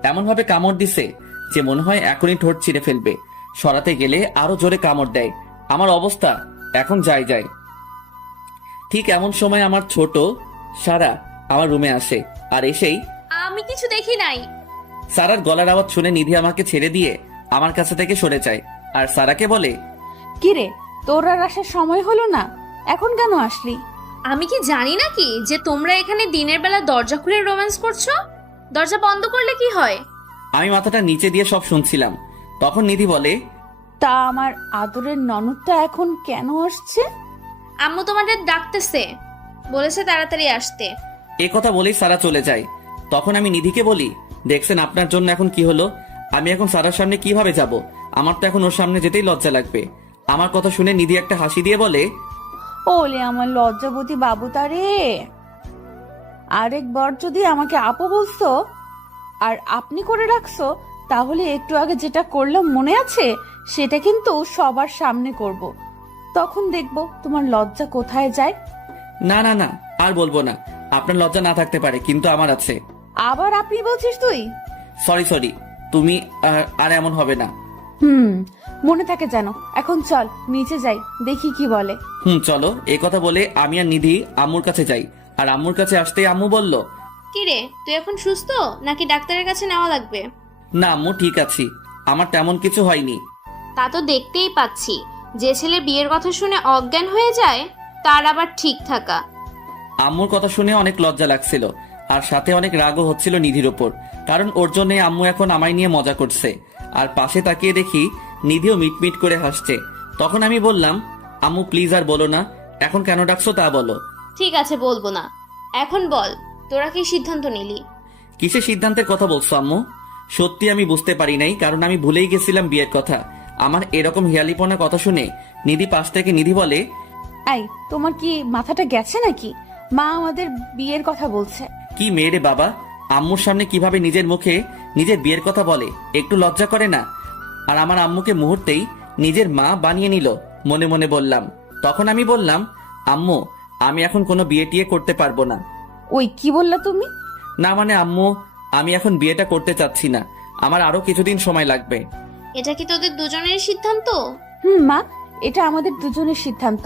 এমন ভাবে কামড় দিছে যে মনে হয় এখনই ঠোঁট ছিঁড়ে ফেলবে। সরাতে গেলে আরো জোরে কামড় দেয়। আমার অবস্থা এখন যায় যায়। ঠিক এমন সময় আমার ছোট সারা আমার রুমে আসে, আর এসেই আমি কিছু দেখি নাই। সারার গলার আওয়াজ শুনে নিধি আমাকে ছেড়ে দিয়ে আমার কাছে থেকে সরে যায়, আর সারাকে বলে, কিরে, তোর আর আসার সময় হলো না, এখন কেন আসলি? আমি কি জানি নাকি যে তোমরা এখানে দিনের বেলা দরজা খুলে রোম্যান্স করছো? দরজা বন্ধ করলে কি হয়? আমি মাথাটা নিচে দিয়ে সব শুনছিলাম। তখন নিধি বলে, তা আমার আদরের ননদটা এখন কেন আসছে? আম্মু তোমাদের ডাকতেছে, বলেছে তাড়াতাড়ি আসতে। এ কথা বলেই সারা চলে যায়। তখন আমি নিধিকে বলি, দেখছেন আপনার জন্য এখন কি হলো? আমি এখন সারার সামনে কিভাবে যাব? আমার তো এখন ওর সামনে যেতেই লজ্জা লাগবে। আমার কথা শুনে নিধি একটা হাসি দিয়ে বলে, ওলে আমার লজ্জাবতী বাবুটা রে, আরেকবার যদি আমাকে আপু বলছো আর আপনি করে রাখছো, তাহলে একটু আগে যেটা করলাম মনে আছে, সেটা কিন্তু সবার সামনে করব। তখন দেখবো তোমার লজ্জা কোথায় যায়। না না না, আর বলবো না। আপনার লজ্জা না থাকতে পারে, কিন্তু আমার আছে। আবার আপনি বলছিস তুই? সরি সরি, তুমি আর এমন হবে না। মনে থাকে যেন। এখন চল নিচে যাই, দেখি কি বলে। চলো। এ কথা বলে আমি আর নিধি আম্মুর কাছে যাই। আর আম্মুর কাছে আসতেই আম্মু বলল, কিরে, তুই এখন সুস্থ নাকি ডাক্তারের কাছে নেওয়া লাগবে? না আম্মু, ঠিক আছি, আমার তেমন কিছু হয়নি। তা তো দেখতেই পাচ্ছি, যে ছেলে বিয়ের কথা শুনে অজ্ঞান হয়ে যায় তার আবার ঠিক থাকা। আম্মুর কথা শুনে অনেক লজ্জা লাগছিল, আর সাথে অনেক রাগও হচ্ছিল নিধির ওপর, কারণ ওর জন্য আম্মু এখন আমায় নিয়ে মজা করছে। আর পাশে তাকিয়ে দেখি নিধিও মিটমিট করে হাসছে। তখন আমি বললাম, আম্মু প্লিজ আর বলো না, এখন কেন ডাকছো তা বলো। ঠিক আছে, বলবো না। এখন বল, তোরা কি সিদ্ধান্ত নিলি? কিসের সিদ্ধান্তের কথা বলছো আম্মু? সত্যি আমি বুঝতে পারি নাই, কারণ আমি ভুলেই গেছিলাম বিয়ের কথা। আমার এরকম হিয়ালিপনা কথা শুনে নিধি পাশ থেকে নিধি বলে, এই তোমার কি মাথাটা গেছে নাকি? মা আমাদের বিয়ের কথা বলছে। কি মেয়ে রে বাবা, আম্মুর সামনে কিভাবে নিজের মুখে নিজের বিয়ের কথা বলে, একটু লজ্জা করে না? আর আমার আম্মুকে মুহূর্তেই নিজের মা বানিয়ে নিল, মনে মনে বললাম। তখন আমি বললাম, আম্মু আমি এখন কোনো বিয়ে টিয়ে করতে পারবো না। ওই কি বললা তুমি? না মানে আম্মু, আমি এখন বিয়েটা করতে চাচ্ছি না, আমার আরো কিছুদিন সময় লাগবে। এটা কি তোদের দুজনের সিদ্ধান্ত? মা, এটা আমাদের দুজনের সিদ্ধান্ত।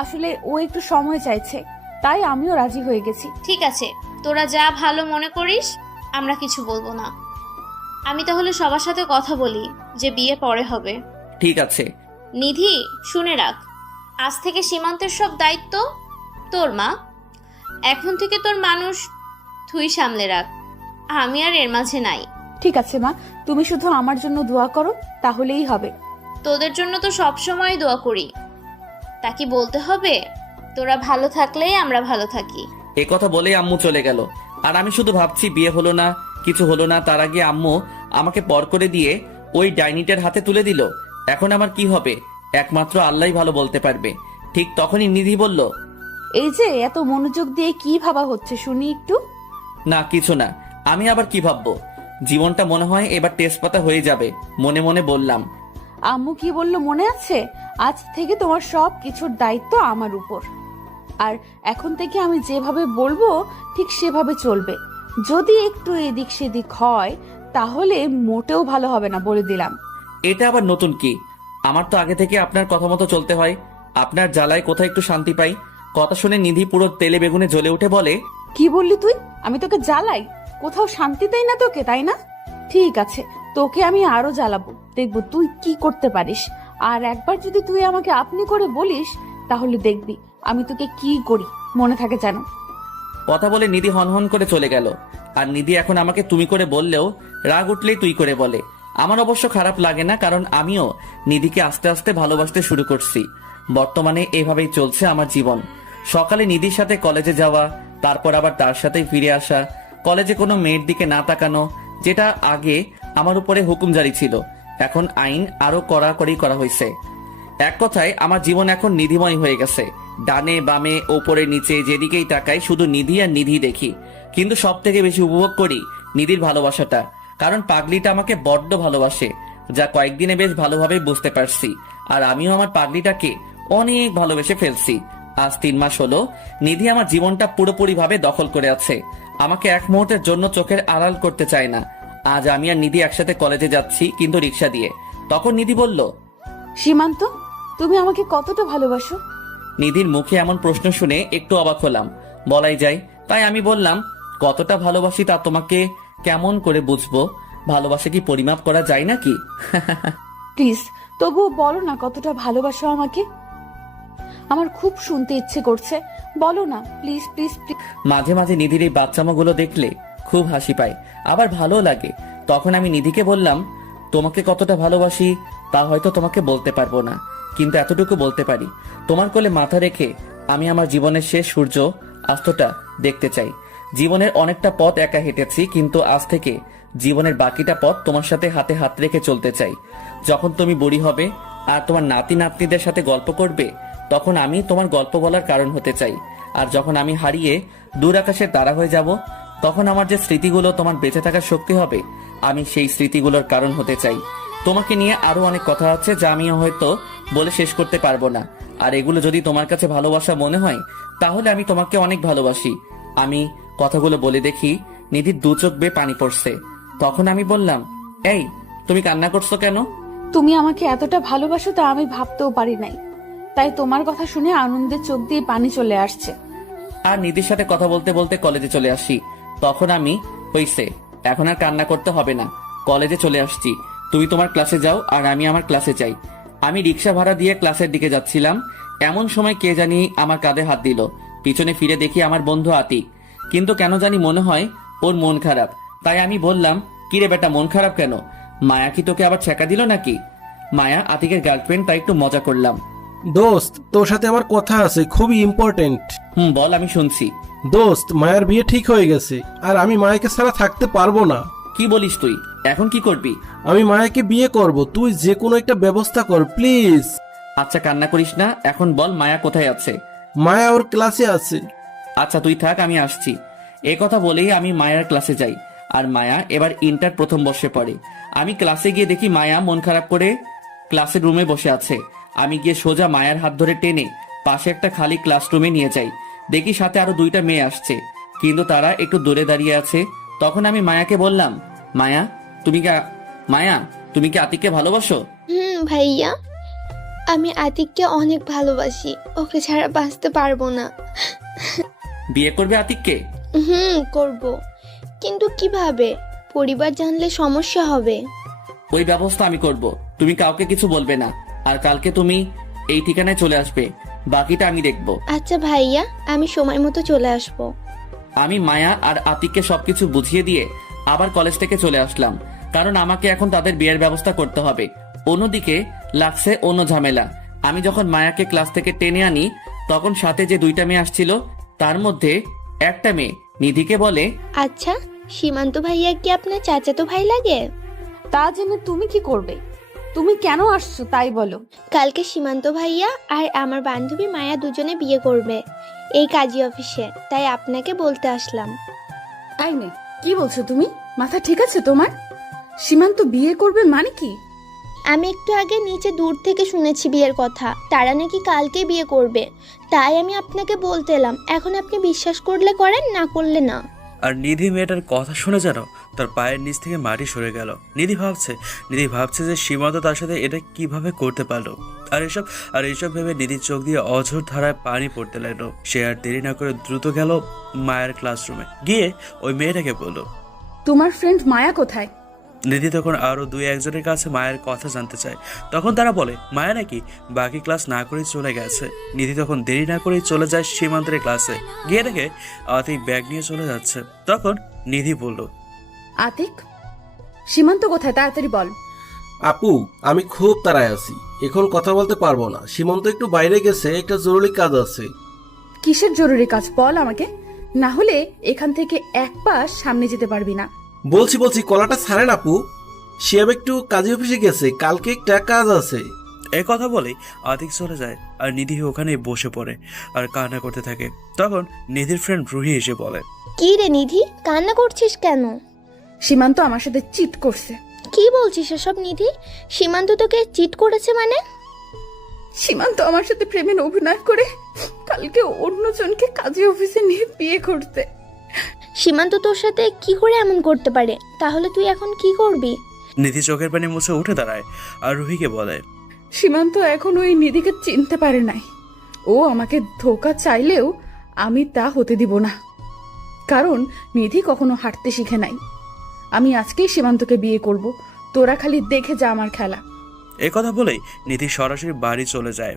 আসলে ও একটু সময় চাইছে, তাই আমিও রাজি হয়ে গেছি। ঠিক আছে, তোরা যা ভালো মনে করিস, আমরা কিছু বলবো না। আমি তাহলে সবার সাথে কথা বলি যে বিয়ে পরে হবে। ঠিক আছে। নিধি, শুনে রাখ, আজ থেকে সীমান্তের সব দায়িত্ব তোর। মা, এখন থেকে তোর মানুষ তুই সামলে রাখ, আমি আর এর মাঝে নাই। ঠিক আছে মা, তুমি শুধু আমার জন্য দোয়া করো, তাহলেই হবে। তোদের জন্য তো সব সময় দোয়া করি, তা কি বলতে হবে? তোরা ভালো থাকলেই আমরা ভালো থাকি। এ কথা বলেই আম্মু চলে গেল। আর আমি শুধু ভাবছি বিয়ে হলো না, কিছু হলো না, তার আগে আম্মু আমাকে পর করে দিয়ে ওই ডাইনিটার হাতে তুলে দিল। এখন আমার কি হবে একমাত্র আল্লাহই ভালো বলতে পারবে। ঠিক তখনই নিধি বলল, এই যে এত মনোযোগ দিয়ে কি ভাবা হচ্ছে শুনি একটু। না কিছু না, আমি আবার কি ভাববো, জীবনটা মনে হয় এবার তেজপাতা হয়ে যাবে। মনে মনে বললাম। আম্মু কি বললো মনে আছে? আজ থেকে তোমার সব কিছুর দায়িত্ব আমার উপর, আর এখন থেকে আমি যেভাবে বলবো ঠিক সেভাবে চলবে। যদি একটু এদিক সেদিক হয় তাহলে মোটেও ভালো হবে না, বলে দিলাম। এটা আবার নতুন কি? আমার তো আগে থেকে আপনার কথা মতো চলতে হয়। আপনার জ্বালায় কোথায় একটু শান্তি পাই? কথা শুনে নিধি পুরো তেলে বেগুনে জ্বলে উঠে বলে, কি বললি তুই? আমি তোকে জ্বালাই? কোথাও শান্তি দেই না তোকে, তাই না? ঠিক আছে, তোকে আমি আরো জ্বালাবো, দেখবো তুই কি করতে পারিস। আর একবার যদি তুই আমাকে আপনি করে বলিস তাহলে দেখবি আমি তোকে কি করি, মনে থাকে যেন। কথা বলে নিধি হনহন করে চলে গেল। আর নিধি এখন আমাকে তুমি করে বললেও রাগ উঠলেই তুই করে বলে। আমার অবশ্য খারাপ লাগে না, কারণ আমিও নিধিকে আস্তে আস্তে ভালোবাসতে শুরু করছি। বর্তমানে এভাবেই চলছে আমার জীবন। সকালে নিধির সাথে কলেজে যাওয়া, তারপর আবার তার সাথেই ফিরে আসা, কলেজে কোনো মেয়ের দিকে না তাকানো, যেটা আগে আমার উপরে হুকুম জারি ছিল, এখন আইন আরো কড়াকড়ি করা হয়েছে। এক কথায় আমার জীবন এখন নিধিময় হয়ে গেছে। ডানে বামে ওপরে নিচে যেদিকেই তাকাই শুধু নিধি আর নিধি দেখি। কিন্তু সব থেকে বেশি উপভোগ করি নিধির ভালোবাসাটা, কারণ পাগলিটা আমাকে বড্ড ভালোবাসে, যা কয়েকদিনে বেশ ভালোভাবে বুঝতে পারছি। আর আমিও আমার পাগলিটাকে অনেক ভালোবেসে ফেলছি। আজ 3 মাস হলো নিধি আমার জীবনটা পুরোপুরি ভাবে দখল করে আছে, আমাকে এক মুহূর্তের জন্য চোখের আড়াল করতে চায় না। আজ আমি আর নিধি একসাথে কলেজে যাচ্ছি, কিন্তু রিক্সা দিয়ে। তখন নিধি বলল, সীমান্ত, তুমি আমাকে কতটা ভালোবাসো? নিধির মুখে এমন প্রশ্ন শুনে একটু অবাক হলাম, বলাই যায়। তাই আমি বললাম, কতটা ভালোবাসি তা তোমাকে কেমন করে বুঝবো? ভালোবাসা কি পরিমাপ করা যায় নাকি? প্লিজ তবুও বলো না কতটা ভালোবাসো আমাকে। আমার খুব শুনতে ইচ্ছে করছে, বলো না প্লিজ প্লিজ প্লিজ। মাঝে মাঝে নিধির এই বাচ্চামাগুলো দেখলে খুব হাসি পায়, আবার ভালো লাগে। তখন আমি নিধিকে বললাম, তোমাকে কতটা ভালোবাসি তা হয়তো তোমাকে বলতে পারবো না, কিন্তু এতটুকু বলতে পারি, তোমার কোলে মাথা রেখে আমি আমার জীবনের শেষ সূর্য অস্তটা দেখতে চাই। জীবনের অনেকটা পথ একা হেঁটেছি, কিন্তু আজ থেকে জীবনের বাকিটা পথ তোমার সাথে হাতে হাত রেখে চলতে চাই। যখন তুমি বুড়ি হবে আর তোমার নাতি নাতনিদের সাথে গল্প করবে, তখন আমি তোমার গল্প বলার কারণ হতে চাই। আর যখন আমি হারিয়ে দূর আকাশের তারা হয়ে যাব, তখন আমার যে স্মৃতিগুলো তোমার বেঁচে থাকার শক্তি হবে, আমি সেই স্মৃতিগুলোর কারণ হতে চাই। তোমাকে নিয়ে আরো অনেক কথা আছে যা আমি হয়তো বলে শেষ করতে পারবো না। আর এগুলো যদি তোমার কাছে ভালোবাসা মনে হয়, তাহলে আমি তোমাকে অনেক ভালোবাসি। আমি কথাগুলো বলে দেখি নিধির 2 চোখ বেয়ে পানি পড়ছে। তখন আমি বললাম, এই তুমি কান্না করছো কেন? তুমি আমাকে এতটা ভালোবাসো তা আমি ভাবতেও পারি নাই, তাই তোমার কথা শুনে আনন্দের চোখ দিয়ে পানি চলে আসছে। আর নিধির সাথে কথা বলতে বলতে কলেজে চলে আসি। তখন আমি, হইছে, এখন আর কান্না করতে হবে না, কলেজে চলে আসছি, তুমি তোমার ক্লাসে যাও আর আমি আমার ক্লাসে যাই। আমি রিক্সা ভাড়া দিয়ে ক্লাসের দিকে যাচ্ছিলাম, এমন সময় কে জানি আমার কাঁধে হাত দিল। পিছনে ফিরে দেখি আমার বন্ধু আতিক, কিন্তু কেন জানি মনে হয় ওর মন খারাপ। তাই আমি বললাম, কিরে বেটা, মন খারাপ কেন? মায়া কি তোকে আবার ছেঁকা দিল নাকি? মায়া আতিকের গার্লফ্রেন্ড, তাই একটু মজা করলাম। দোস্ত, তোর সাথে আমার কথা আছে, খুবই ইম্পর্টেন্ট। বল, আমি শুনছি। দোস্ত, মায়ের বিয়ে ঠিক হয়ে গেছে, আর আমি মায়াকে ছাড়া থাকতে পারবো না। কি বলিস তুই? এখন কি করবি? আমি মায়াকে বিয়ে করব, তুই যে কোনো একটা ব্যবস্থা কর প্লিজ। আচ্ছা কান্না করিস না, এখন বল মায়া কোথায় আছে? মায়া ওর ক্লাসে আছে। আচ্ছা তুই থাক, আমি আসছি। এ কথা বলেই আমি মায়ার ক্লাসে যাই। আর মায়া এবার ইন্টার প্রথম বর্ষে পড়ে। আমি ক্লাসে গিয়ে দেখি মায়া মন খারাপ করে ক্লাসের রুমে বসে আছে। আমি গিয়ে সোজা মায়ার হাত ধরে টেনে পাশে একটা খালি ক্লাসরুমে নিয়ে যাই। দেখি সাথে আরো 2টা মেয়ে আসছে, কিন্তু তারা একটু দূরে দাঁড়িয়ে আছে। তখন আমি মায়াকে বললাম, মায়া তুমি কি আতিককে ভালোবাসো? ভাইয়া, আমি আতিককে অনেক ভালোবাসি, ওকে ছাড়া বাঁচতে পারবো না। বিয়ে করবে আতিককে? করব, কিন্তু কিভাবে? পরিবার জানলে সমস্যা হবে। ওই ব্যবস্থা আমি করব, তুমি কাউকে কিছু বলবে না। আর কালকে তুমি এই ঠিকানায় চলে আসবে, বাকিটা আমি দেখব। আচ্ছা ভাইয়া, আমি সময় মতো চলে আসবো। আমি মায়া আর আতিককে সবকিছু বুঝিয়ে দিয়ে আবার কলেজ থেকে চলে আসলাম, কারণ আমাকে এখন তাদের বিয়ের ব্যবস্থা করতে হবে। অন্যদিকে লাগছে অন্য ঝামেলা। আমি যখন মায়াকে ক্লাস থেকে টেনে আনি, তখন সাথে যে 2টা মেয়ে আসছিল, তার মধ্যে একটা মেয়ে নিধিকে বলে, আচ্ছা, সীমান্ত ভাইয়া কি আপনার চাচাতো ভাই লাগে? তা জেনে তুমি কি করবে? তুমি কেন আসছো তাই বলো। কালকে সীমান্ত ভাইয়া আর আমার বান্ধবী মায়া দুজনে বিয়ে করবে এই কাজী অফিসে, তাই আপনাকে বলতে আসলাম। আই মেয়ে, কি বলছো তুমি? মাথা ঠিক আছে তোমার? সীমান্ত বিয়ে করবে মানে কি? আমি একটু আগে নিচে দূর থেকে শুনেছি বিয়ের কথা, তারা নাকি কালকে বিয়ে করবে, তাই আমি আপনাকে বলতে এলাম। এখন আপনি বিশ্বাস করলে করেন, না করলে না। আর নিধি মেয়েটার কথা শুনে যেন তার পায়ের নিচ থেকে মাটি সরে গেল। নিধি ভাবছে যে সীমান্ত তার সাথে এটা কিভাবে করতে পারলো। আর এইসব ভেবে নিধির চোখ দিয়ে অঝোর ধারায় পানি পড়তে লাগলো। সে আর দেরি না করে দ্রুত গেল মায়ের ক্লাসরুমে, গিয়ে ওই মেয়েটাকে বলল, তোমার ফ্রেন্ড মায়া কোথায়? নিধি তখন আরো 2-1 জনের কাছে মায়ের কথা জানতে চায়। তখন তারা বলে মায়া নাকি বাকি ক্লাস না করেই চলে গেছে। নিধি তখন দেরি না করেই চলে যায় সীমান্তের ক্লাসে, গিয়ে দেখে আতিক ব্যাগ নিয়ে চলে যাচ্ছে। তখন নিধি বলল, আতিক, সীমান্ত কোথায়? তাড়াতাড়ি বল। আপু, আমি খুব তাড়ায় আছি, এখন কথা বলতে পারবো না। সীমন্ত একটু বাইরে গেছে, একটা জরুরি কাজ আছে। কিসের জরুরি কাজ বল আমাকে, না হলে এখান থেকে এক পা সামনে যেতে পারবি না। বলছি কলাটা ছাড়েন আপু। শিয়াব একটু কাজী অফিসে গেছে, কালকে একটা কাজ আছে। এই কথা বলেই আতিক চলে যায় আর নিধি ওখানে বসে পড়ে আর কান্না করতে থাকে। তখন নিধির ফ্রেন্ড রুহি এসে বলে, কি রে নিধি, কান্না করছিস কেন? সীমান্ত আমার সাথে চিট করছে। কি বলছিস এসব নিধি? সীমান্ত তোকে চিট করেছে মানে? সীমান্ত আমার সাথে প্রেমের অভিনয় করে কালকে অন্যজনকে কাজী অফিসে নিয়ে বিয়ে করতে। সীমান্ত তোর সাথে কি করে এমন করতে পারে? তাহলে তুই এখন কি করবি? নিধি চোখের পানি মুছে উঠে দাঁড়ায় আর রুহিকে বলে, সীমান্ত এখন ওই নিধিকে চিনতে পারে নাই। ও আমাকে ধোকা চাইলেও আমি তা হতে দিব না, কারণ নিধি কখনো হাঁটতে শিখে নাই। আমি আজকেই সীমান্তকে বিয়ে করব, তোরা খালি দেখে যা আমার খেলা। এই কথা বলেই নিধি সরাসরি বাড়ি চলে যায়।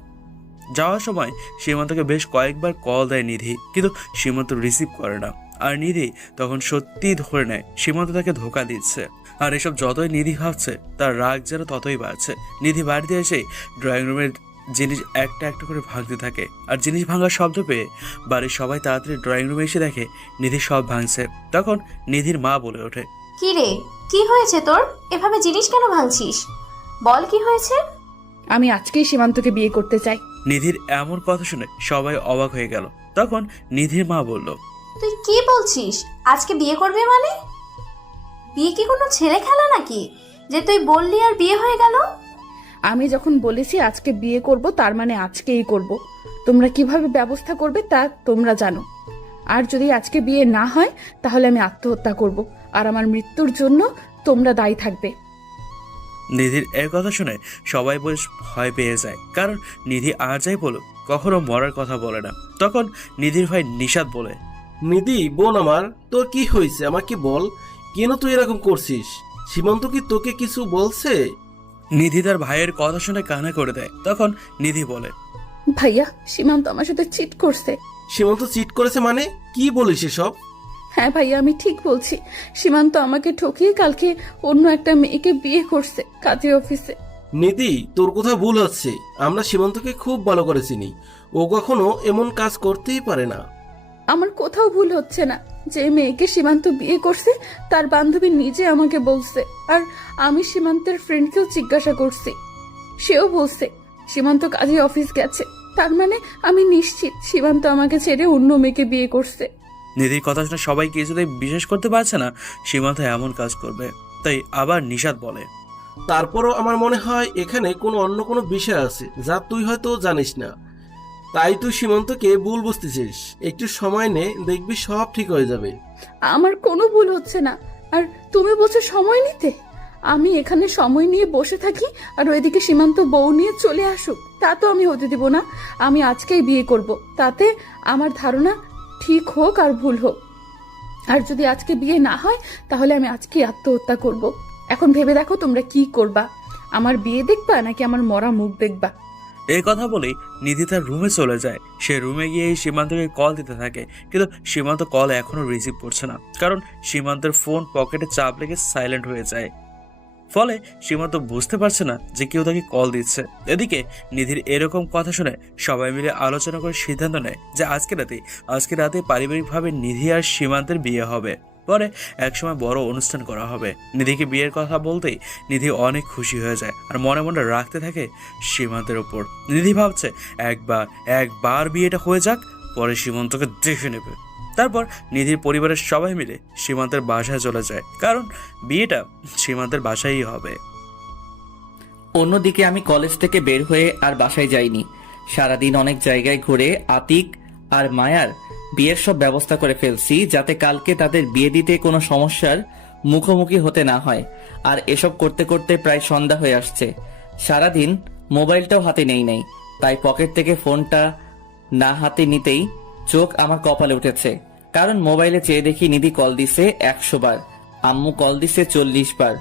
যাওয়ার সময় সীমান্তকে বেশ কয়েকবার কল দেয় নিধি, কিন্তু সীমান্ত রিসিভ করে না। আর নিধি তখন সত্যিই ধরে নেয় সীমান্ত তাকে ধোকা দিচ্ছে। আর এসব যতই নিধি ভাবছে, তার রাগ যেন ততই বাড়ছে। নিধি বাড়িতে এসে ড্রয়িং রুমের জিনিস একটা একটা করে ভাঙতে থাকে। আর জিনিস ভাঙার শব্দ পেয়ে বাড়ির সবাই তাড়াতাড়ি ড্রয়িং রুমে এসে দেখে নিধি সব ভাঙছে। তখন নিধির মা বলে ওঠে, কি রে, কি হয়েছে তোর? এভাবে জিনিস কেন ভাঙছিস? বল কি হয়েছে? আমি আজকেই সীমান্তকে বিয়ে করতে চাই। নিধির এমন কথা শুনে সবাই অবাক হয়ে গেল। তখন নিধির মা বলল, তুই কি বলছিস? আজকে বিয়ে করবে মানে? বিয়ে কি কোনো ছেলে খেলা নাকি যে তুই বললি আর বিয়ে হয়ে গেল? আমি যখন বলেছি আজকে বিয়ে করব, তার মানে আজকেই করব। তোমরা কিভাবে ব্যবস্থা করবে তা তোমরা জানো। আর যদি আজকে বিয়ে না হয় তাহলে আমি আত্মহত্যা করব, আর আমার মৃত্যুর জন্য তোমরা দায়ী থাকবে। নিধির এর কথা শুনে সবাই বেশ ভয় পেয়ে যায়, কারণ নিধি আর যাই বলুক কখনো মরার কথা বলে না। তখন নিধির ভাই নিশাদ বলে, নিধি বোন আমার, তোর কি হয়েছে আমাকে বল, কেন তুই এরকম করছিস? সীমন্ত কি তোকে কিছু বলছে? নিধি তার ভাইয়ের কথা শুনে কান্না করে দেয়। তখন নিধি বলে, ভাইয়া, সীমান্ত আমার সাথে চিট করছে। সীমন্ত চিট করেছে মানে? কি বলিস এসব? হ্যাঁ ভাইয়া, আমি ঠিক বলছি। সীমান্ত আমাকে ঠকিয়ে কালকে অন্য একটা মেয়েকে বিয়ে করছে কাজী অফিসে। নিধি, তোর কোথাও ভুল হচ্ছে। আমরা সীমন্তকে খুব ভালো করে চিনি, ও কখনো এমন কাজ করতেই পারে না। আমার কোথাও ভুল হচ্ছে না। যে মেয়েকে সীমান্ত বিয়ে করছে তার বান্ধবী নিজে আমাকে বলছে, আর আমি সীমান্তের ফ্রেন্ডকেও জিজ্ঞাসা করছি, সেও বলছে সীমান্ত কাজী অফিস গেছে। তার মানে আমি নিশ্চিত সীমান্ত আমাকে ছেড়ে অন্য মেয়েকে বিয়ে করছে। নিধির কথা শুনে সবাই কিছুতেই বিশ্বাস করতে পারছে না সীমান্ত এমন কাজ করবে। তাই আবার নিশাদ বলে, তারপরও আমার মনে হয় এখানে অন্য কোনো বিষয় আছে যা তুই হয়তো জানিস না। তাই তুই সীমান্তকে ভুল বুঝতেছিস। একটু সময় নে, দেখবি সব ঠিক হয়ে যাবে। আমার কোনো ভুল হচ্ছে না। আর তুমি বলছো সময় নিতে? আমি এখানে সময় নিয়ে বসে থাকি আর ওইদিকে সীমান্ত বউ নিয়ে চলে আসুক, তা তো আমি হতে দিব না। আমি আজকেই বিয়ে করব, তাতে আমার ধারণা ঠিক হোক আর ভুল হোক। আর যদি আজকে বিয়ে না হয় তাহলে আমি আজকে আত্মহত্যা করব। এখন ভেবে দেখো তোমরা কি করবা, আমার বিয়ে দেখবা নাকি আমার মরা মুখ দেখবা? এই কথা বলেই নিধি তার রুমে চলে যায়। সে রুমে গিয়ে সীমান্তকে কল দিতে থাকে, কিন্তু সীমান্ত কল এখনো রিসিভ করছে না, কারণ সীমান্তের ফোন পকেটে চাপ লেগে সাইলেন্ট হয়ে যায়। ফলে সীমান্ত বুঝতে পারছে না যে কেউ তাকে কল দিচ্ছে। এদিকে নিধির এরকম কথা শুনে সবাই মিলে আলোচনা করে সিদ্ধান্ত নেয় যে আজকে রাতে পারিবারিকভাবে নিধি আর সীমান্তের বিয়ে হবে। পরে একসময় বড় অনুষ্ঠান করা হবে। নিধিকে বিয়ের কথা বলতেই নিধি অনেক খুশি হয়ে যায় আর মনে মনে রাখতে থাকে সীমান্তের ওপর। নিধি ভাবছে একবার বিয়েটা হয়ে যাক, পরে সীমান্তকে দেখে নেবে। তারপর নিধির পরিবারের সবাই মিলে সীমান্তের বাসায় চলে যায়, কারণ বিয়েটা সীমান্তের বাসায়ই হবে। অন্যদিকে আমি কলেজ থেকে বের হয়ে আর বাসায় যাইনি। সারাদিন অনেক জায়গায় ঘুরে আতিক আর মায়ার বিয়ের সব ব্যবস্থা করে ফেলছি, যাতে কালকে তাদের বিয়ে দিতে কোনো সমস্যার মুখোমুখি হতে না হয়। আর এসব করতে করতে প্রায় সন্ধ্যা হয়ে আসছে। সারাদিন মোবাইলটাও হাতে নেই, তাই পকেট থেকে ফোনটা না হাতে নিতেই চোখ আমার কপালে উঠেছে, কারণ মোবাইলে চেয়ে দেখি নিধি কল দিছে 100 বার, আম্মু কল দিছে 40 বার।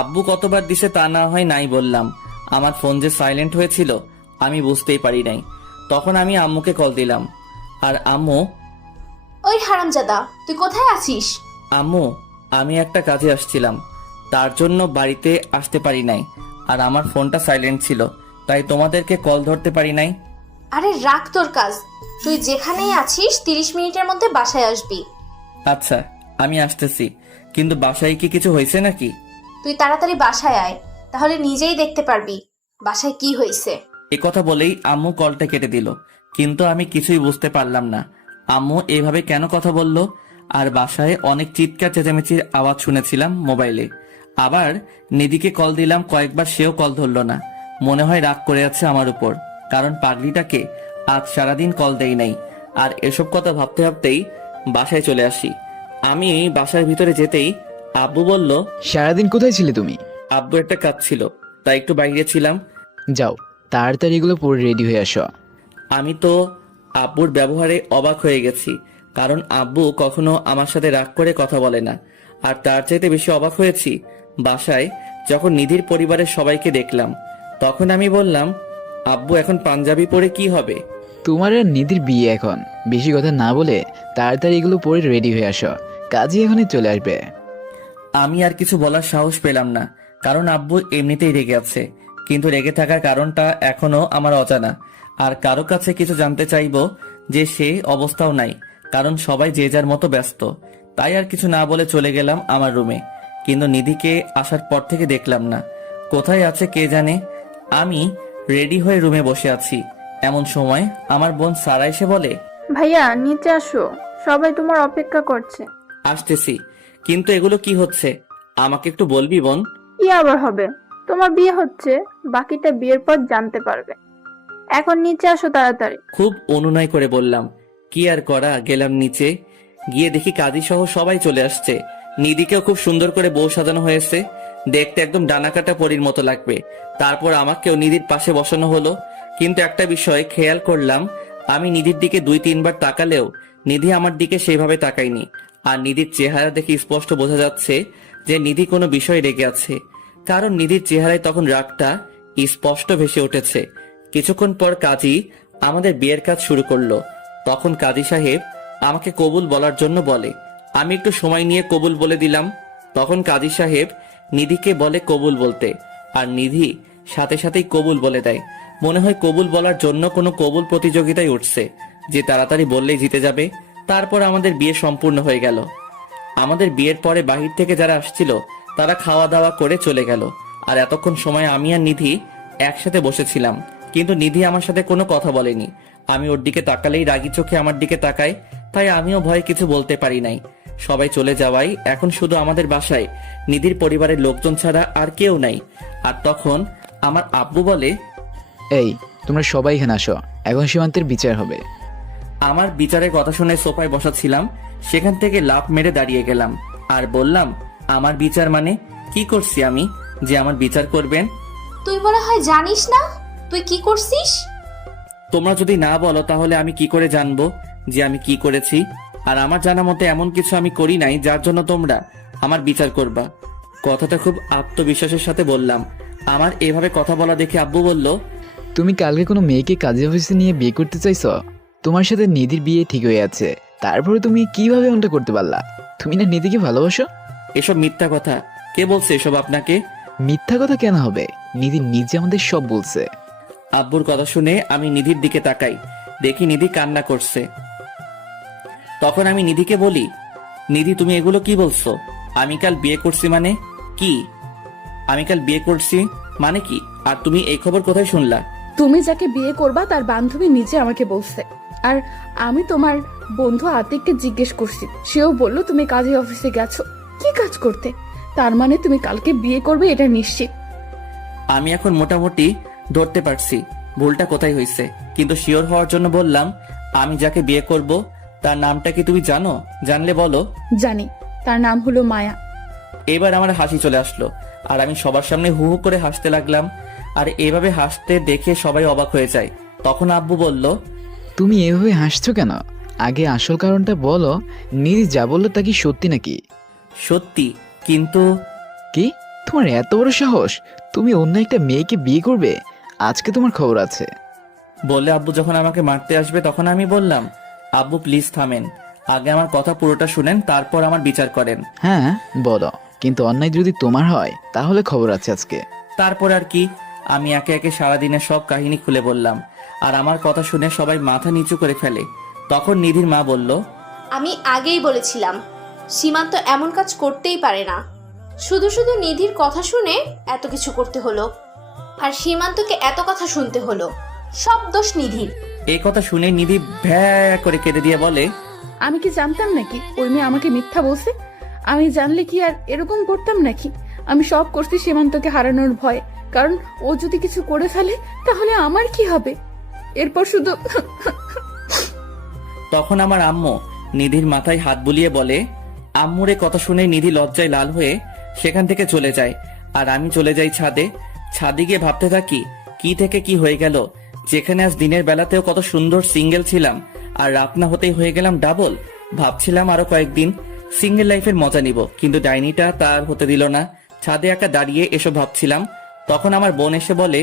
আব্বু কতবার দিছে তা না হয় নাই বললাম, আমার ফোন যে সাইলেন্ট হয়েছিল আমি বুঝতেই পারি নাই। তখন আমি আম্মুকে কল দিলাম, আর আম্মু, ওই হারামজাদা, তুই কোথায় আছিস? আম্মু আমি একটা কাজে আসছিলাম, তার জন্য বাড়িতে আসতে পারি নাই, আর আমার ফোনটা সাইলেন্ট ছিল, তাই তোমাদেরকে কল ধরতে পারি নাই। আরে রাখ তোর কাজ, তুই যেখানেই আছিস 30 মিনিটের মধ্যে বাসায় আসবি। আচ্ছা আমি আসতেছি, কিন্তু বাসায় কি কিছু হয়েছে নাকি? তুই তাড়াতাড়ি বাসায় আয়, তাহলে নিজেই দেখতে পারবি বাসায় কি হয়েছে। এ কথা বলেই আম্মু কলটা কেটে দিল, কিন্তু আমি কিছুই বুঝতে পারলাম না আম্মু এভাবে কেন কথা বলল। আর বাসায় অনেক চিৎকার চেঁচামেচির আওয়াজ শুনেছিলাম মোবাইলে। আবার নিধিকে কল দিলাম কয়েকবার, সেও কল ধরলো না। মনে হয় রাগ করে আছে আমার উপর, কারণ পাগলিটাকে আজ সারাদিন কল দেই নাই। আর এসব কথা ভাবতে ভাবতেই বাসায় চলে আসি। আমি বাসার ভিতরে যেতেই আব্বু বলল, সারাদিন কোথায় ছিলে তুমি? আব্বু একটা কাজ ছিল, তাই একটু বাইরে ছিলাম। যাও তাড়াতাড়ি এগুলো পরে রেডি হয়ে আসো। আমি তো আব্বুর ব্যবহারে অবাক হয়ে গেছি, কারণ আব্বু কখনো আমার সাথে রাগ করে কথা বলে না। আর তার চাইতে বেশি অবাক হয়েছি বাসায় যখন নিধির পরিবারের সবাইকে দেখলাম। তখন আমি বললাম, আব্বু এখন পাঞ্জাবি পরে কি হবে? তোমার আর নিধির বিয়ে এখন, বেশি কথা না বলে তাড়াতাড়ি এগুলো পরে রেডি হয়ে আসো, কাজে এখনই চলে আসবে। আমি আর কিছু বলার সাহস পেলাম না, কারণ আব্বু এমনিতেই রেগে আছে, কিন্তু রেগে থাকার কারণটা এখনো আমার অজানা। আর কারো কাছে কিছু জানতে চাইবো যে সে অবস্থাও নাই, কারণ সবাই যে যার মতো ব্যস্ত। তাই আর কিছু না বলে চলে গেলাম আমার রুমে। কিন্তু নিধিকে আসার পর থেকে দেখলাম না, কোথায় আছে কে জানে। আমি রেডি হয়ে রুমে বসে আছি, এমন সময় আমার বোন সারা এসে বলে, ভাইয়া নিচে আসো, সবাই তোমার অপেক্ষা করছে। আসতেছি, কিন্তু এগুলো কি হচ্ছে আমাকে একটু বলবি বোন? কি আবার হবে, তোমার বিয়ে হচ্ছে, বাকিটা বিয়ের পর জানতে পারবে। এখন নিচে আসো তাড়াতাড়ি। খুব অনুনয় করে বললাম, কি আর করা, গেলাম নিচে। গিয়ে দেখি কাজী সহ সবাই চলে আসছে। নিধিকেও খুব সুন্দর করে বউ সাজানো হয়েছে, দেখতে একদম ডানাকাটা পরীর মতো লাগবে। তারপর আমাকেও নিধির পাশে বসানো হলো। কিন্তু একটা বিষয় খেয়াল করলাম, আমি নিধির দিকে 2-3 বার তাকালেও নিধি আমার দিকে সেইভাবে তাকায়নি। আর নিধির চেহারা দেখে স্পষ্ট বোঝা যাচ্ছে যে নিধি কোনো বিষয় রেগে আছে, কারণ নিধির চেহারায় তখন রাগটা স্পষ্ট ভেসে উঠেছে। কিছুক্ষণ পর কাজী আমাদের বিয়ের কাজ শুরু করলো। তখন কাজী সাহেব আমাকে কবুল বলার জন্য বলে, আমি একটু সময় নিয়ে কবুল বলে দিলাম। তখন কাজী সাহেব নিধিকে বলে কবুল বলতে, আর নিধি সাথে সাথেই কবুল বলে দেয়। মনে হয় কবুল বলার জন্য কোনো কবুল প্রতিযোগিতায় উঠছে, যে তাড়াতাড়ি বললেই জিতে যাবে। তারপর আমাদের বিয়ে সম্পূর্ণ হয়ে গেল। আমাদের বিয়ের পরে বাহির থেকে যারা আসছিল তারা খাওয়া দাওয়া করে চলে গেল। আর এতক্ষণ সময় আমি আর নিধি একসাথে বসেছিলাম, কিন্তু নিধি আমার সাথে কোনো কথা বলেনি। আমি ওর দিকে তাকালেই রাগী চোখে আমার দিকে তাকায়, তাই আমিও ভয়ে কিছু বলতে পারি নাই। সবাই চলে যাওয়ায় এখন শুধু আমাদের বাসায় নিধির পরিবারের লোকজন ছাড়া আর কেউ নাই। আর তখন আমার আব্বু বলে, এই তোমরা সবাই এখানে আসো, এখন সীমান্তের বিচার হবে। আমার বিচারের কথা শুনে সোফায় বসা ছিলাম, সেখান থেকে লাফ মেরে দাঁড়িয়ে গেলাম আর বললাম, আমার বিচার মানে কি করছি আমি যে আমার বিচার করবেন? তুই মনে হয় জানিস না তুই কি করছিস? তোমরা যদি না বলো তাহলে আমি কি করে জানবো যে আমি কি করেছি? আর আমার জানা মতে এমন কিছু আমি করি নাই যার জন্য তোমরা আমার বিচার করবা। কথাটা খুব আত্মবিশ্বাসের সাথে বললাম। আমার এভাবে কথা বলা দেখে আব্বু বলল, তুমি কালকে কোনো মেয়েকে কাজে অফিসে নিয়ে বিয়ে করতে চাইছো? তোমার সাথে নিধির বিয়ে ঠিক হয়ে আছে, তারপরে তুমি কিভাবে এমনটা করতে পারলা? তুমি না নিধিকে ভালোবাসো? এসব মিথ্যা কথা। কে বলছে এসব আপনাকে? মিথ্যা কথা কেন হবে? নিধি নিজে আমাদের সব বলছে। আব্বুর কথা শুনে আমি নিধির দিকে তাকাই, দেখি নিধি কান্না করছে। তখন আমি নিধিকে বলি, নিধি তুমি এগুলো কি বলছো? আমি কাল বিয়ে করছি মানে কি? আমি কাল বিয়ে করছি মানে কি? আর তুমি এই খবর কোথায় শুনলা? তুমি যাকে বিয়ে করবা তার বান্ধবী নিজে আমাকে বলছে। আর আমি তোমার বন্ধু আতিককে জিজ্ঞেস করছি, সেও বললো তুমি কাজে অফিসে গেছো। কি কাজ করতে? তার মানে তুমি কালকে বিয়ে করবে এটা নিশ্চিত। আমি এখন মোটামুটি ধরতে পারছি ভুলটা কোথায় হয়েছে, কিন্তু শিওর হওয়ার জন্য বললাম, আমি যাকে বিয়ে করব তার নামটা কি তুমি জানো? জানলে বলো। জানি, তার নাম হলো মায়া। এবার আমার হাসি চলে আসলো আর আমি সবার সামনে হু হু করে হাসতে লাগলাম। আর এভাবে হাসতে দেখে সবাই অবাক হয়ে যায়। তখন আব্বু বলল, তুমি এভাবে হাসছো কেন? আগে আসল কারণটা বলো। নিধি যা বললো তা কি সত্যি নাকি? সত্যি, কিন্তু কি? তোমার এত বড় সাহস? তুমি অন্য একটা মেয়েকে বিয়ে করবে? আজকে তোমার খবর আছে। বললে আব্বু যখন আমাকে মারতে আসবে তখন আমি বললাম, আব্বু প্লিজ থামেন, আগে আমার কথা পুরোটা শুনেন, তারপর আমার বিচার করেন। হ্যাঁ বলো, কিন্তু অন্যায় যদি তোমার হয় তাহলে খবর আছে আজকে। তারপর আর কি, আমি একে একে সারাদিনের সব কাহিনী খুলে বললাম। আর আমার কথা শুনে সবাই মাথা নিচু করে ফেলে। তখন নিধির মা বলল, আমি আগেই বলেছিলাম সীমান্ত এমন কাজ করতেই পারে না। শুধু শুধু নিধির কথা শুনে এত কিছু করতে হলো, আর সীমান্তকে এত কথা শুনতে হলো। সব দোষ নিধির। এই কথা শুনে নিধি ভ্যা করে কেঁদে দিয়ে বলে, আমি কি জানতাম নাকি ওই মেয়ে আমাকে মিথ্যা বলছে? আমি জানলে কি আর এরকম করতাম নাকি? আমি সব করছি সীমান্তকে হারানোর ভয়ে, কারণ ও যদি কিছু করে ফেলে তাহলে আমার কি হবে? এরপর শুধু তখন আমার আম্মু নিধির মাথায় হাত বুলিয়ে বলে। আম্মুর এই কথা শুনে নিধি লজ্জায় লাল হয়ে সেখান থেকে চলে যায়। আর আমি চলে যাই ছাদে। ছাদে গিয়ে ভাবতে থাকি, কি থেকে কি হয়ে গেল। যেখানে আজ দিনের বেলাতেও কত সুন্দর সিঙ্গেল ছিলাম, আর রাত না হতেই হয়ে গেলাম ডাবল। ভাবছিলাম আরো কয়েকদিন সিঙ্গেল লাইফের মজা নিব, কিন্তু ডাইনিটা তার হতে দিল না। ছাদে একা দাঁড়িয়ে এসব ভাবছিলাম, তখন আমার বোন এসে বলে,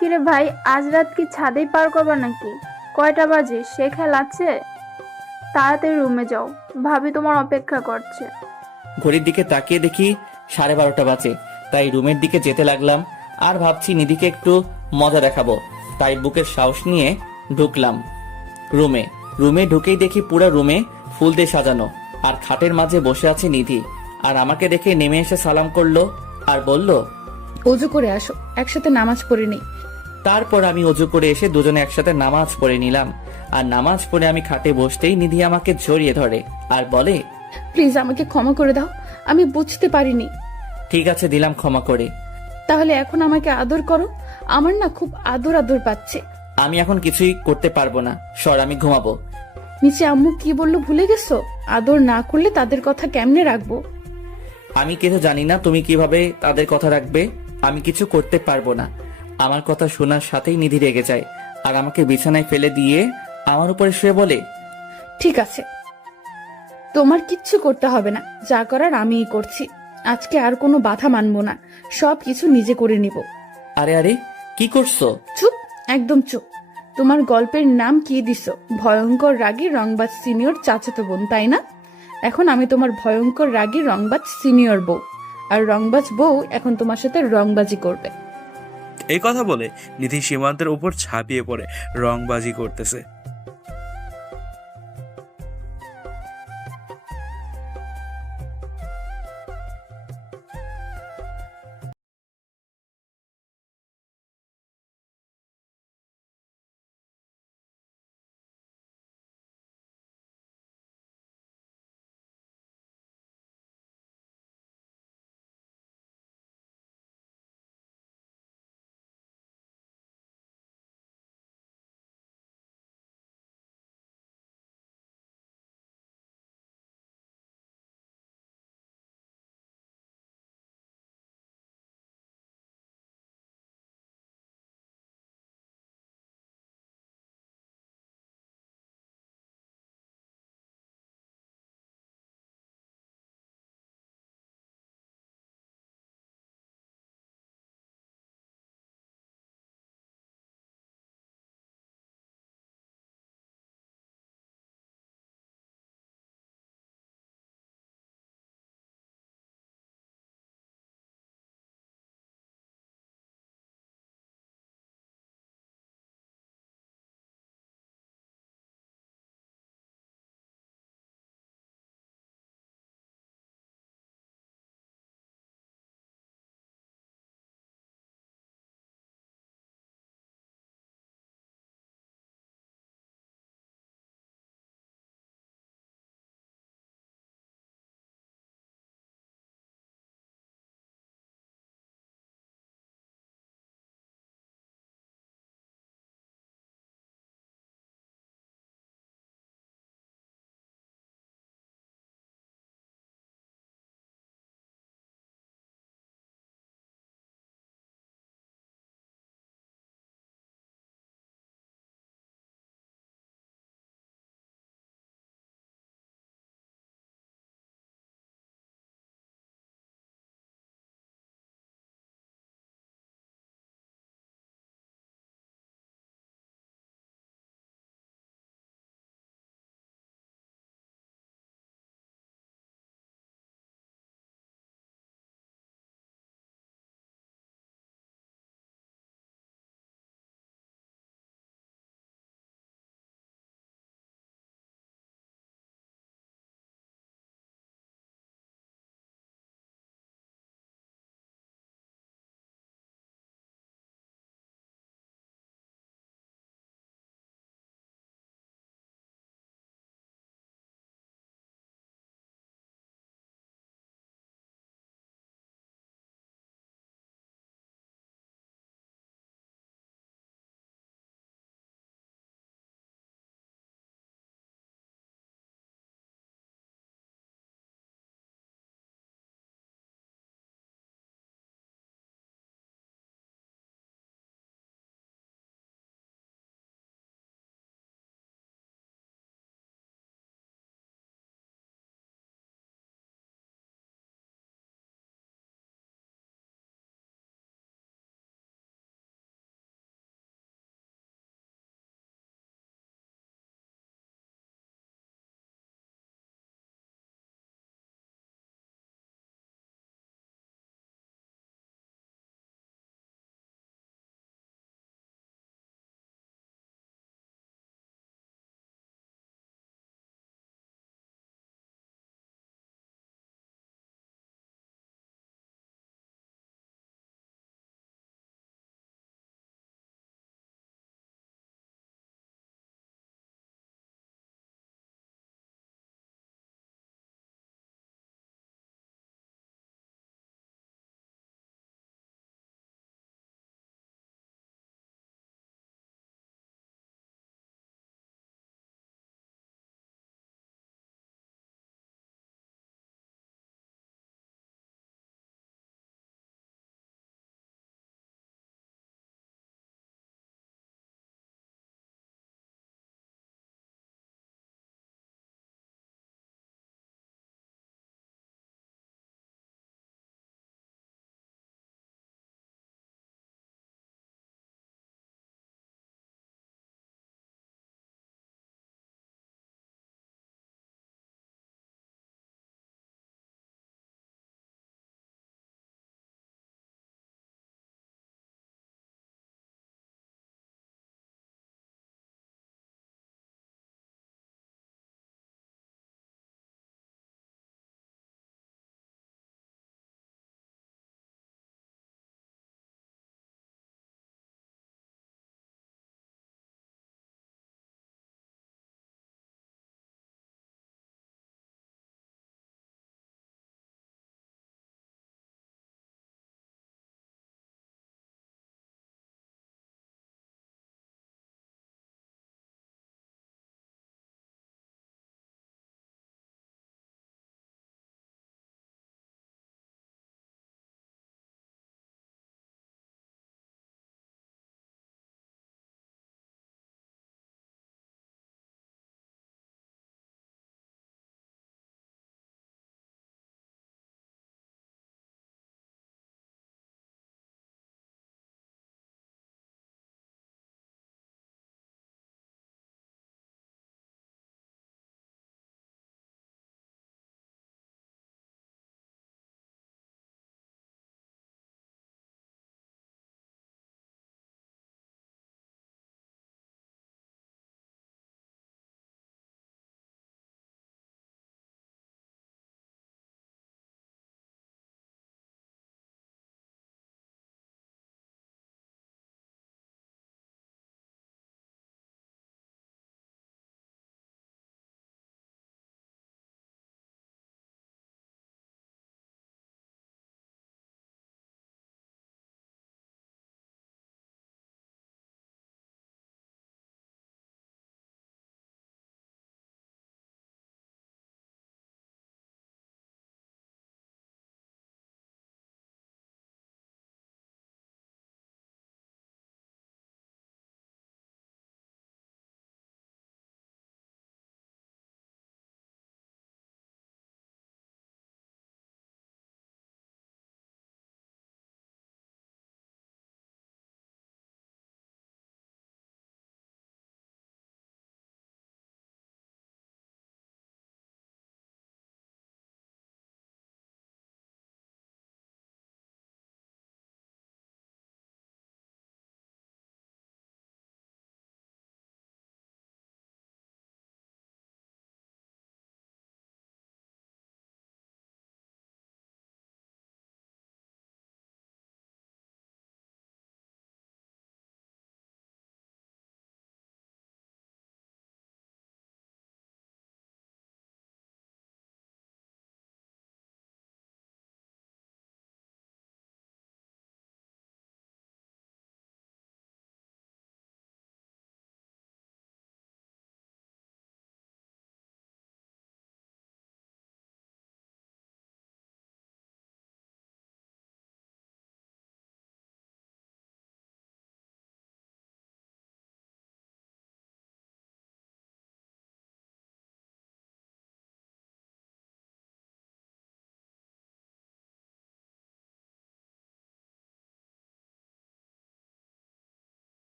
কিরে ভাই আজ রাত কি ছাদেই পার করবা নাকি? কয়টা বাজে? সে খেলা আছে? তাড়াতাড়ি রুমে যাও, ভাবি তোমার অপেক্ষা করছে। ঘড়ির দিকে তাকিয়ে দেখি 12:30 বাজে। তাই রুমের দিকে যেতে লাগলাম। আর ভাবছি নিধিকে একটু মজা দেখাবো, তাই বুকের সাহস নিয়ে ঢুকলাম রুমে ঢুকেই দেখি পুরো রুমে ফুল দিয়ে সাজানো, আর খাটের মাঝে বসে আছে নিধি। আর আমাকে দেখে নেমে এসে সালাম করলো আর বলল, অজু করে আসো, একসাথে নামাজ পড়ে নেই। তারপর আমি অজু করে এসে দুজনে একসাথে নামাজ পড়ে নিলাম। আর নামাজ পড়ে আমি খাটে বসতেই নিধি আমাকে জড়িয়ে ধরে আর বলে, প্লিজ আমাকে ক্ষমা করে দাও, আমি বুঝতে পারিনি। ঠিক আছে, দিলাম ক্ষমা করে। তাহলে এখন আমাকে আদর করো, আমার না খুব আদর আদর পাচ্ছে। আমি এখন কিছুই করতে পারবো না, সর, আমি ঘুমাবো। নিচে আম্মু কি বললো ভুলে গেছো? আদর না করলে তাদের কথা কেমনে রাখবো? আমি কিছু জানি না তুমি কিভাবে তাদের কথা রাখবে। আমি কিছু করতে পারবো না। আমার কথা শোনার সাথেই নিধি রেগে যায় আর আমাকে বিছানায় ফেলে দিয়ে আমার উপরে শুয়ে বলে, ঠিক আছে, তোমার কিচ্ছু করতে হবে না, যা করার আমিই করছি। আজকে আর কোনো বাধা মানবো না, সব কিছু নিজে করে নিব। আরে আরে কি করছো? চুপ, একদম চুপ। তোমার গল্পের নাম কি দিছো? ভয়ঙ্কর রাগী রংবাজ সিনিয়র চাচাতো বোন, তাই না? এখন আমি তোমার ভয়ঙ্কর রাগী রংবাজ সিনিয়র বউ, আর রংবাজ বউ এখন তোমার সাথে রংবাজি করবে। এই কথা বলে নিধি সীমান্তের উপর ঝাঁপিয়ে পড়ে রংবাজি করতেছে।